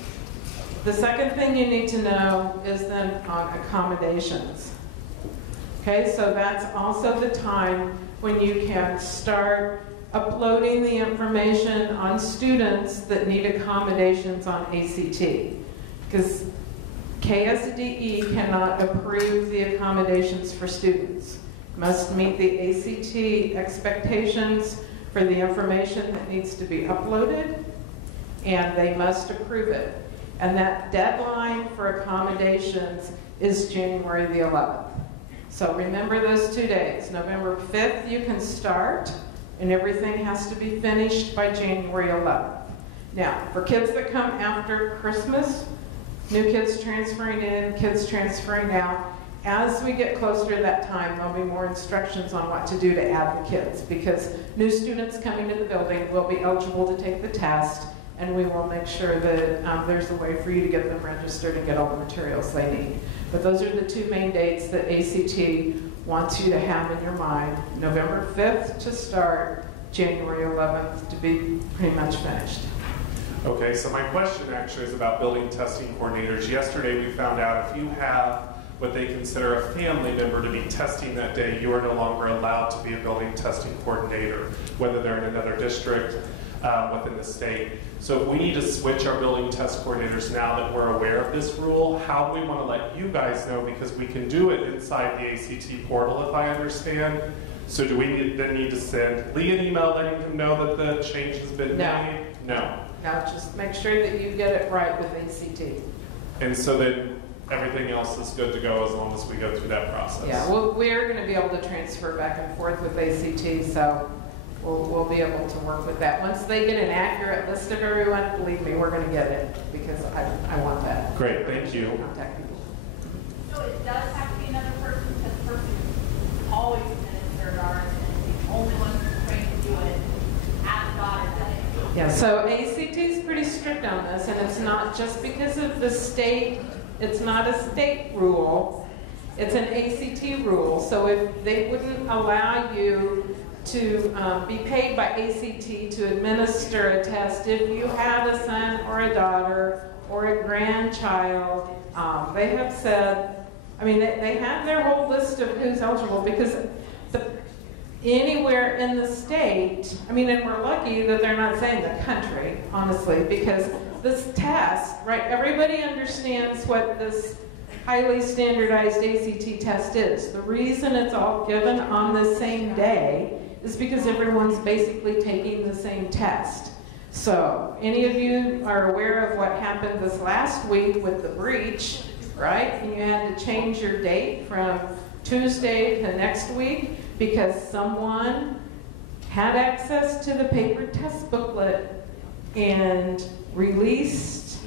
The second thing you need to know is then on accommodations. Okay, so that's also the time when you can start uploading the information on students that need accommodations on ACT. Because KSDE cannot approve the accommodations for students. Must meet the ACT expectations for the information that needs to be uploaded, and they must approve it. And that deadline for accommodations is January the 11th. So remember those 2 days. November 5th you can start, and everything has to be finished by January 11th. Now, for kids that come after Christmas, new kids transferring in, kids transferring out, as we get closer to that time, there'll be more instructions on what to do to add the kids, because new students coming to the building will be eligible to take the test, and we will make sure that there's a way for you to get them registered and get all the materials they need. But those are the two main dates that ACT wants you to have in your mind. November 5th to start, January 11th to be pretty much finished. Okay, so my question actually is about building testing coordinators. Yesterday we found out if you have what they consider a family member to be testing that day, you are no longer allowed to be a building testing coordinator, whether they're in another district within the state. So if we need to switch our building test coordinators now that we're aware of this rule, how we want to let you guys know, because we can do it inside the ACT portal if I understand. So do we then need to send Lee an email letting him know that the change has been made? No. Now just make sure that you get it right with ACT. And so then everything else is good to go as long as we go through that process. Yeah, we're going to be able to transfer back and forth with ACT, so we'll be able to work with that. Once they get an accurate list of everyone, believe me, we're going to get it, because I want that. Great, thank you. Contact people. So it does have to be another person, because the person is always administered ours, and the only one who's trained to do it at the daughter day. Yeah, so ACT is pretty strict on this, and it's not just because of the state, it's not a state rule, it's an ACT rule. So if they wouldn't allow you to be paid by ACT to administer a test, if you had a son or a daughter or a grandchild, they have said, I mean, they have their whole list of who's eligible, because anywhere in the state, I mean, and we're lucky that they're not saying the country, honestly, because this test, right, everybody understands what this highly standardized ACT test is. The reason it's all given on the same day is because everyone's basically taking the same test. So, any of you are aware of what happened this last week with the breach, right? And you had to change your date from Tuesday to next week because someone had access to the paper test booklet and released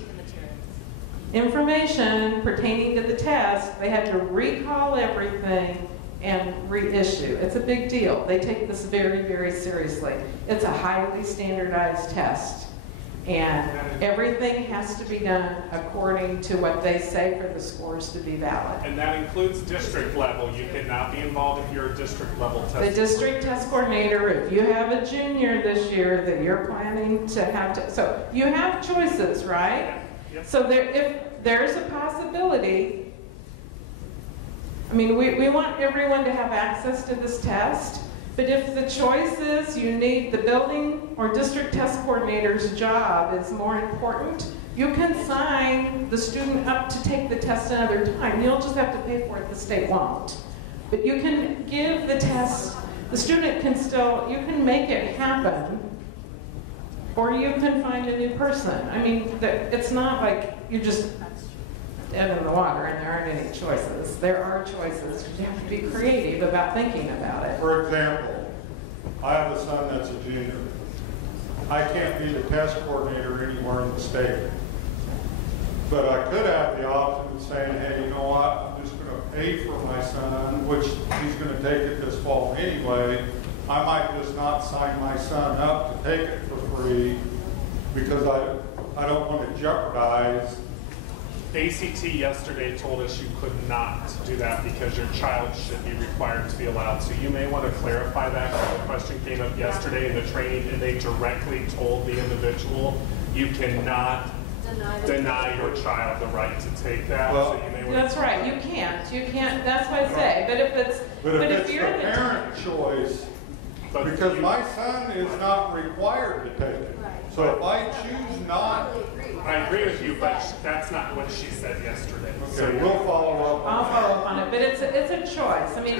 information pertaining to the test. They had to recall everything and reissue. It's a big deal. They take this very, very seriously. It's a highly standardized test. And everything has to be done according to what they say for the scores to be valid. And that includes district level. You cannot be involved if you're a district level test. The district test coordinator, if you have a junior this year that you're planning to have to, so you have choices, right? Yep. So if there's a possibility, I mean, we want everyone to have access to this test, but if the choice is you need the building or district test coordinator's job is more important, you can sign the student up to take the test another time. You'll just have to pay for it, the state won't. But you can give the test, the student can still, you can make it happen, or you can find a new person. I mean, it's not like you're just dead in the water and there aren't any choices. There are choices. You have to be creative about thinking about it. For example, I have a son that's a junior. I can't be the test coordinator anywhere in the state. But I could have the option of saying, hey, you know what, I'm just going to pay for my son, which he's going to take it this fall anyway. I might just not sign my son up to take it for free because I don't want to jeopardize. ACT yesterday told us you could not do that because your child should be required to be allowed. So you may want to clarify that because the question came up yesterday in the training and they directly told the individual you cannot deny your child the right to take that. Well, so you may want that's right, you can't, that's what I say. But if you're the parent choice, because my son is not required to take it. So if I choose not, I agree with you, but that's not what she said yesterday. Okay, So we'll follow up. I'll follow up on it, but it's a choice. I mean,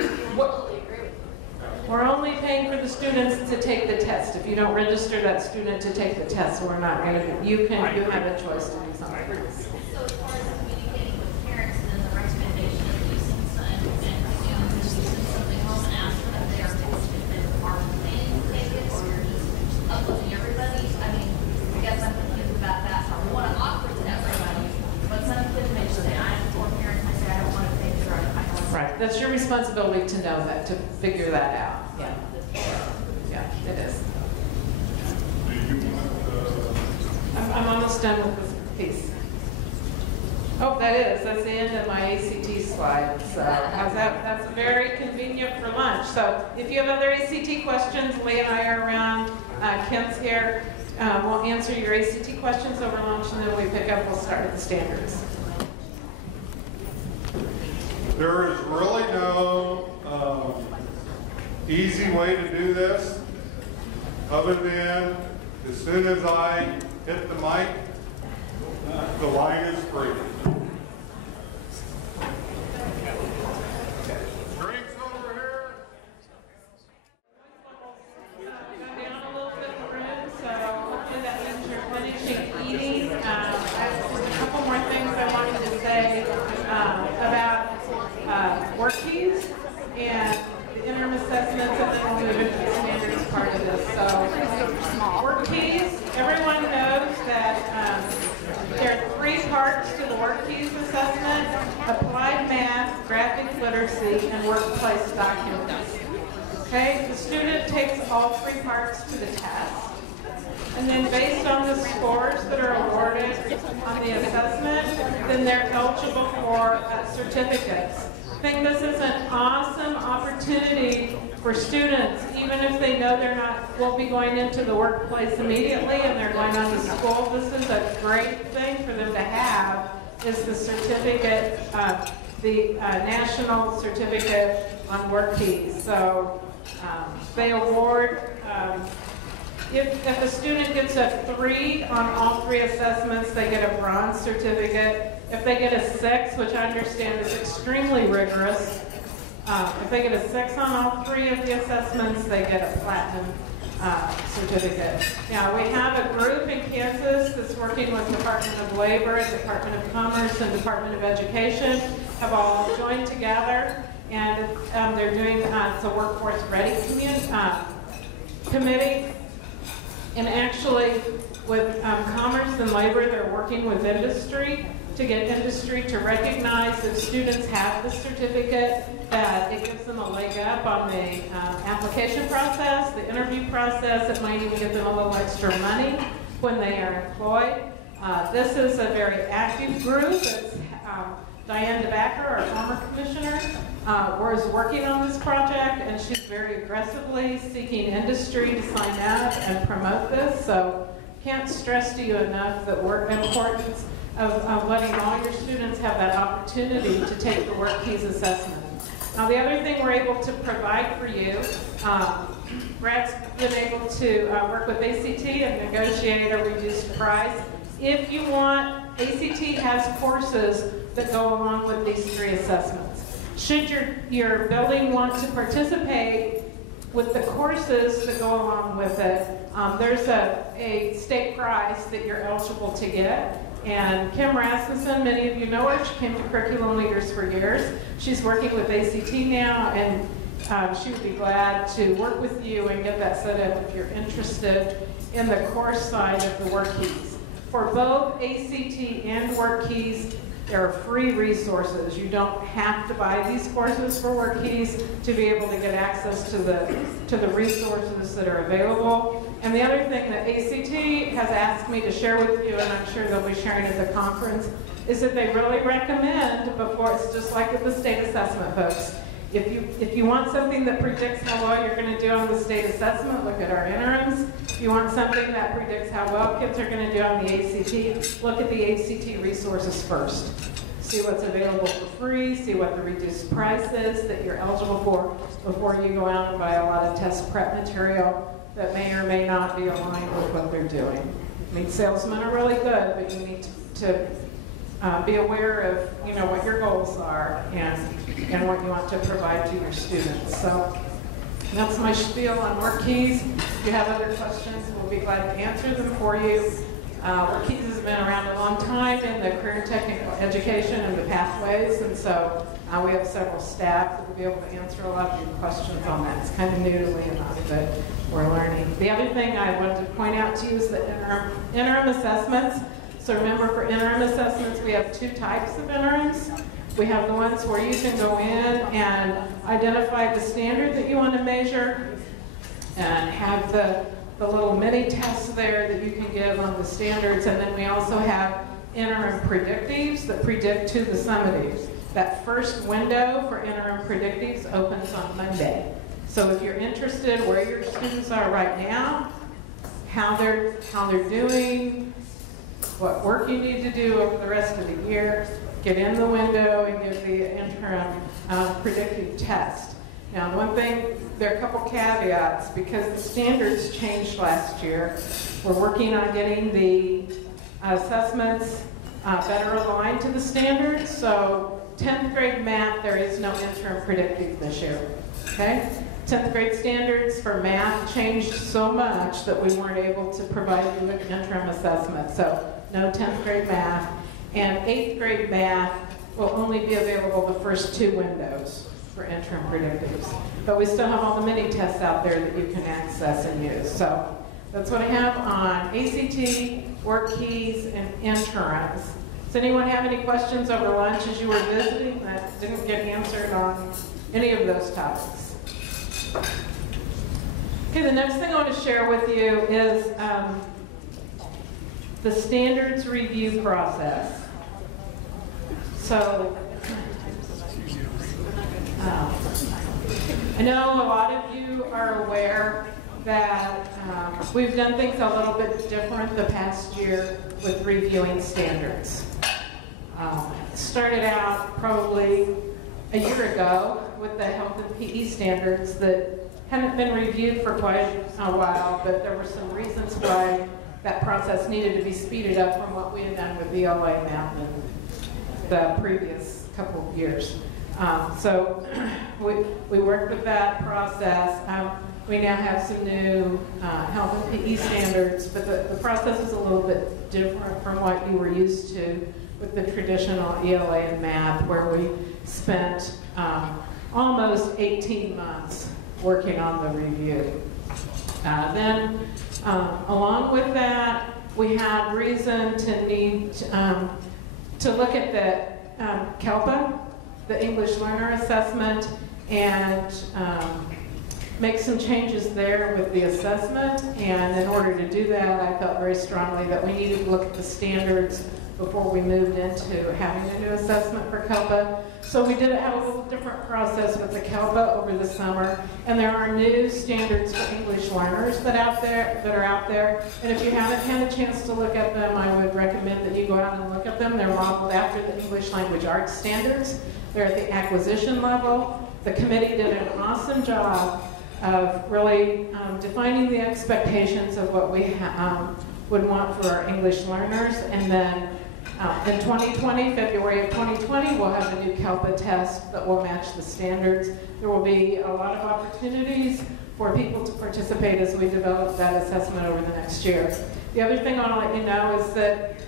we're only paying for the students to take the test. If you don't register that student to take the test, we're not going to. You have a choice to do something. So as far as communicating with parents and the recommendation of using and just send something home and ask them if they are planning to take it or you're just uploading everybody. I mean, I guess I'm confused about that. So I want to offer it to everybody, but some kids may say, I have 4 parents, I say I don't want to take it or I don't want to. Right, that's your responsibility to know that, to figure that out. Yeah, yeah, it is. I'm almost done with this piece. Oh, that's the end of my ACT slide. So how's that? That's very convenient for lunch. So if you have other ACT questions, Lee and I are around. Ken's here. We'll answer your ACT questions over lunch, and then we pick up. We'll start with the standards. There is really no easy way to do this other than as soon as I hit the mic, the line is free. Drinks over here. Go down a little bit in the room, so hopefully that means you're finishing eating. Just a couple more things I wanted to say about work keys and the interim assessments, and then we'll move into the standards part of this. So work keys, everyone knows that there are 3 parts to the work keys assessment: applied math, graphic literacy, and workplace documents. Okay, the student takes all 3 parts to the test. And then based on the scores that are awarded on the assessment, then they're eligible for certificates. I think this is an awesome opportunity for students, even if they know won't be going into the workplace immediately and they're going on to school. This is a great thing for them to have, is the certificate, the National Certificate on Work Keys. So they award If a student gets a 3 on all 3 assessments, they get a bronze certificate. If they get a 6, which I understand is extremely rigorous, if they get a 6 on all 3 of the assessments, they get a platinum certificate. Now, we have a group in Kansas that's working with Department of Labor, Department of Commerce, and Department of Education, have all joined together, and they're doing it's a workforce ready committee. And actually, with Commerce and Labor, they're working with industry to get industry to recognize that students have the certificate, that it gives them a leg up on the application process, the interview process. It might even give them a little extra money when they are employed. This is a very active group. It's Diane DeBacker, our former commissioner, is working on this project, and she's very aggressively seeking industry to sign up and promote this. So can't stress to you enough the importance of letting all your students have that opportunity to take the Work Keys assessment. Now, the other thing we're able to provide for you, Brad's been able to work with ACT and negotiate a reduced price. If you want, ACT has courses that go along with these 3 assessments. Should your building want to participate with the courses that go along with it, there's a state price that you're eligible to get. And Kim Rasmussen, many of you know her, she came to Curriculum Leaders for years. She's working with ACT now, and she would be glad to work with you and get that set up if you're interested in the course side of the Work Keys. For both ACT and Work Keys, there are free resources. You don't have to buy these courses for Work Keys to be able to get access to the resources that are available. And the other thing that ACT has asked me to share with you, and I'm sure they'll be sharing at the conference, is that they really recommend, before, it's just like with the state assessment, folks, if you want something that predicts how well you're going to do on the state assessment, look at our interims. If you want something that predicts how well kids are going to do on the ACT, look at the ACT resources first. See what's available for free, see what the reduced price is that you're eligible for before you go out and buy a lot of test prep material that may or may not be aligned with what they're doing. I mean, salesmen are really good, but you need to be aware of, what your goals are and what you want to provide to your students. So that's my spiel on Work Keys. If you have other questions, we'll be glad to answer them for you. Work Keys has been around a long time in the career and technical education and the pathways, and so we have several staff that will be able to answer a lot of your questions on that. It's kind of new to Leonardo, but we're learning. The other thing I wanted to point out to you is the interim assessments. So remember, for interim assessments, we have 2 types of interims. We have the ones where you can go in and identify the standard that you want to measure and have the little mini tests there that you can give on the standards. And then we also have interim predictives that predict to the summatives. That first window for interim predictives opens on Monday. So if you're interested where your students are right now, how they're doing, what work you need to do over the rest of the year, get in the window and give the interim predictive test. Now, one thing, there are a couple caveats, because the standards changed last year. We're working on getting the assessments better aligned to the standards. So 10th grade math, there is no interim predictive this year, okay? 10th grade standards for math changed so much that we weren't able to provide you with interim assessment. So no 10th grade math. And 8th grade math will only be available the first 2 windows for interim predictives. But we still have all the mini tests out there that you can access and use. So that's what I have on ACT, Work Keys, and interims. Does anyone have any questions over lunch as you were visiting that didn't get answered on any of those topics? Okay, the next thing I want to share with you is the standards review process. So, I know a lot of you are aware that we've done things a little bit different the past year with reviewing standards. Started out probably a year ago with the health and PE standards that hadn't been reviewed for quite a while, but there were some reasons why that process needed to be speeded up from what we had done with ELA math in the previous couple of years. So we worked with that process. We now have some new health and PE standards, but the process is a little bit different from what you were used to with the traditional ELA and math, where we spent almost 18 months working on the review. Then, along with that, we had reason to need to look at the CALPA, the English Learner Assessment, and make some changes there with the assessment. And in order to do that, I felt very strongly that we needed to look at the standards before we moved into having a new assessment for CALPA. So we did have a little different process with the CALPA over the summer, and there are new standards for English learners that are out there. And if you haven't had a chance to look at them, I would recommend that you go out and look at them. They're modeled after the English language arts standards. They're at the acquisition level. The committee did an awesome job of really defining the expectations of what we would want for our English learners. And then in 2020, February of 2020, we'll have a new CALPA test that will match the standards. There will be a lot of opportunities for people to participate as we develop that assessment over the next year. The other thing I'll let you know is that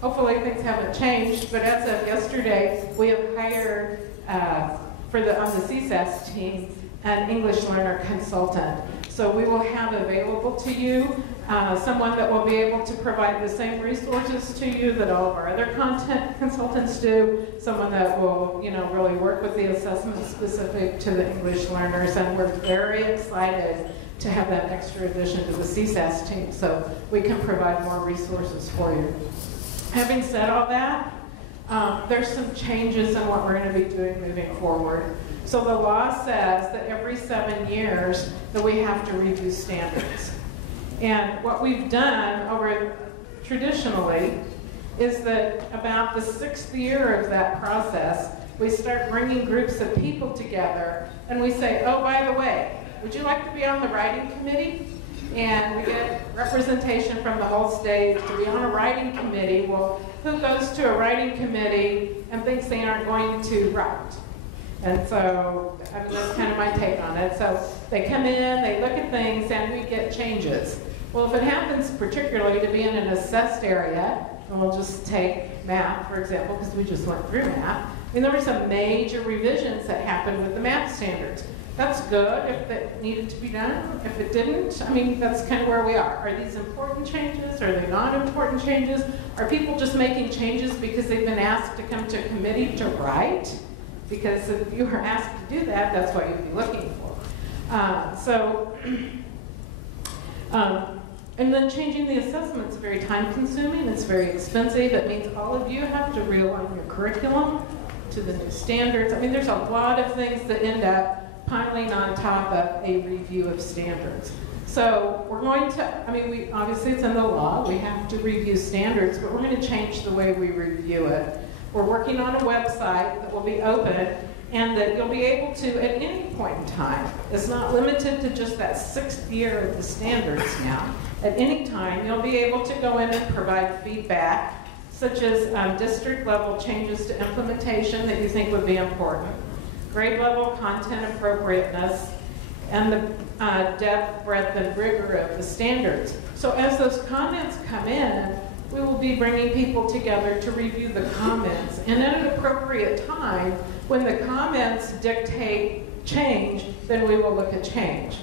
hopefully things haven't changed, but as of yesterday, we have hired on the CSAS team an English learner consultant. So we will have available to you someone that will be able to provide the same resources to you that all of our other content consultants do, someone that will, really work with the assessment specific to the English learners, and we're very excited to have that extra addition to the CSAS team so we can provide more resources for you. Having said all that, there's some changes in what we're going to be doing moving forward. So the law says that every 7 years that we have to review standards. And what we've done traditionally is that about the 6th year of that process, we start bringing groups of people together and we say, oh, by the way, would you like to be on the writing committee? And we get representation from the whole state to be on a writing committee. Well, who goes to a writing committee and thinks they aren't going to write? And so that's kind of my take on it. So they come in, they look at things, and we get changes. Well, if it happens particularly to be in an assessed area, and we'll just take math, for example, because we just went through math. I mean, there were some major revisions that happened with the math standards. That's good if that needed to be done. If it didn't, I mean, that's kind of where we are. Are these important changes? Are they not important changes? Are people just making changes because they've been asked to come to a committee to write? Because if you were asked to do that, that's what you'd be looking for. And then changing the assessment is very time consuming, it's very expensive. It means all of you have to realign your curriculum to the new standards. I mean, there's a lot of things that end up piling on top of a review of standards. So we're going to, obviously it's in the law, we have to review standards, but we're going to change the way we review it. We're working on a website that will be open and that you'll be able to, at any point in time, it's not limited to just that 6th year of the standards now. At any time, you'll be able to go in and provide feedback, such as district level changes to implementation that you think would be important, grade level content appropriateness, and the depth, breadth, and rigor of the standards. So as those comments come in, we will be bringing people together to review the comments. And at an appropriate time, when the comments dictate change, then we will look at change.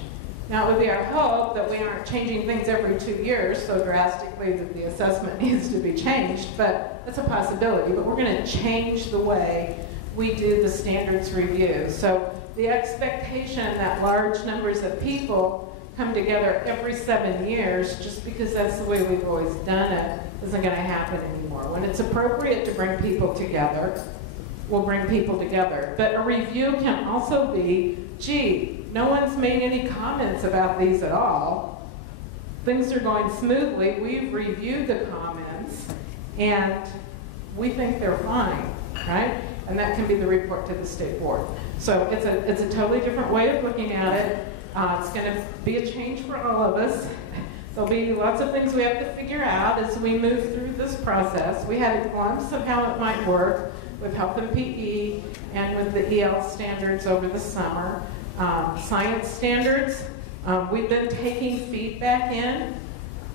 Now, it would be our hope that we aren't changing things every 2 years so drastically that the assessment needs to be changed, but it's a possibility. But we're going to change the way we do the standards review. So the expectation that large numbers of people come together every 7 years, just because that's the way we've always done it, isn't going to happen anymore. When it's appropriate to bring people together, we'll bring people together. But a review can also be, gee, no one's made any comments about these at all. Things are going smoothly. We've reviewed the comments, and we think they're fine, right? And that can be the report to the state board. So it's a totally different way of looking at it. It's going to be a change for all of us. There'll be lots of things we have to figure out as we move through this process. We had a glimpse of how it might work with health and PE and with the EL standards over the summer. Science standards, we've been taking feedback in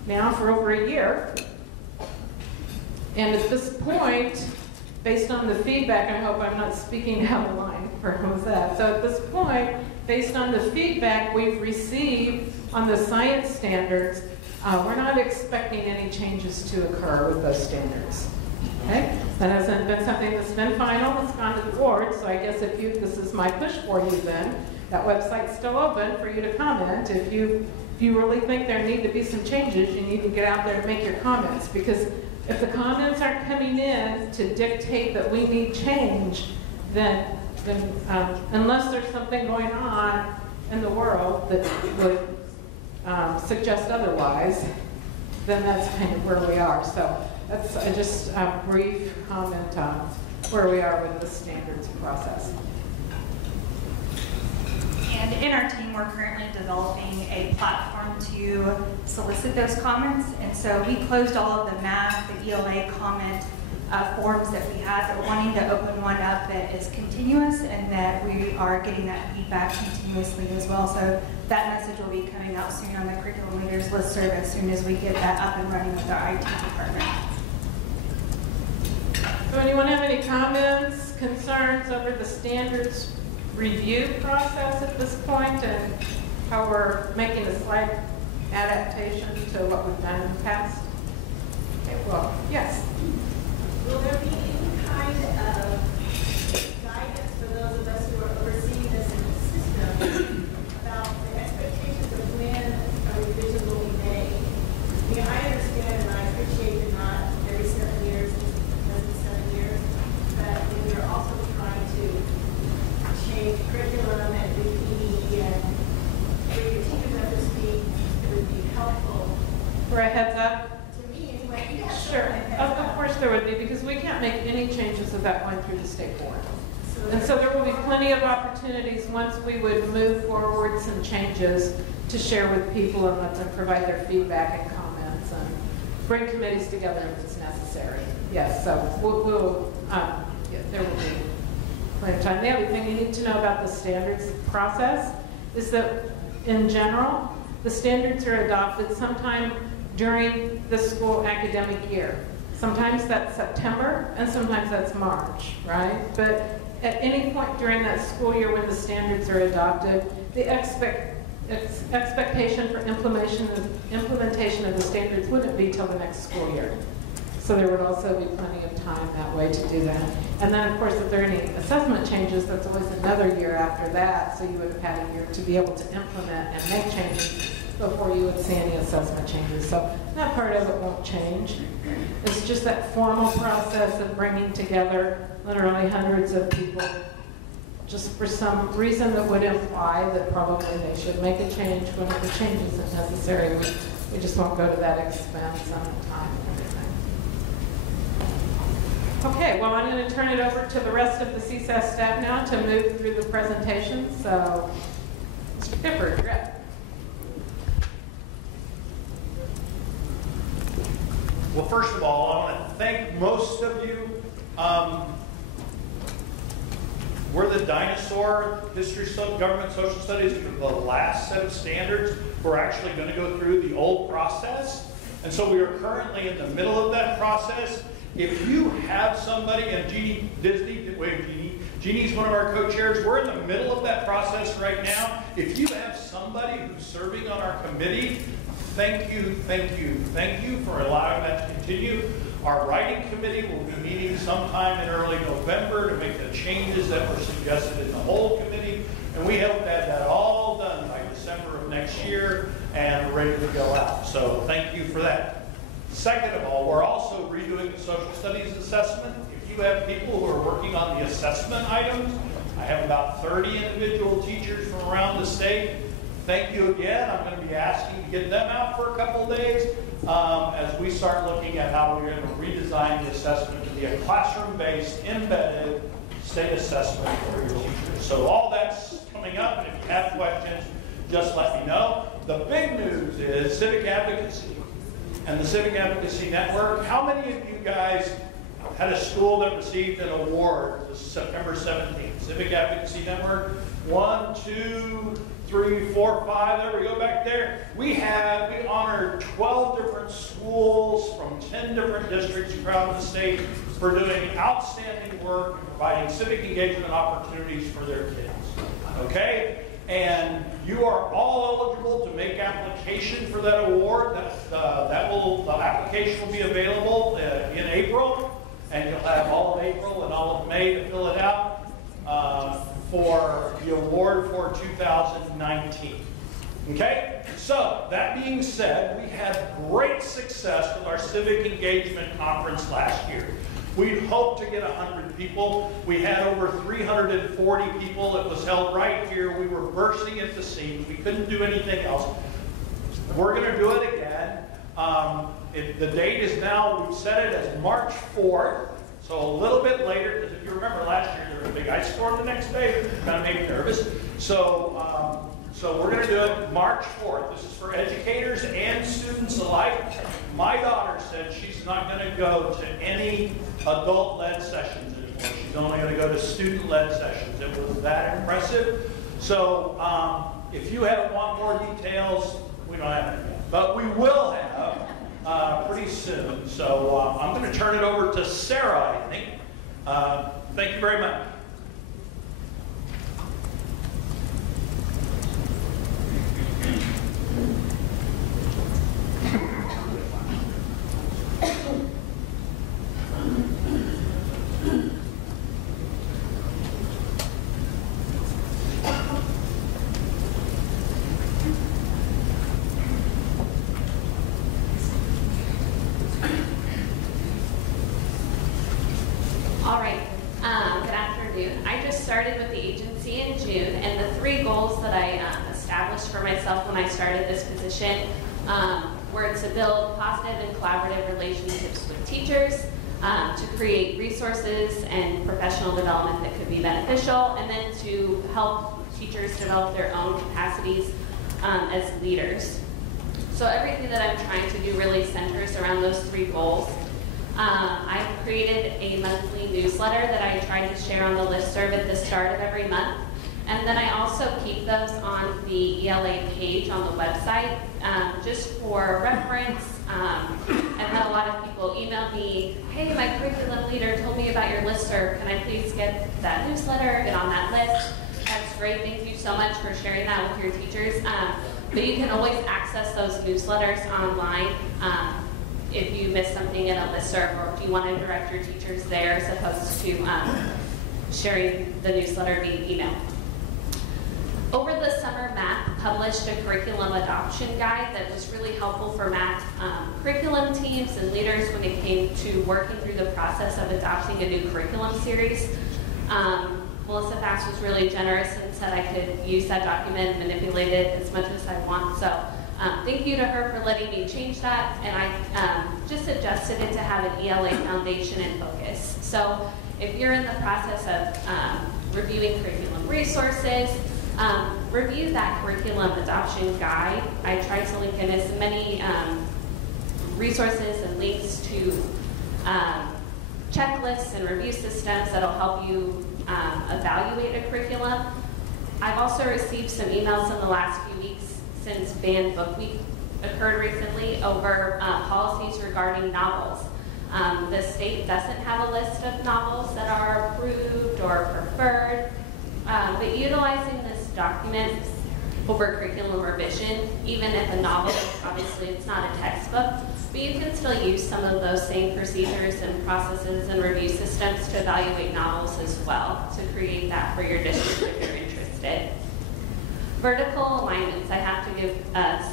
now for over a year. And at this point, based on the feedback, I hope I'm not speaking out of line for who was that. So at this point, based on the feedback we've received on the science standards, we're not expecting any changes to occur with those standards. Okay? That hasn't been something that's been final, it's gone to the board, so I guess if this is my push for you then, that website's still open for you to comment. If you really think there need to be some changes, you need to get out there and make your comments, because if the comments aren't coming in to dictate that we need change, then unless there's something going on in the world that would suggest otherwise, then that's kind of where we are. So that's just a brief comment on where we are with the standards process. And in our team, we're currently developing a platform to solicit those comments. And so we closed all of the math, the ELA comment forms that we had, but wanting to open one up that is continuous and that we are getting that feedback continuously as well. So that message will be coming out soon on the Curriculum Leaders listserv as soon as we get that up and running with our IT department. So anyone have any comments, concerns over the standards review process at this point and how we're making a slight adaptation to what we've done in the past? Okay, well, yes. Will there be any kind of guidance for those of us who are overseeing this in the system about the expectations of when a revision will be made? I mean, I understand and I appreciate that not every 7 years is 7 years, but when you're also trying to change curriculum and do PE and bring your teachers up to speed, it would be helpful. For a heads up? To me, anyway. Yes. Sure, of course there would be, because we can't make any changes without going through the state board. And so there will be plenty of opportunities once we would move forward some changes to share with people and let them provide their feedback and comments and bring committees together if it's necessary. Yes, so there will be plenty of time. The other thing you need to know about the standards process is that in general, the standards are adopted sometime during the school academic year. Sometimes that's September and sometimes that's March, right? But at any point during that school year when the standards are adopted, the expectation for implementation of the standards wouldn't be till the next school year. So there would also be plenty of time that way to do that. And then, of course, if there are any assessment changes, that's always another year after that. So you would have had a year to be able to implement and make changes before you would see any assessment changes. So that part of it won't change. It's just that formal process of bringing together literally hundreds of people just for some reason that would imply that probably they should make a change when the change isn't necessary. We just won't go to that expense and time and everything. Okay, well, I'm going to turn it over to the rest of the CSAS staff now to move through the presentation. So, Mr. Gifford, you're up. Well, first of all, I want to thank most of you. We're the dinosaur history, government, social studies for the last set of standards. We're actually going to go through the old process. And so we are currently in the middle of that process. If you have somebody, and Jeannie's one of our co-chairs, we're in the middle of that process right now. If you have somebody who's serving on our committee, thank you for allowing that to continue. Our writing committee will be meeting sometime in early November to make the changes that were suggested in the whole committee. And we hope to have that all done by December of next year and ready to go out. So thank you for that. Second of all, we're also redoing the social studies assessment. If you have people who are working on the assessment items, I have about 30 individual teachers from around the state. Thank you again. I'm going to be asking to get them out for a couple of days as we start looking at how we're going to redesign the assessment to be a classroom-based, embedded state assessment for your teachers. So all that's coming up, and if you have questions, just let me know. The big news is civic advocacy and the Civic Advocacy Network. How many of you guys had a school that received an award this September 17th? Civic Advocacy Network. 1, 2, 3, 4, 5. There we go back there. We honored 12 different schools from 10 different districts around the state for doing outstanding work and providing civic engagement opportunities for their kids. Okay? And you are all eligible to make application for that award. The application will be available in April, and you'll have all of April and all of May to fill it out for the award for 2019. Okay? So, that being said, we had great success with our Civic Engagement Conference last year. We'd hoped to get 100 people. We had over 340 people. It was held right here. We were bursting at the seams. We couldn't do anything else. We're going to do it again. The date is now, we've set it as March 4th. So a little bit later, because if you remember last year, there was a big ice storm the next day. It kind of made me nervous. So we're going to do it March 4th. This is for educators and students alike. My daughter said she's not going to go to any adult-led sessions anymore. She's only going to go to student-led sessions. It was that impressive. So if you want more details, we don't have any yet. But we will have pretty soon. So I'm going to turn it over to Sarah, I think. Thank you very much. All right, good afternoon. I just started with the agency in June, and the 3 goals that I established for myself when I started this position were to build positive and collaborative relationships with teachers, to create resources and professional development that could be beneficial, and then to help teachers develop their own capacities as leaders. So everything that I'm trying to do really centers around those 3 goals. I've created a monthly newsletter that I try to share on the listserv at the start of every month. And then I also keep those on the ELA page on the website just for reference. I've had a lot of people email me, hey, my curriculum leader told me about your listserv. Can I please get that newsletter, get on that list? That's great. Thank you so much for sharing that with your teachers. But you can always access those newsletters online. If you miss something in a listserv, or if you want to direct your teachers there as opposed to sharing the newsletter via email. Over the summer, math published a curriculum adoption guide that was really helpful for math curriculum teams and leaders when it came to working through the process of adopting a new curriculum series. Melissa Fax was really generous and said I could use that document and manipulate it as much as I want. So thank you to her for letting me change that, and I just adjusted it to have an ELA foundation and focus. So if you're in the process of reviewing curriculum resources, review that curriculum adoption guide. I try to link in as many resources and links to checklists and review systems that'll help you evaluate a curriculum. I've also received some emails in the last few weeks since Banned Book Week occurred recently over policies regarding novels. The state doesn't have a list of novels that are approved or preferred, but utilizing this document over curriculum revision, even if a novel, obviously it's not a textbook, but you can still use some of those same procedures and processes and review systems to evaluate novels as well, to create that for your district if you're interested. Vertical alignments, I have to give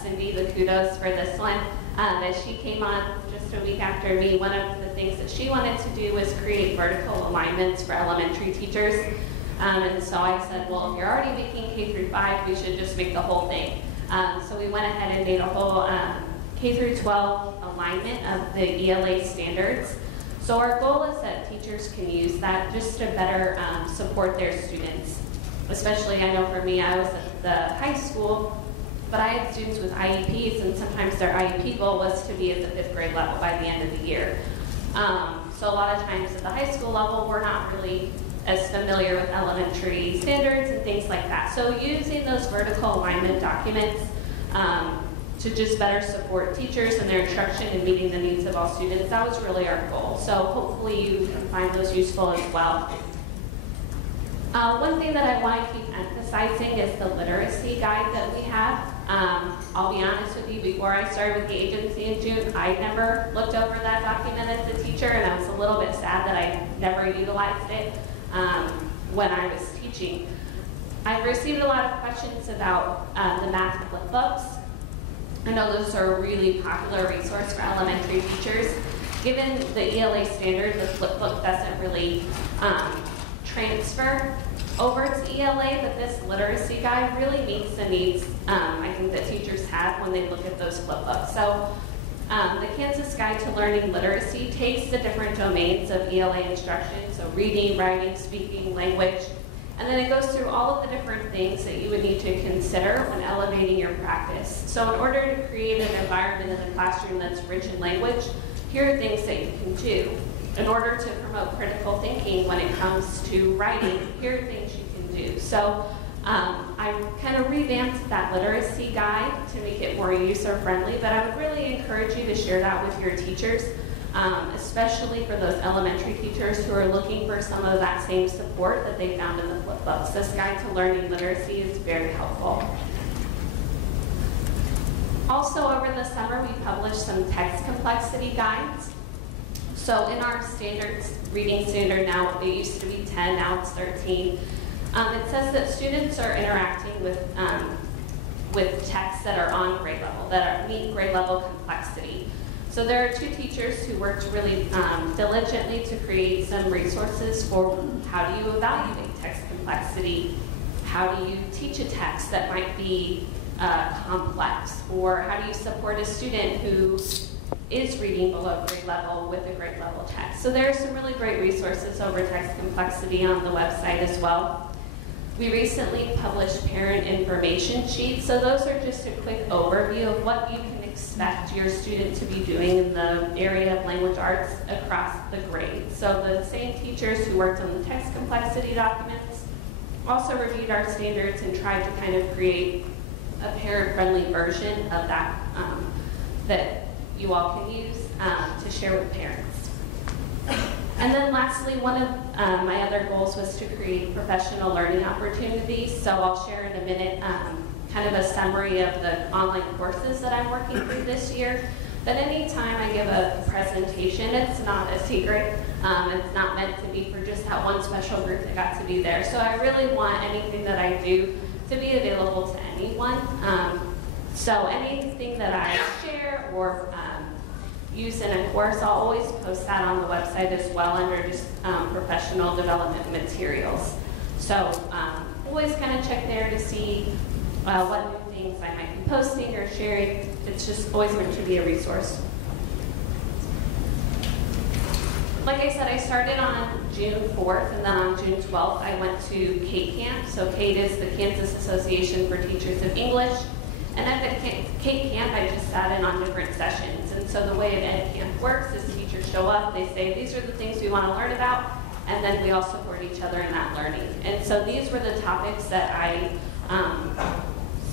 Cindy the kudos for this one. As she came on just a week after me, one of the things that she wanted to do was create vertical alignments for elementary teachers. And so I said, well, if you're already making K through 5, we should just make the whole thing. So we went ahead and made a whole K through 12 alignment of the ELA standards. So our goal is that teachers can use that just to better support their students. Especially, I know for me, I was at the high school but I had students with IEPs, and sometimes their IEP goal was to be at the 5th grade level by the end of the year. So a lot of times at the high school level, we're not really as familiar with elementary standards and things like that. So using those vertical alignment documents to just better support teachers and their instruction and meeting the needs of all students, that was really our goal. So hopefully you can find those useful as well. One thing that I want to keep emphasizing is the literacy guide that we have. I'll be honest with you, before I started with the agency in June, I never looked over that document as a teacher, and I was a little bit sad that I never utilized it when I was teaching. I've received a lot of questions about the math flipbooks. I know those are a really popular resource for elementary teachers. Given the ELA standard, the flipbook doesn't really transfer over to ELA, but this literacy guide really meets the needs I think that teachers have when they look at those flipbooks. So the Kansas Guide to Learning Literacy takes the different domains of ELA instruction, so reading, writing, speaking, language, and then it goes through all of the different things that you would need to consider when elevating your practice. So in order to create an environment in the classroom that's rich in language, here are things that you can do. In order to promote critical thinking when it comes to writing, here are things you can do. So I kind of revamped that literacy guide to make it more user-friendly, but I would really encourage you to share that with your teachers, especially for those elementary teachers who are looking for some of that same support that they found in the flipbooks. This guide to learning literacy is very helpful. Also, over the summer, we published some text complexity guides. So in our standards, reading standard now, it used to be 10, now it's 13. It says that students are interacting with texts that are on grade level, that meet grade level complexity. So there are 2 teachers who worked really diligently to create some resources for how do you evaluate text complexity, how do you teach a text that might be complex, or how do you support a student who is reading below grade level with a grade level text. So there are some really great resources over text complexity on the website as well. We recently published parent information sheets. So those are just a quick overview of what you can expect your student to be doing in the area of language arts across the grades. So the same teachers who worked on the text complexity documents also reviewed our standards and tried to kind of create a parent-friendly version of that that you all can use to share with parents. And then lastly, one of my other goals was to create professional learning opportunities. So I'll share in a minute kind of a summary of the online courses that I'm working through this year. But anytime I give a presentation, it's not a secret. It's not meant to be for just that one special group that got to be there. So I really want anything that I do to be available to anyone. So anything that I share or use in a course, I'll always post that on the website as well under just professional development materials. So always kind of check there to see what new things I might be posting or sharing. It's just always meant to be a resource. Like I said, I started on June 4th, and then on June 12th, I went to KATE Camp. So KATE is the Kansas Association for Teachers of English. And at the KATE Camp, I just sat in on different sessions. And so the way an Ed Camp works is teachers show up, they say, these are the things we want to learn about, and then we all support each other in that learning. And so these were the topics that I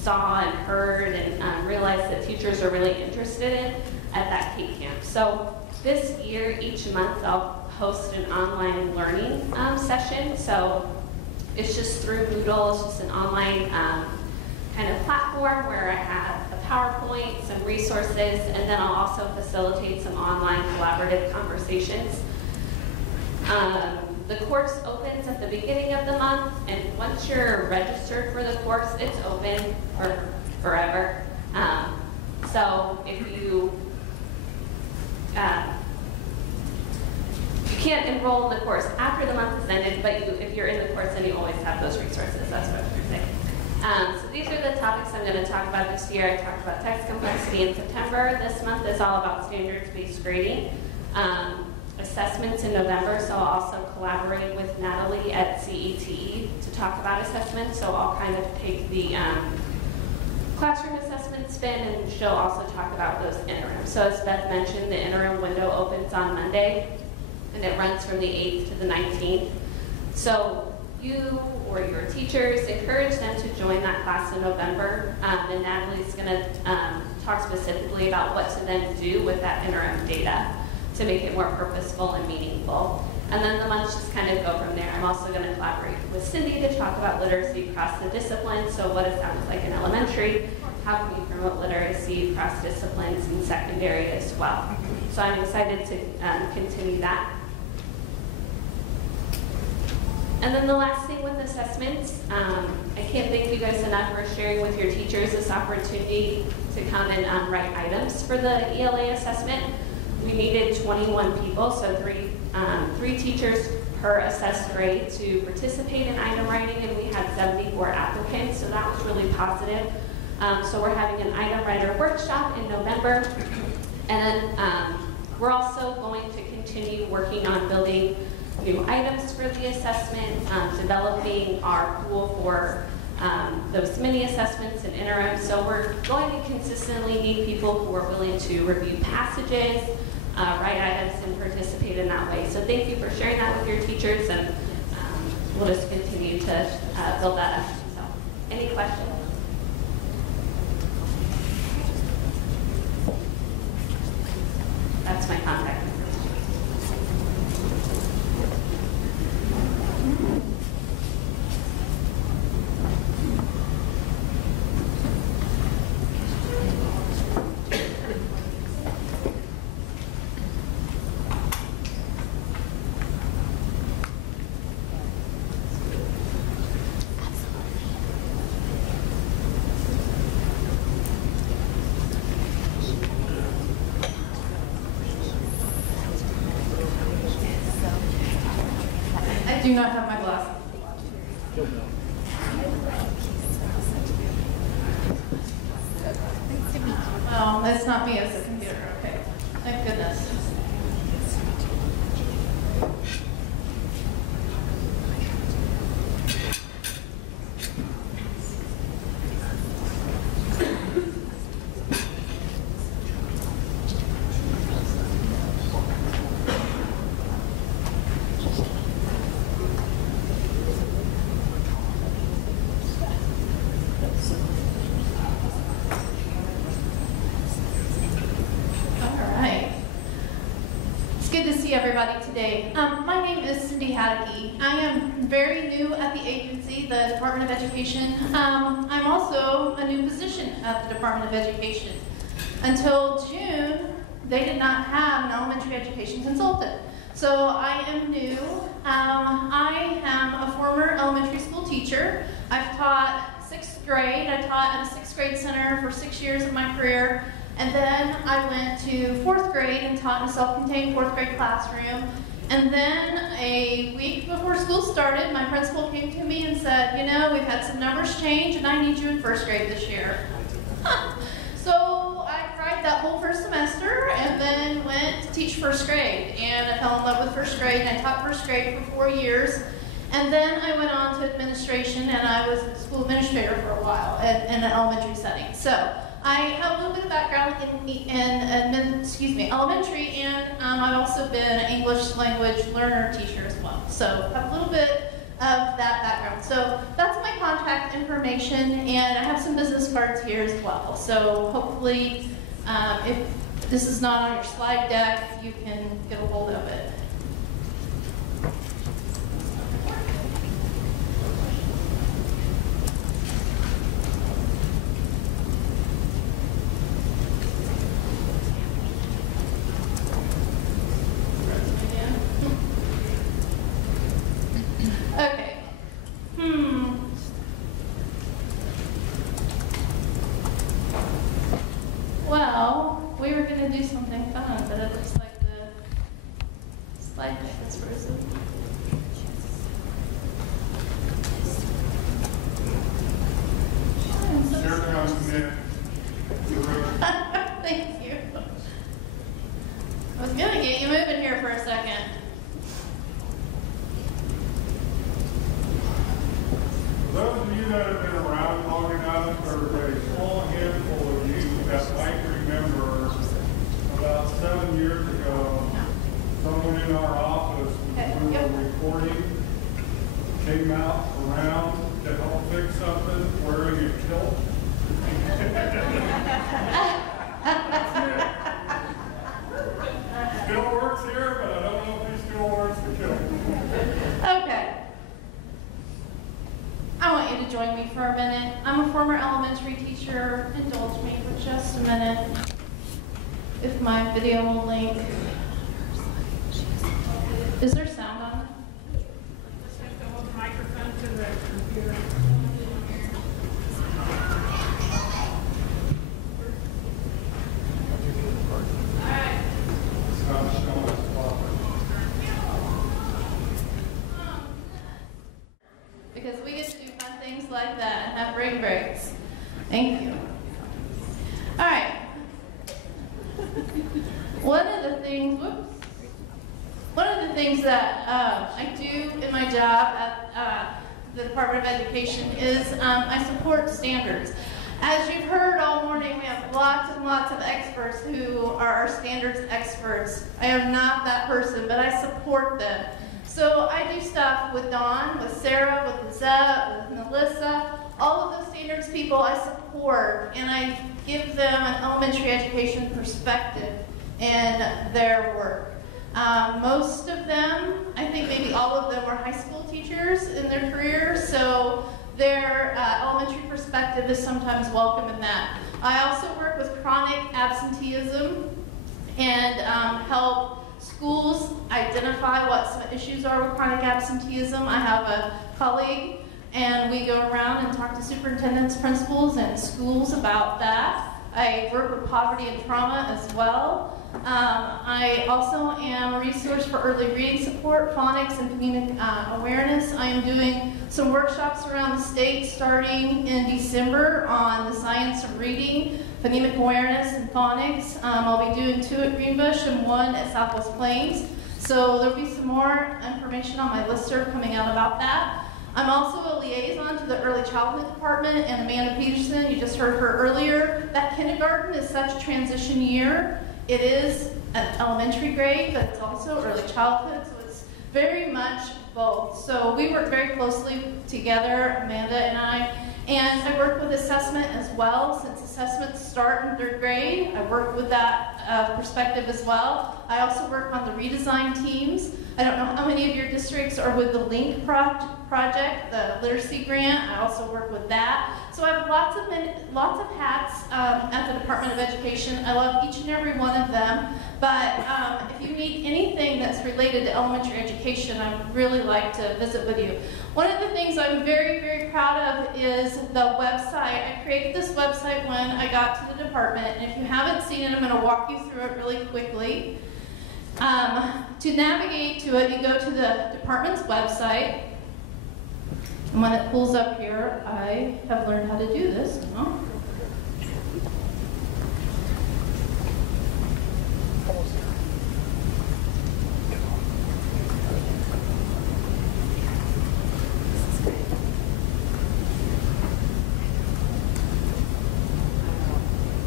saw and heard and realized that teachers are really interested in at that KATE Camp. So this year, each month, I'll host an online learning session. So it's just through Moodle, it's just an online kind of platform where I have a PowerPoint, some resources, and then I'll also facilitate some online collaborative conversations. The course opens at the beginning of the month, and once you're registered for the course, it's open for forever. So if you can't enroll in the course after the month is ended, but if you're in the course, then you always have those resources. That's what I'm saying. So these are the topics I'm going to talk about this year. I talked about text complexity in September. This month is all about standards-based grading. Assessments in November, so I'll also collaborate with Natalie at CETE to talk about assessments. So I'll kind of take the classroom assessment's been, and she'll also talk about those interims. So as Beth mentioned, the interim window opens on Monday, and it runs from the 8th to the 19th. So you or your teachers, encourage them to join that class in November, and Natalie's going to talk specifically about what to then do with that interim data to make it more purposeful and meaningful. And then the months just kind of go from there. I'm also going to collaborate with Cindy to talk about literacy across the disciplines. So what does that look like in elementary? How can we promote literacy across disciplines in secondary as well? So I'm excited to continue that. And then the last thing with assessments, I can't thank you guys enough for sharing with your teachers this opportunity to come and write items for the ELA assessment. We needed 21 people, so three teachers per assessed grade to participate in item writing, and we had 74 applicants, so that was really positive. So we're having an item writer workshop in November, and then we're also going to continue working on building new items for the assessment, developing our pool for those mini assessments and interims. So we're going to consistently need people who are willing to review passages, write items, and participate in that way. So thank you for sharing that with your teachers, and we'll just continue to build that up. So, any questions? That's my contact information. I do not have my glasses. Oh, that's not me as a computer. Okay. Thank goodness. Everybody today. My name is Cindy Haddocky. I am very new at the agency, the Department of Education. I'm also a new position at the Department of Education. Until June, they did not have an elementary education consultant. So I am new. I am a former elementary school teacher. I've taught 6th grade. I taught at a 6th grade center for 6 years of my career. And then I went to 4th grade and taught in a self-contained 4th grade classroom. And then a week before school started, my principal came to me and said, you know, we've had some numbers change and I need you in 1st grade this year. So I cried that whole first semester and then went to teach 1st grade. And I fell in love with 1st grade, and I taught 1st grade for 4 years. And then I went on to administration, and I was a school administrator for a while in an elementary setting. So I have a little bit of background in elementary, and I've also been an English language learner teacher as well. So I have a little bit of that background. So that's my contact information, and I have some business cards here as well. So hopefully, if this is not on your slide deck, you can get a hold of it. Okay. Well, we were going to do something fun, but it looks like the slide deck is frozen. Thank you. I was going to get you moving here for a second. For those of you that have been around long enough, there's a small in our office, we were recording, came out around to help fix something, wearing a kilt. Still works here, but I don't know if he still wears the kilt. Okay. I want you to join me for a minute. I'm a former elementary teacher. Indulge me for just a minute. If my video will link. Is there sound on it? Just have to hold the microphone to the computer. Because we get to do fun things like that and have great breaks. Thank you. All right. One of the things that I do in my job at the Department of Education is I support standards. As you've heard all morning, we have lots and lots of experts who are our standards experts. I am not that person, but I support them. So I do stuff with Dawn, with Sarah, with Lizette, with Melissa, all of those standards people I support, and I give them an elementary education perspective in their work. Most of them, I think maybe all of them, are high school teachers in their careers, so their elementary perspective is sometimes welcome in that. I also work with chronic absenteeism and help schools identify what some issues are with chronic absenteeism. I have a colleague, and we go around and talk to superintendents, principals, and schools about that. I work with poverty and trauma as well. I also am a resource for early reading support, phonics, and phonemic awareness. I am doing some workshops around the state starting in December on the science of reading, phonemic awareness, and phonics. I'll be doing 2 at Greenbush and 1 at Southwest Plains. So there'll be some more information on my listserv coming out about that. I'm also a liaison to the early childhood department, and Amanda Peterson, you just heard her earlier. That kindergarten is such a transition year. It is an elementary grade, but it's also early childhood, so it's very much both. So we work very closely together, Amanda and I work with assessment as well. Since assessments start in 3rd grade, I work with that perspective as well. I also work on the redesign teams. I don't know how many of your districts are with the LINK project, the literacy grant. I also work with that. So I have lots of hats at the Department of Education. I love each and every one of them. But if you need anything that's related to elementary education, I would really like to visit with you. One of the things I'm very, very proud of is the website. I created this website when I got to the department, and if you haven't seen it, I'm going to walk you through it really quickly. To navigate to it, you go to the department's website, and when it pulls up here, I have learned how to do this now.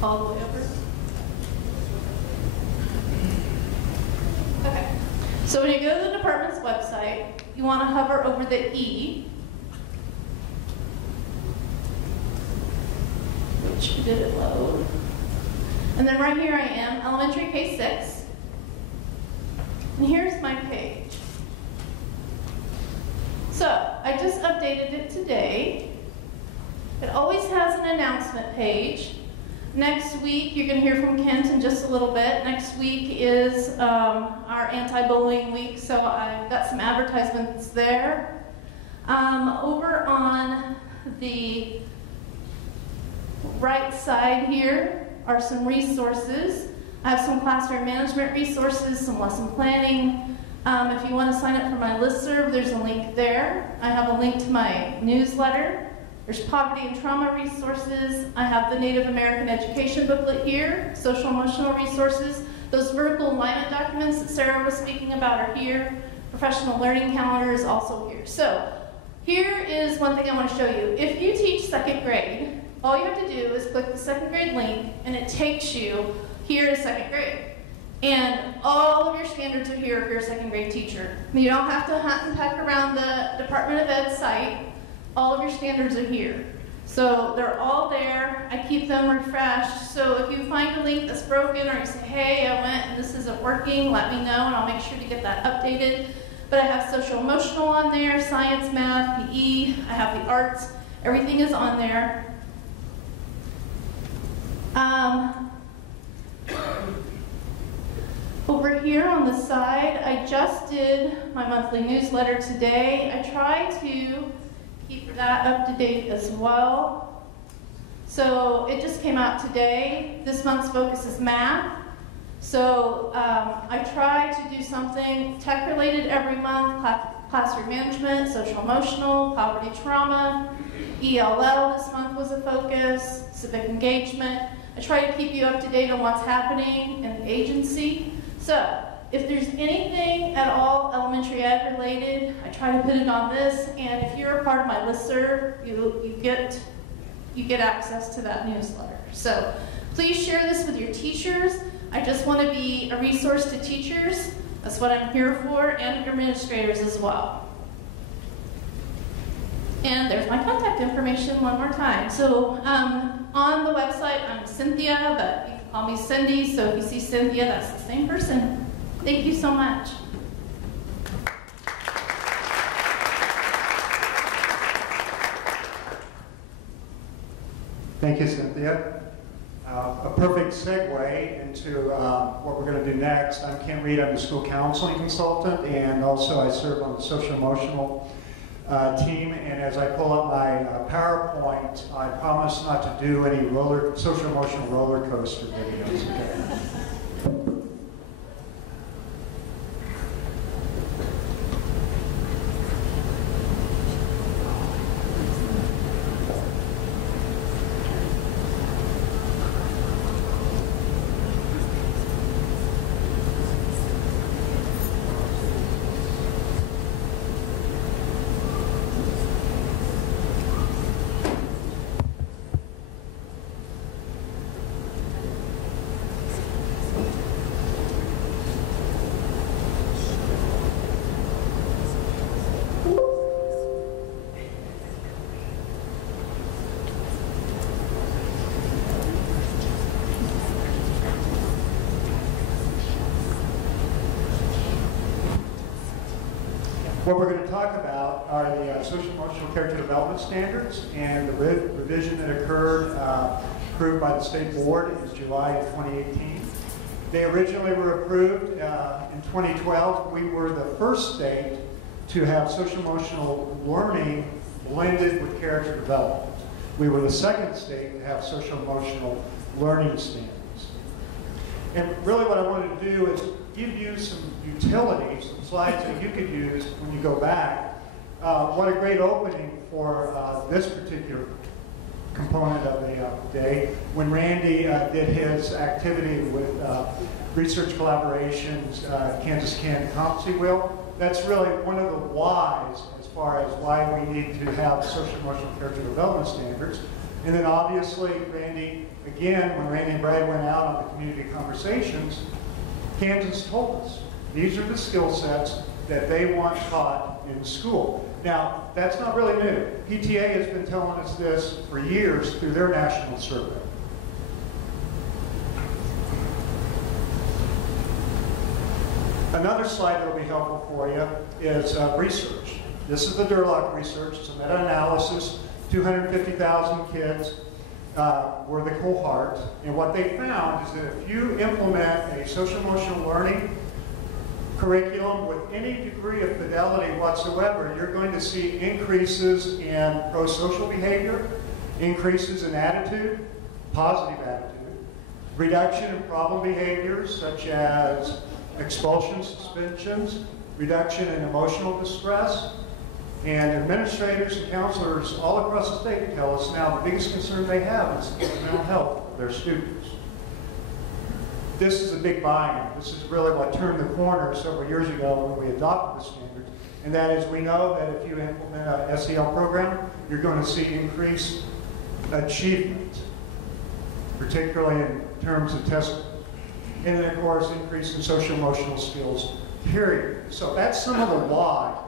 All the way over. Okay. So when you go to the department's website, you want to hover over the E, which did it load. And then right here I am, elementary K6. And here's my page. So I just updated it today. It always has an announcement page. Next week, you're going to hear from Kent in just a little bit. Next week is our anti-bullying week, so I've got some advertisements there. Over on the right side here are some resources. I have some classroom management resources, some lesson planning. If you want to sign up for my listserv, there's a link there. I have a link to my newsletter. There's poverty and trauma resources. I have the Native American education booklet here, social emotional resources. Those vertical alignment documents that Sarah was speaking about are here. Professional learning calendar is also here. So here is one thing I want to show you. If you teach 2nd grade, all you have to do is click the 2nd grade link, and it takes you here to 2nd grade. And all of your standards are here if you're a second grade teacher. You don't have to hunt and peck around the Department of Ed site. All of your standards are here. So they're all there. I keep them refreshed. So if you find a link that's broken or you say, hey, I went and this isn't working, let me know and I'll make sure to get that updated. But I have social emotional on there, science, math, PE, I have the arts. Everything is on there. Over here on the side, I just did my monthly newsletter today. I try to keep that up to date as well. So it just came out today. This month's focus is math. So I try to do something tech related every month, classroom management, social emotional, poverty trauma, ELL this month was a focus, civic engagement. I try to keep you up to date on what's happening in the agency. So if there's anything at all elementary ed related, I try to put it on this, and if you're a part of my listserv, you get access to that newsletter. So please share this with your teachers. I just want to be a resource to teachers. That's what I'm here for, and administrators as well. And there's my contact information one more time. So on the website, I'm Cynthia, but you can call me Cindy. So if you see Cynthia, that's the same person. Thank you so much. Thank you, Cynthia. A perfect segue into what we're going to do next. I'm Ken Reed. I'm the school counseling consultant, and also I serve on the social emotional team. And as I pull up my PowerPoint, I promise not to do any social emotional roller coaster videos. Okay? What we're going to talk about are the social emotional character development standards and the revision that occurred, approved by the state board in July of 2018. They originally were approved in 2012. We were the first state to have social emotional learning blended with character development. We were the second state to have social emotional learning standards. And really what I wanted to do is give you some utilities, some slides that you could use when you go back. What a great opening for this particular component of the day. When Randy did his activity with research collaborations, Kansas Can Competency Wheel, that's really one of the whys as far as why we need to have social emotional character development standards. And then obviously Randy, again, when Randy and Brad went out on the community conversations, Kansas told us these are the skill sets that they want taught in school. Now, that's not really new. PTA has been telling us this for years through their national survey. Another slide that will be helpful for you is research. This is the Durlock research. It's a meta-analysis. 250,000 kids were the cohort. And what they found is that if you implement a social emotional learning curriculum with any degree of fidelity whatsoever, you're going to see increases in pro-social behavior, increases in attitude, positive attitude, reduction in problem behaviors such as expulsions, suspensions, reduction in emotional distress. And administrators and counselors all across the state tell us now the biggest concern they have is the mental health of their students. This is a big buy-in. This is really what turned the corner several years ago when we adopted the standards. And that is, we know that if you implement a SEL program, you're going to see increased achievement, particularly in terms of test And then, of course, increase in social emotional skills, period. So that's some of the why.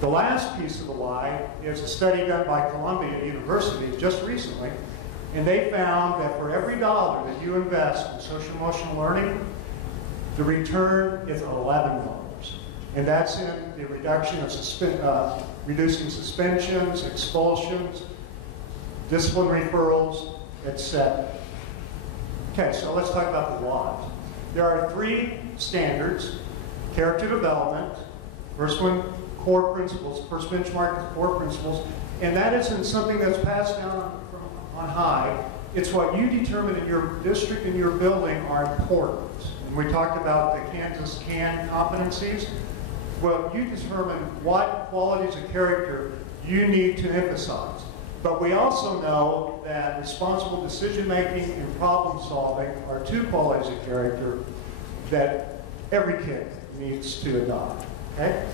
The last piece of the why is a study done by Columbia University just recently, and they found that for every dollar that you invest in social emotional learning, the return is $11. And that's in the reduction of reducing suspensions, expulsions, discipline referrals, etc. Okay, so let's talk about the whys. There are 3 standards: character development, first one, core principles, first benchmark is core principles, and that isn't something that's passed down on high. It's what you determine in your district and your building are important. And we talked about the Kansas CAN competencies. Well, you determine what qualities of character you need to emphasize. But we also know that responsible decision making and problem solving are 2 qualities of character that every kid needs to adopt. Okay?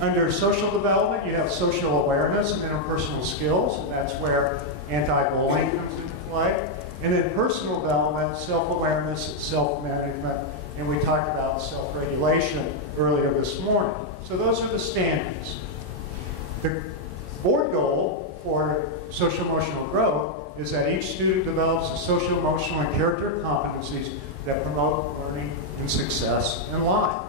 Under social development, you have social awareness and interpersonal skills, and that's where anti-bullying comes into play. And then personal development, self-awareness, self-management, and we talked about self-regulation earlier this morning. So those are the standards. The board goal for social emotional growth is that each student develops the social emotional and character competencies that promote learning and success in life.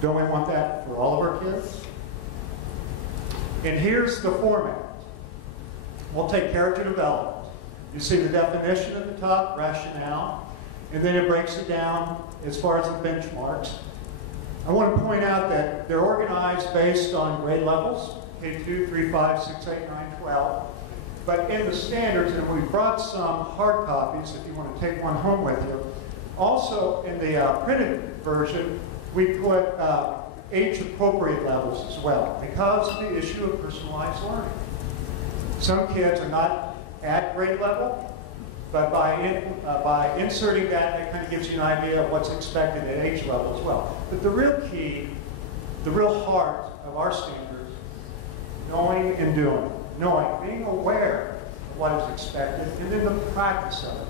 Don't we want that for all of our kids? And here's the format. We'll take character development. You see the definition at the top, rationale, and then it breaks it down as far as the benchmarks. I want to point out that they're organized based on grade levels, K2, 3, 5, 6, 8, 9, 12. But in the standards, and we brought some hard copies if you want to take one home with you. Also, in the printed version, we put age-appropriate levels as well because of the issue of personalized learning. Some kids are not at grade level, but by inserting that kind of gives you an idea of what's expected at age level as well. But the real key, the real heart of our standards, knowing and doing. Knowing, being aware of what is expected, and then the practice of it.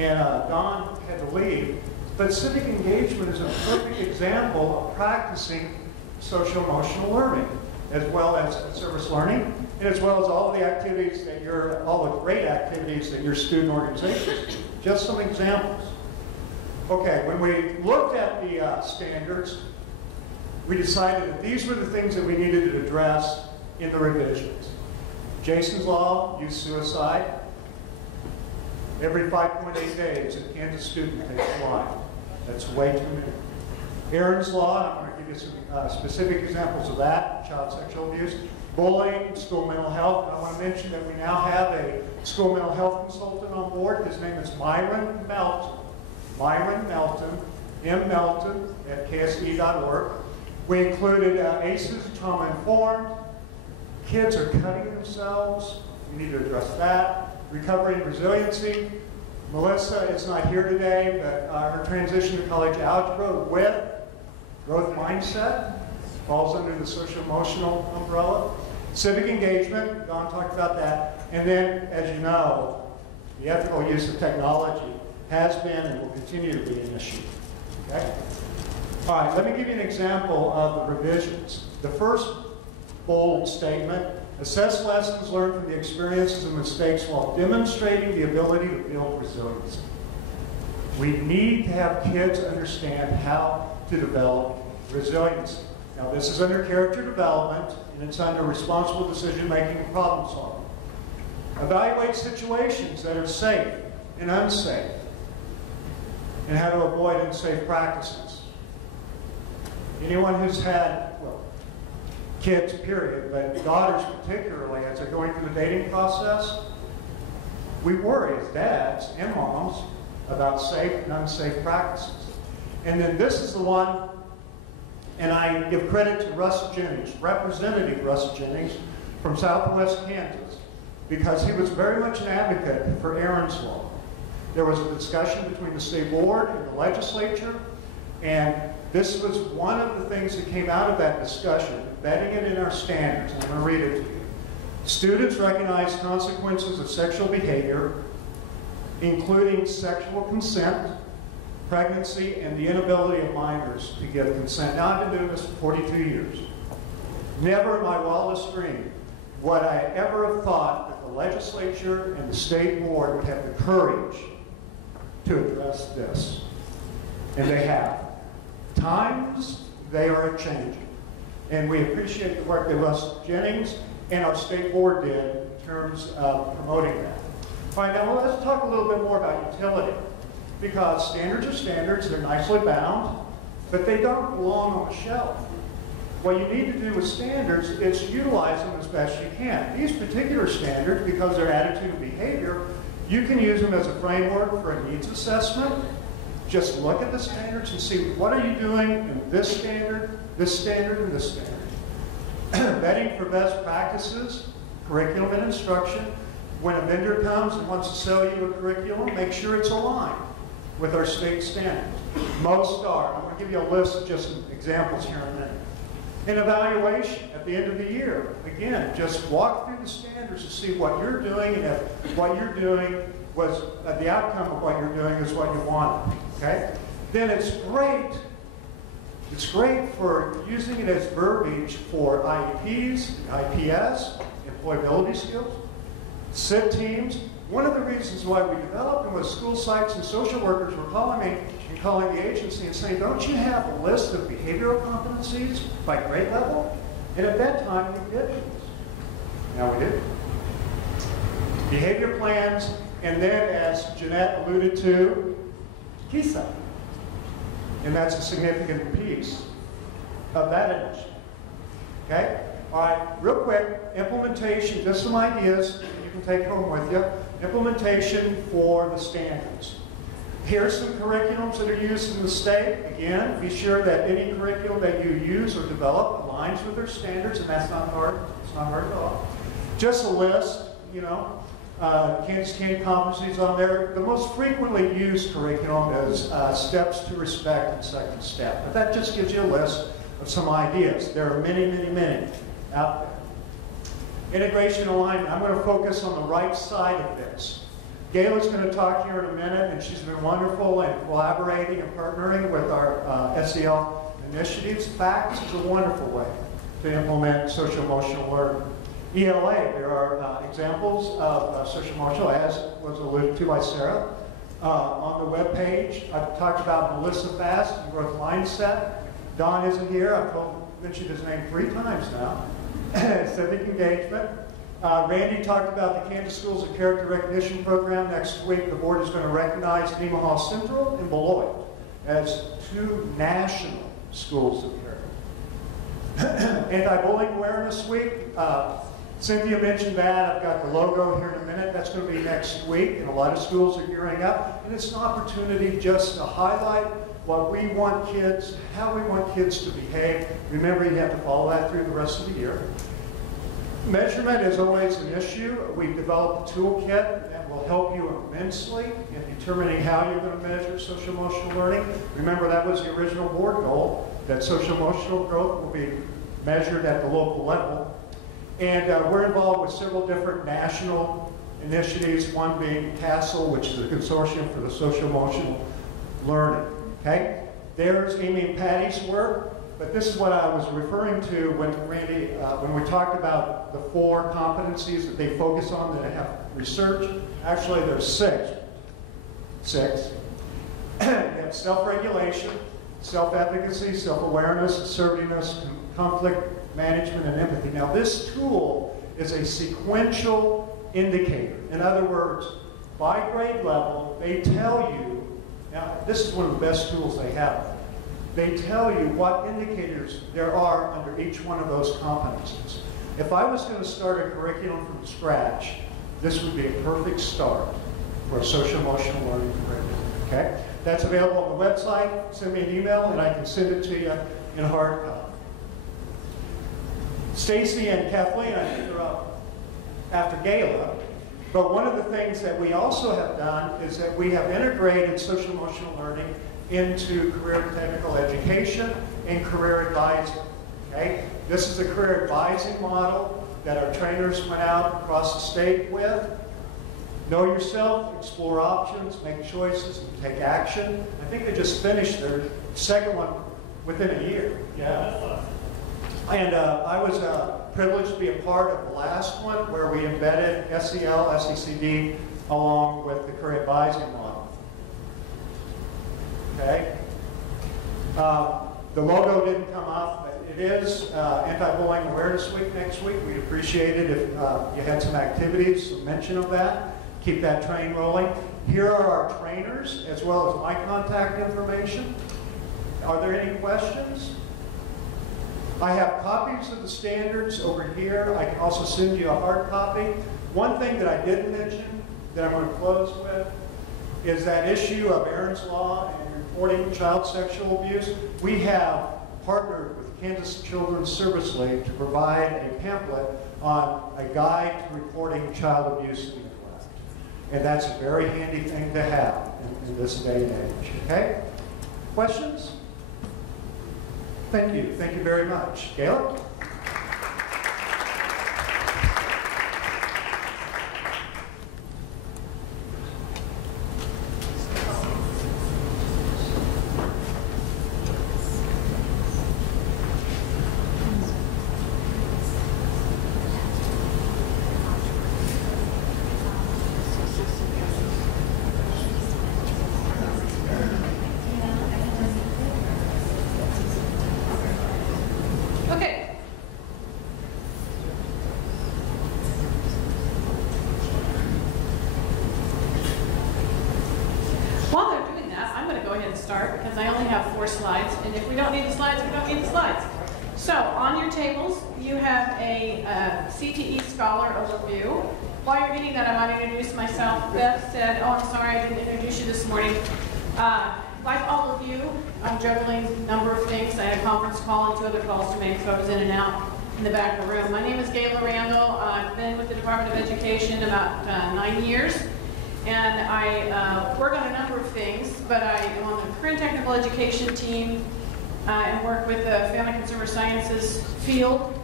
And Don had to leave, but civic engagement is a perfect example of practicing social emotional learning, as well as service learning, and as well as all the activities that all the great activities that your student organizations do. Just some examples. Okay, when we looked at the standards, we decided that these were the things that we needed to address in the revisions. Jason's Law, youth suicide. Every 5.8 days, a Kansas student takes life. That's way too many. Aaron's Law, I'm going to give you some specific examples of that, child sexual abuse. Bullying, school mental health. I want to mention that we now have a school mental health consultant on board. His name is Myron Melton. Myron Melton, M. Melton at KSDE.org. We included ACEs, trauma informed. Kids are cutting themselves. We need to address that. Recovery and resiliency. Melissa is not here today, but her transition to college algebra with growth mindset falls under the social emotional umbrella. Civic engagement, Don talked about that. And then, as you know, the ethical use of technology has been and will continue to be an issue. Okay? All right, let me give you an example of the revisions. The first bold statement, assess lessons learned from the experiences and mistakes while demonstrating the ability to build resilience. We need to have kids understand how to develop resilience. Now, this is under character development, and it's under responsible decision-making and problem solving. Evaluate situations that are safe and unsafe, and how to avoid unsafe practices. Anyone who's had, well, kids, period, but daughters particularly, as they're going through the dating process, we worry as dads and moms about safe and unsafe practices. And then this is the one, and I give credit to Russ Jennings, Representative Russ Jennings from Southwest Kansas, because he was very much an advocate for Aaron's Law. There was a discussion between the state board and the legislature, and this was one of the things that came out of that discussion, embedding it in our standards. I'm going to read it to you. Students recognize consequences of sexual behavior including sexual consent, pregnancy, and the inability of minors to give consent. Now, I've been doing this for 42 years. Never in my wildest dream would I ever have thought that the legislature and the state board would have the courage to address this. And they have. Times, they are changing. And we appreciate the work that Russ Jennings and our state board did in terms of promoting that. All right, now let's talk a little bit more about utility. Because standards are standards, they're nicely bound, but they don't belong on a shelf. What you need to do with standards is utilize them as best you can. These particular standards, because they're attitude and behavior, you can use them as a framework for a needs assessment. Just look at the standards and see what are you doing in this standard, and this standard. Vetting for best practices, curriculum and instruction. When a vendor comes and wants to sell you a curriculum, make sure it's aligned with our state standards. Most are. I'm going to give you a list of just some examples here in a minute. An evaluation at the end of the year. Again, just walk through the standards to see what you're doing, and if what you're doing was the outcome of what you're doing is what you wanted. Okay? Then it's great. It's great for using it as verbiage for IEPs, IPS, employability skills, SIT teams. One of the reasons why we developed them was school sites and social workers were calling me and calling the agency and saying, don't you have a list of behavioral competencies by grade level? And at that time, we did. Now we did. Behavior plans, and then as Jeanette alluded to, KISA. And that's a significant piece of that initiative. Okay? All right, real quick, implementation, just some ideas you can take home with you. Implementation for the standards. Here's some curriculums that are used in the state. Again, be sure that any curriculum that you use or develop aligns with their standards, and that's not hard. It's not hard at all. Just a list, you know, Kansas County competencies on there. The most frequently used curriculum is Steps to Respect and Second Step. But that just gives you a list of some ideas. There are many, many, many out there. Integration alignment. I'm going to focus on the right side of this. Gayla's going to talk here in a minute, and she's been wonderful in collaborating and partnering with our SEL initiatives. FACTS is a wonderful way to implement social-emotional learning. ELA, there are examples of social-emotional, as was alluded to by Sarah. On the web page, I've talked about Melissa Fast and growth mindset. Don isn't here. I've mentioned his name 3 times now. Civic engagement. Randy talked about the Kansas Schools of Character Recognition Program. Next week, the board is going to recognize Nemaha Central and Beloit as 2 national schools of character. Anti-Bullying Awareness Week. Cynthia mentioned that. I've got the logo here in a minute. That's going to be next week, and a lot of schools are gearing up. And it's an opportunity just to highlight what we want kids, how we want kids to behave. Remember, you have to follow that through the rest of the year. Measurement is always an issue. We've developed a toolkit that will help you immensely in determining how you're going to measure social-emotional learning. Remember, that was the original board goal, that social-emotional growth will be measured at the local level. And we're involved with several different national initiatives, one being CASEL, which is a consortium for the social-emotional learning. Okay? There's Amy and Patty's work, but this is what I was referring to when Randy, when we talked about the 4 competencies that they focus on that have research. Actually, there's 6. 6. You have self-regulation, self-efficacy, self-awareness, assertiveness, conflict management, and empathy. Now, this tool is a sequential indicator. In other words, by grade level, they tell you, now this is one of the best tools they have. They tell you what indicators there are under each one of those competencies. If I was going to start a curriculum from scratch, this would be a perfect start for a social-emotional learning curriculum. Okay? That's available on the website. Send me an email, and I can send it to you in hard copy. Stacy and Kathleen, I think, are up after Gala. But one of the things that we also have done is that we have integrated social-emotional learning into career and technical education and career advising. Okay? This is a career advising model that our trainers went out across the state with. Know yourself, explore options, make choices, and take action. I think they just finished their second one within a year. Yeah. And I was privileged to be a part of the last one where we embedded SEL, SECD along with the career advising model. Okay? The logo didn't come up, but it is Anti-Bullying Awareness Week next week. We'd appreciate it if you had some activities, some mention of that. Keep that train rolling. Here are our trainers, as well as my contact information. Are there any questions? I have copies of the standards over here. I can also send you a hard copy. One thing that I didn't mention that I'm going to close with is that issue of Aaron's Law and reporting child sexual abuse. We have partnered with Kansas Children's Service League to provide a pamphlet on a guide to reporting child abuse and neglect. And that's a very handy thing to have in this day and age. Okay? Questions? Thank you. Thank you very much. Caleb? CTE Scholar Overview. While you're getting that, I might introduce myself. Beth said, oh, I'm sorry, I didn't introduce you this morning. Like all of you, I'm juggling a number of things. I had a conference call and 2 other calls to make, so I was in and out in the back of the room. My name is Gayla Randall. I've been with the Department of Education about 9 years, and I work on a number of things, but I am on the career and technical education team and work with the Family Consumer Sciences field,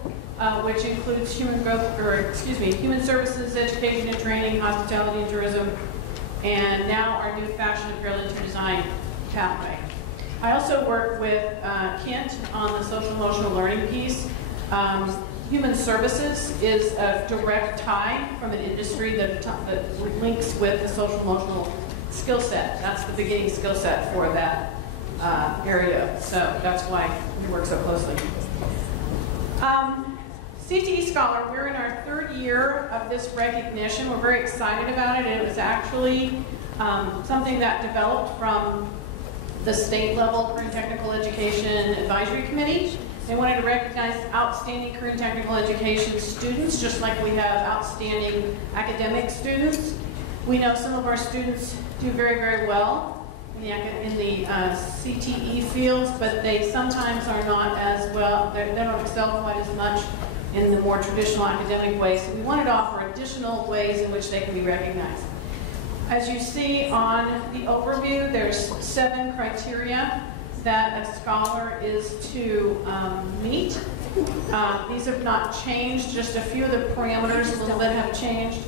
which includes human services, education and training, hospitality and tourism, and now our new fashion apparel and design pathway. I also work with Kent on the social emotional learning piece. Human services is a direct tie from an industry that links with the social emotional skill set. That's the beginning skill set for that area, so that's why we work so closely. CTE Scholar, we're in our 3rd year of this recognition. We're very excited about it, and it was actually something that developed from the state level Career and Technical Education Advisory Committee. They wanted to recognize outstanding career and technical education students, just like we have outstanding academic students. We know some of our students do very, very well in the CTE fields, but they sometimes are not as well, they don't excel quite as much in the more traditional academic ways. So we wanted to offer additional ways in which they can be recognized. As you see on the overview, there's 7 criteria that a scholar is to meet. These have not changed, just a few of the parameters a little bit have changed.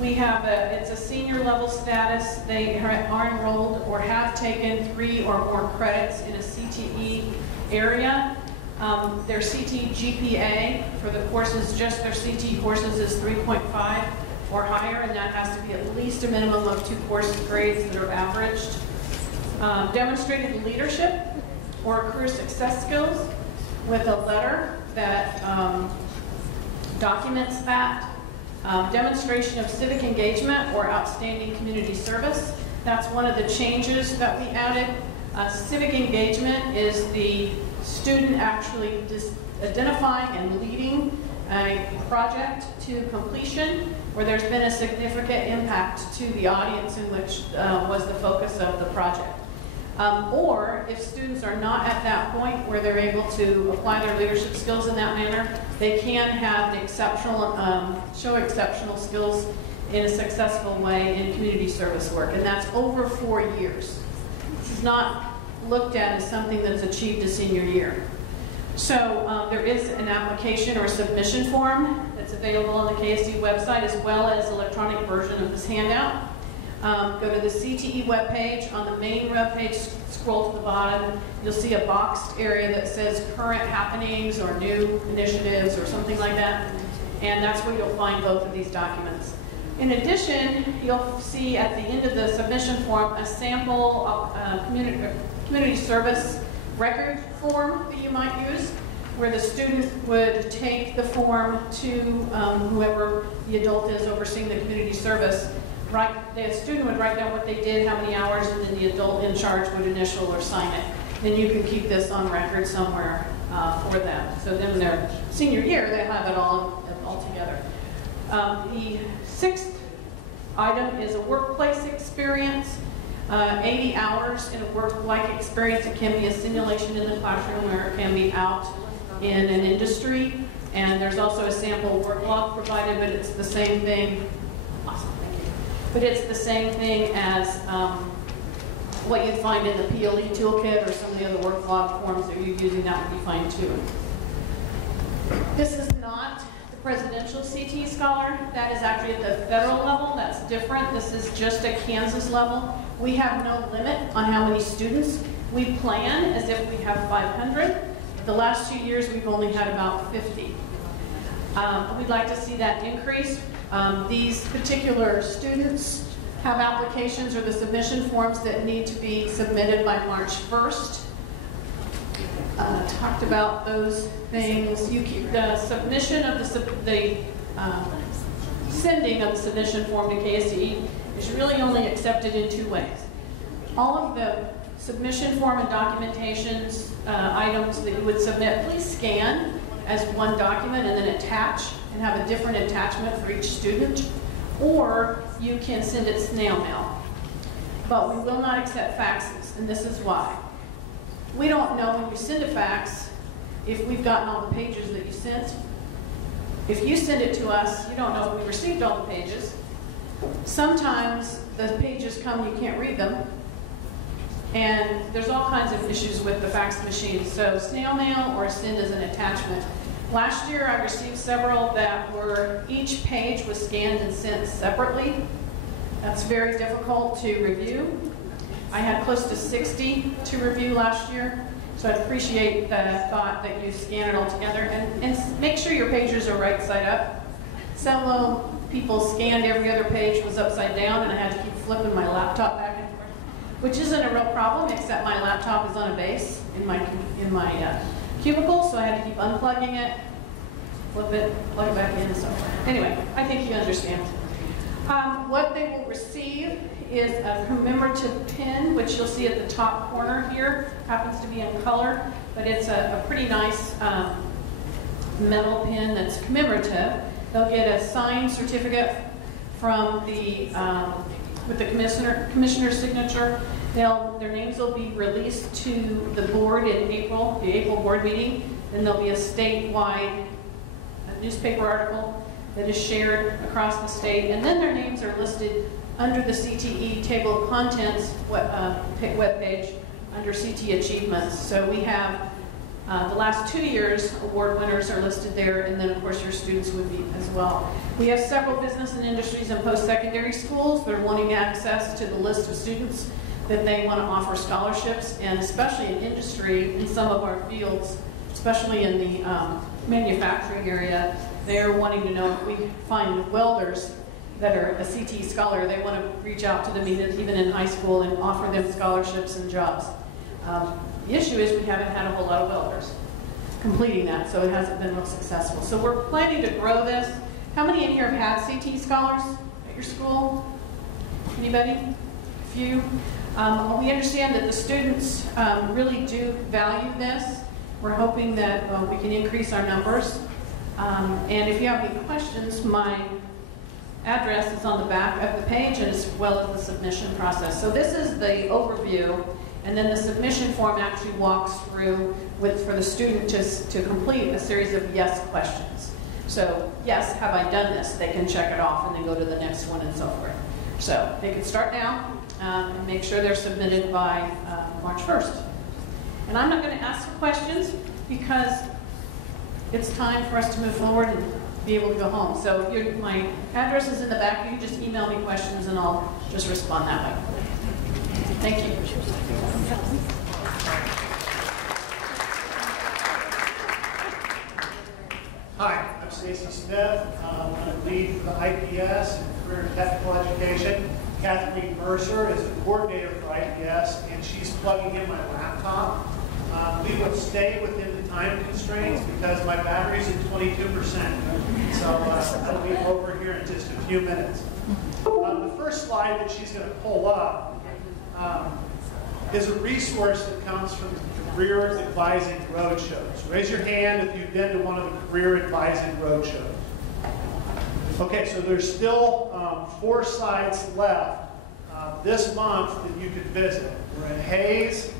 We have it's a senior level status. They are enrolled or have taken 3 or more credits in a CTE area. Their CTE GPA for the courses, just their CTE courses, is 3.5 or higher, and that has to be at least a minimum of 2 course grades that are averaged. Demonstrated leadership or career success skills with a letter that documents that. Demonstration of civic engagement or outstanding community service. That's one of the changes that we added. Civic engagement is the student actually identifying and leading a project to completion where there's been a significant impact to the audience in which was the focus of the project. Or if students are not at that point where they're able to apply their leadership skills in that manner, they can have an exceptional, show exceptional skills in a successful way in community service work, and that's over 4 years. This is not looked at as something that's achieved a senior year. So there is an application or submission form that that's available on the KSDE website, as well as electronic version of this handout. Go to the CTE webpage. On the main webpage, scroll to the bottom. You'll see a boxed area that says current happenings or new initiatives or something like that. And that's where you'll find both of these documents. In addition, you'll see at the end of the submission form a sample community service record form that you might use, where the student would take the form to whoever the adult is overseeing the community service. The student would write down what they did, how many hours, and then the adult in charge would initial or sign it. Then you can keep this on record somewhere for them. So then in their senior year, they have it all together. The sixth item is a workplace experience. 80 hours in a work-like experience. It can be a simulation in the classroom, or it can be out in an industry. And there's also a sample work log provided, but it's the same thing. Awesome, thank you. But it's the same thing as what you'd find in the PLE toolkit or some of the other work log forms that you're using. That would be fine too. This is not the presidential CT Scholar. That is actually at the federal level. That's different. This is just at Kansas level. We have no limit on how many students. We plan as if we have 500. The last 2 years, we've only had about 50. We'd like to see that increase. These particular students have applications or the submission forms that need to be submitted by March 1st. Talked about those things. The submission of the sending of the submission form to KSDE is really only accepted in 2 ways. All of the submission form and documentations items that you would submit, please scan as one document and then attach and have a different attachment for each student, or you can send it snail mail. But we will not accept faxes, and this is why. We don't know when you send a fax if we've gotten all the pages that you sent. If you send it to us, you don't know if we received all the pages. Sometimes the pages come, you can't read them. And there's all kinds of issues with the fax machine. So snail mail or send as an attachment. Last year I received several that were, each page was scanned and sent separately. That's very difficult to review. I had close to 60 to review last year. So I appreciate the thought that you scan it all together. And make sure your pages are right side up. Some people scanned every other page was upside down, and I had to keep flipping my laptop back and forth, which isn't a real problem, except my laptop is on a base in my cubicle, so I had to keep unplugging it, flip it, plug it back in, and so on. Anyway, I think you understand. What they will receive is a commemorative pin, which you'll see at the top corner here. Happens to be in color, but it's a pretty nice metal pin that's commemorative. They'll get a signed certificate from the with the commissioner's signature. Their names will be released to the board in April, the April board meeting. Then there'll be a statewide newspaper article that is shared across the state, and then their names are listed under the CTE table of contents webpage under CT achievements. So we have the last 2 years award winners are listed there, and then of course your students would be as well. We have several business and industries and post-secondary schools that are wanting access to the list of students that they want to offer scholarships, and especially in industry in some of our fields, especially in the manufacturing area. They're wanting to know if we find welders that are a CT scholar, they want to reach out to them even in high school and offer them scholarships and jobs. The issue is we haven't had a whole lot of welders completing that, so it hasn't been real successful. So we're planning to grow this. How many in here have had CT scholars at your school? Anybody? A few? We understand that the students really do value this. We're hoping that we can increase our numbers. And if you have any questions, my address is on the back of the page, as well as the submission process. So this is the overview, and then the submission form actually walks through for the student to complete a series of yes questions. So yes, have I done this? They can check it off and then go to the next one and so forth. So they can start now and make sure they're submitted by March 1st. And I'm not going to ask questions because it's time for us to move forward and be able to go home. So my address is in the back. You can just email me questions and I'll just respond that way. Thank you. Hi, I'm Stacy Smith. I'm the lead for the IPS and Career and Technical Education. Kathleen Mercer is the coordinator for IPS, and she's plugging in my laptop. We will stay within the time constraints because my battery's at 22%. So I'll be over here in just a few minutes. The first slide that she's going to pull up is a resource that comes from the Career Advising Roadshows. Raise your hand if you've been to one of the Career Advising Roadshows. Okay, so there's still 4 sites left this month that you could visit. We're in Hayes.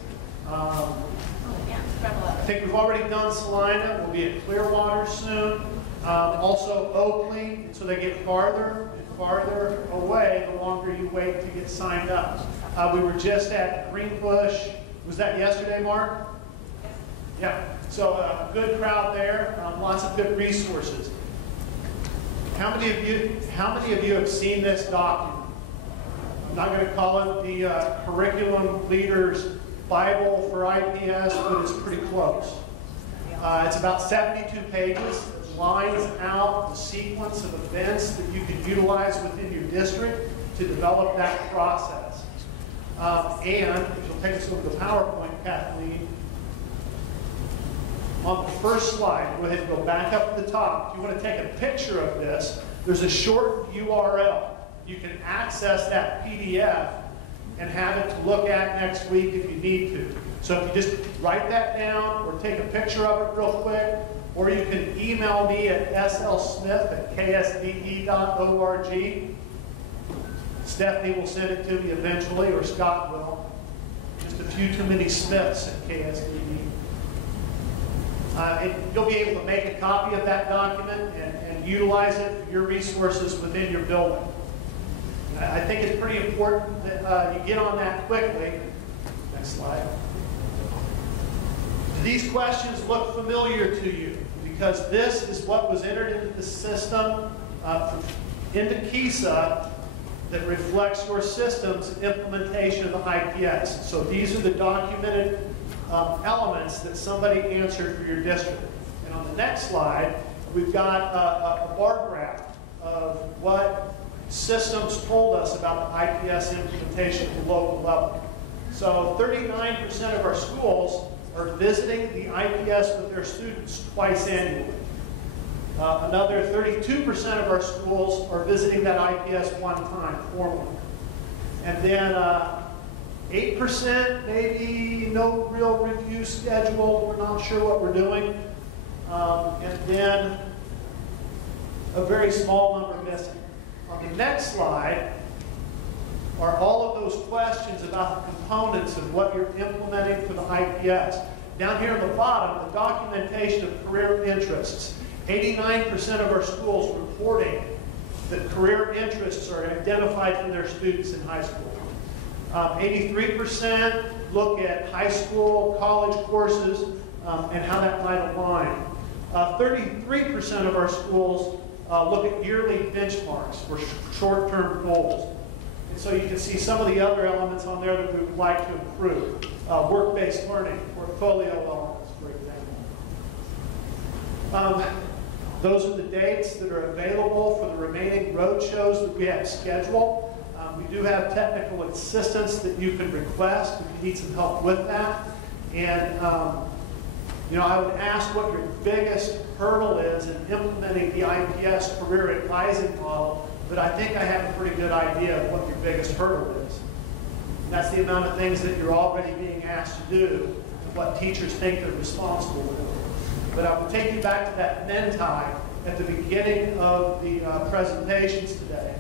I think we've already done Salina. We'll be at Clearwater soon. Also Oakley. So they get farther and farther away the longer you wait to get signed up. We were just at Greenbush. Was that yesterday, Mark? Yeah. So a good crowd there. Lots of good resources. How many of you have seen this document? I'm not going to call it the Curriculum Leaders Bible for IPS, but it's pretty close. It's about 72 pages. It lines out the sequence of events that you can utilize within your district to develop that process. And if you'll take us over the PowerPoint, Kathleen, on the first slide, go ahead and go back up to the top. If you want to take a picture of this, there's a short URL. You can access that PDF and have it to look at next week if you need to. So if you just write that down or take a picture of it real quick, or you can email me at slsmith@ksde.org. Stephanie will send it to me eventually, or Scott will. Just a few too many Smiths at KSDE. You'll be able to make a copy of that document and utilize it for your resources within your building. I think it's pretty important that you get on that quickly. Next slide. Do these questions look familiar to you? Because this is what was entered into the system, into KISA, that reflects your system's implementation of the IPS. So these are the documented elements that somebody answered for your district. And on the next slide, we've got a bar graph of what systems told us about the IPS implementation at the local level. So 39% of our schools are visiting the IPS with their students twice annually. Another 32% of our schools are visiting that IPS one time, formally. And then 8%, maybe no real review scheduled, we're not sure what we're doing. And then a very small number missing. On the next slide are all of those questions about the components of what you're implementing for the IPS. Down here at the bottom, the documentation of career interests. 89% of our schools reporting that career interests are identified for their students in high school. 83% look at high school, college courses, and how that might align. 33% of our schools look at yearly benchmarks for short-term goals. And so you can see some of the other elements on there that we would like to improve. Work-based learning, portfolio elements, for example. Those are the dates that are available for the remaining road shows that we have scheduled. We do have technical assistance that you can request if you need some help with that. And I would ask what your biggest hurdle is in implementing the IPS career advising model, but I think I have a pretty good idea of what your biggest hurdle is. And that's the amount of things that you're already being asked to do, and what teachers think they're responsible for. But I will take you back to that Menti at the beginning of the presentations today,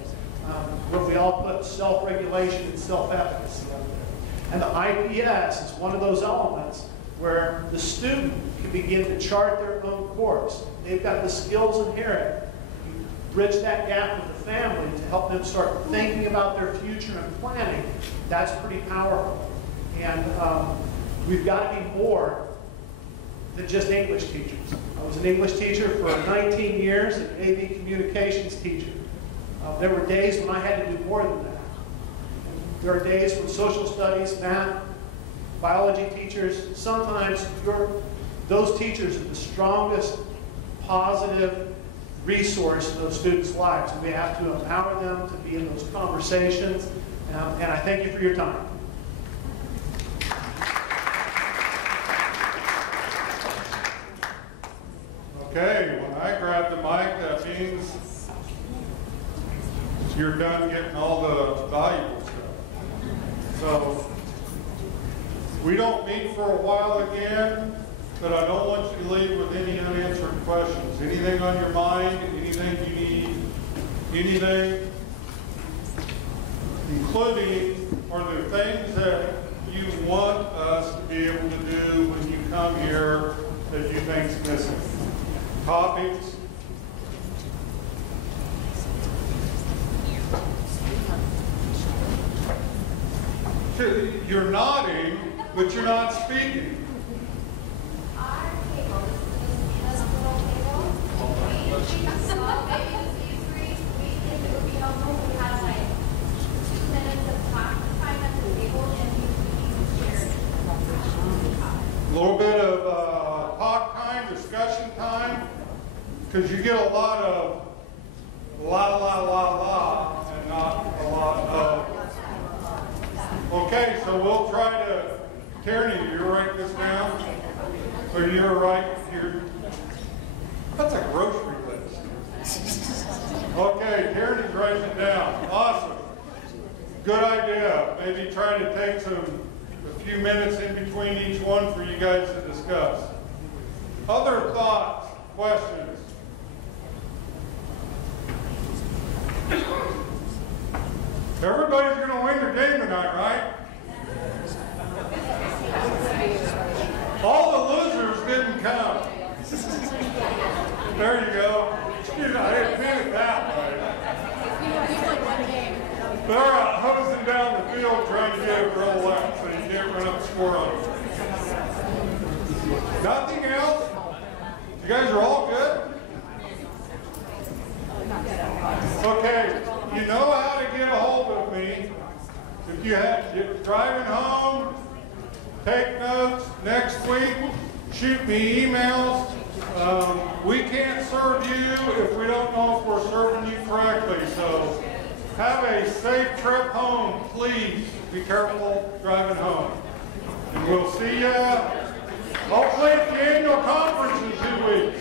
where we all put self-regulation and self-efficacy up there. And the IPS is one of those elements where the student can begin to chart their own course. They've got the skills inherent. You bridge that gap with the family to help them start thinking about their future and planning. That's pretty powerful. And we've got to be more than just English teachers. I was an English teacher for 19 years, an AV communications teacher. There were days when I had to do more than that. There are days when social studies, math, biology teachers, sometimes those teachers are the strongest positive resource in those students' lives. And we have to empower them to be in those conversations. And I thank you for your time. Okay, when I grab the mic, that means you're done getting all the valuable stuff. So, we don't meet for a while again, but I don't want you to leave with any unanswered questions. Anything on your mind, anything you need, anything, including, are there things that you want us to be able to do when you come here that you think is missing? Topics? You're nodding, but you're not speaking. A little bit of talk time, discussion time, because you get a lot of la, and not a lot of. Okay, so we'll try to. Tierney, you write this down? Or you're right here? That's a grocery list. Okay, Tierney's writing it down. Awesome. Good idea. Maybe try to take a few minutes in between each one for you guys to discuss. Other thoughts, questions? Everybody's going to win the game tonight, right? All the losers didn't come. There you go. I didn't mean it that way. They're out hosing down the field trying to get it roll out, so you can't run up the score on them. Nothing else? You guys are all good? Okay, you know how to get a hold of me. If you're driving home, take notes. Next week, shoot me emails. We can't serve you if we don't know if we're serving you correctly. So have a safe trip home, please. Be careful driving home. And we'll see you hopefully at the annual conference in 2 weeks.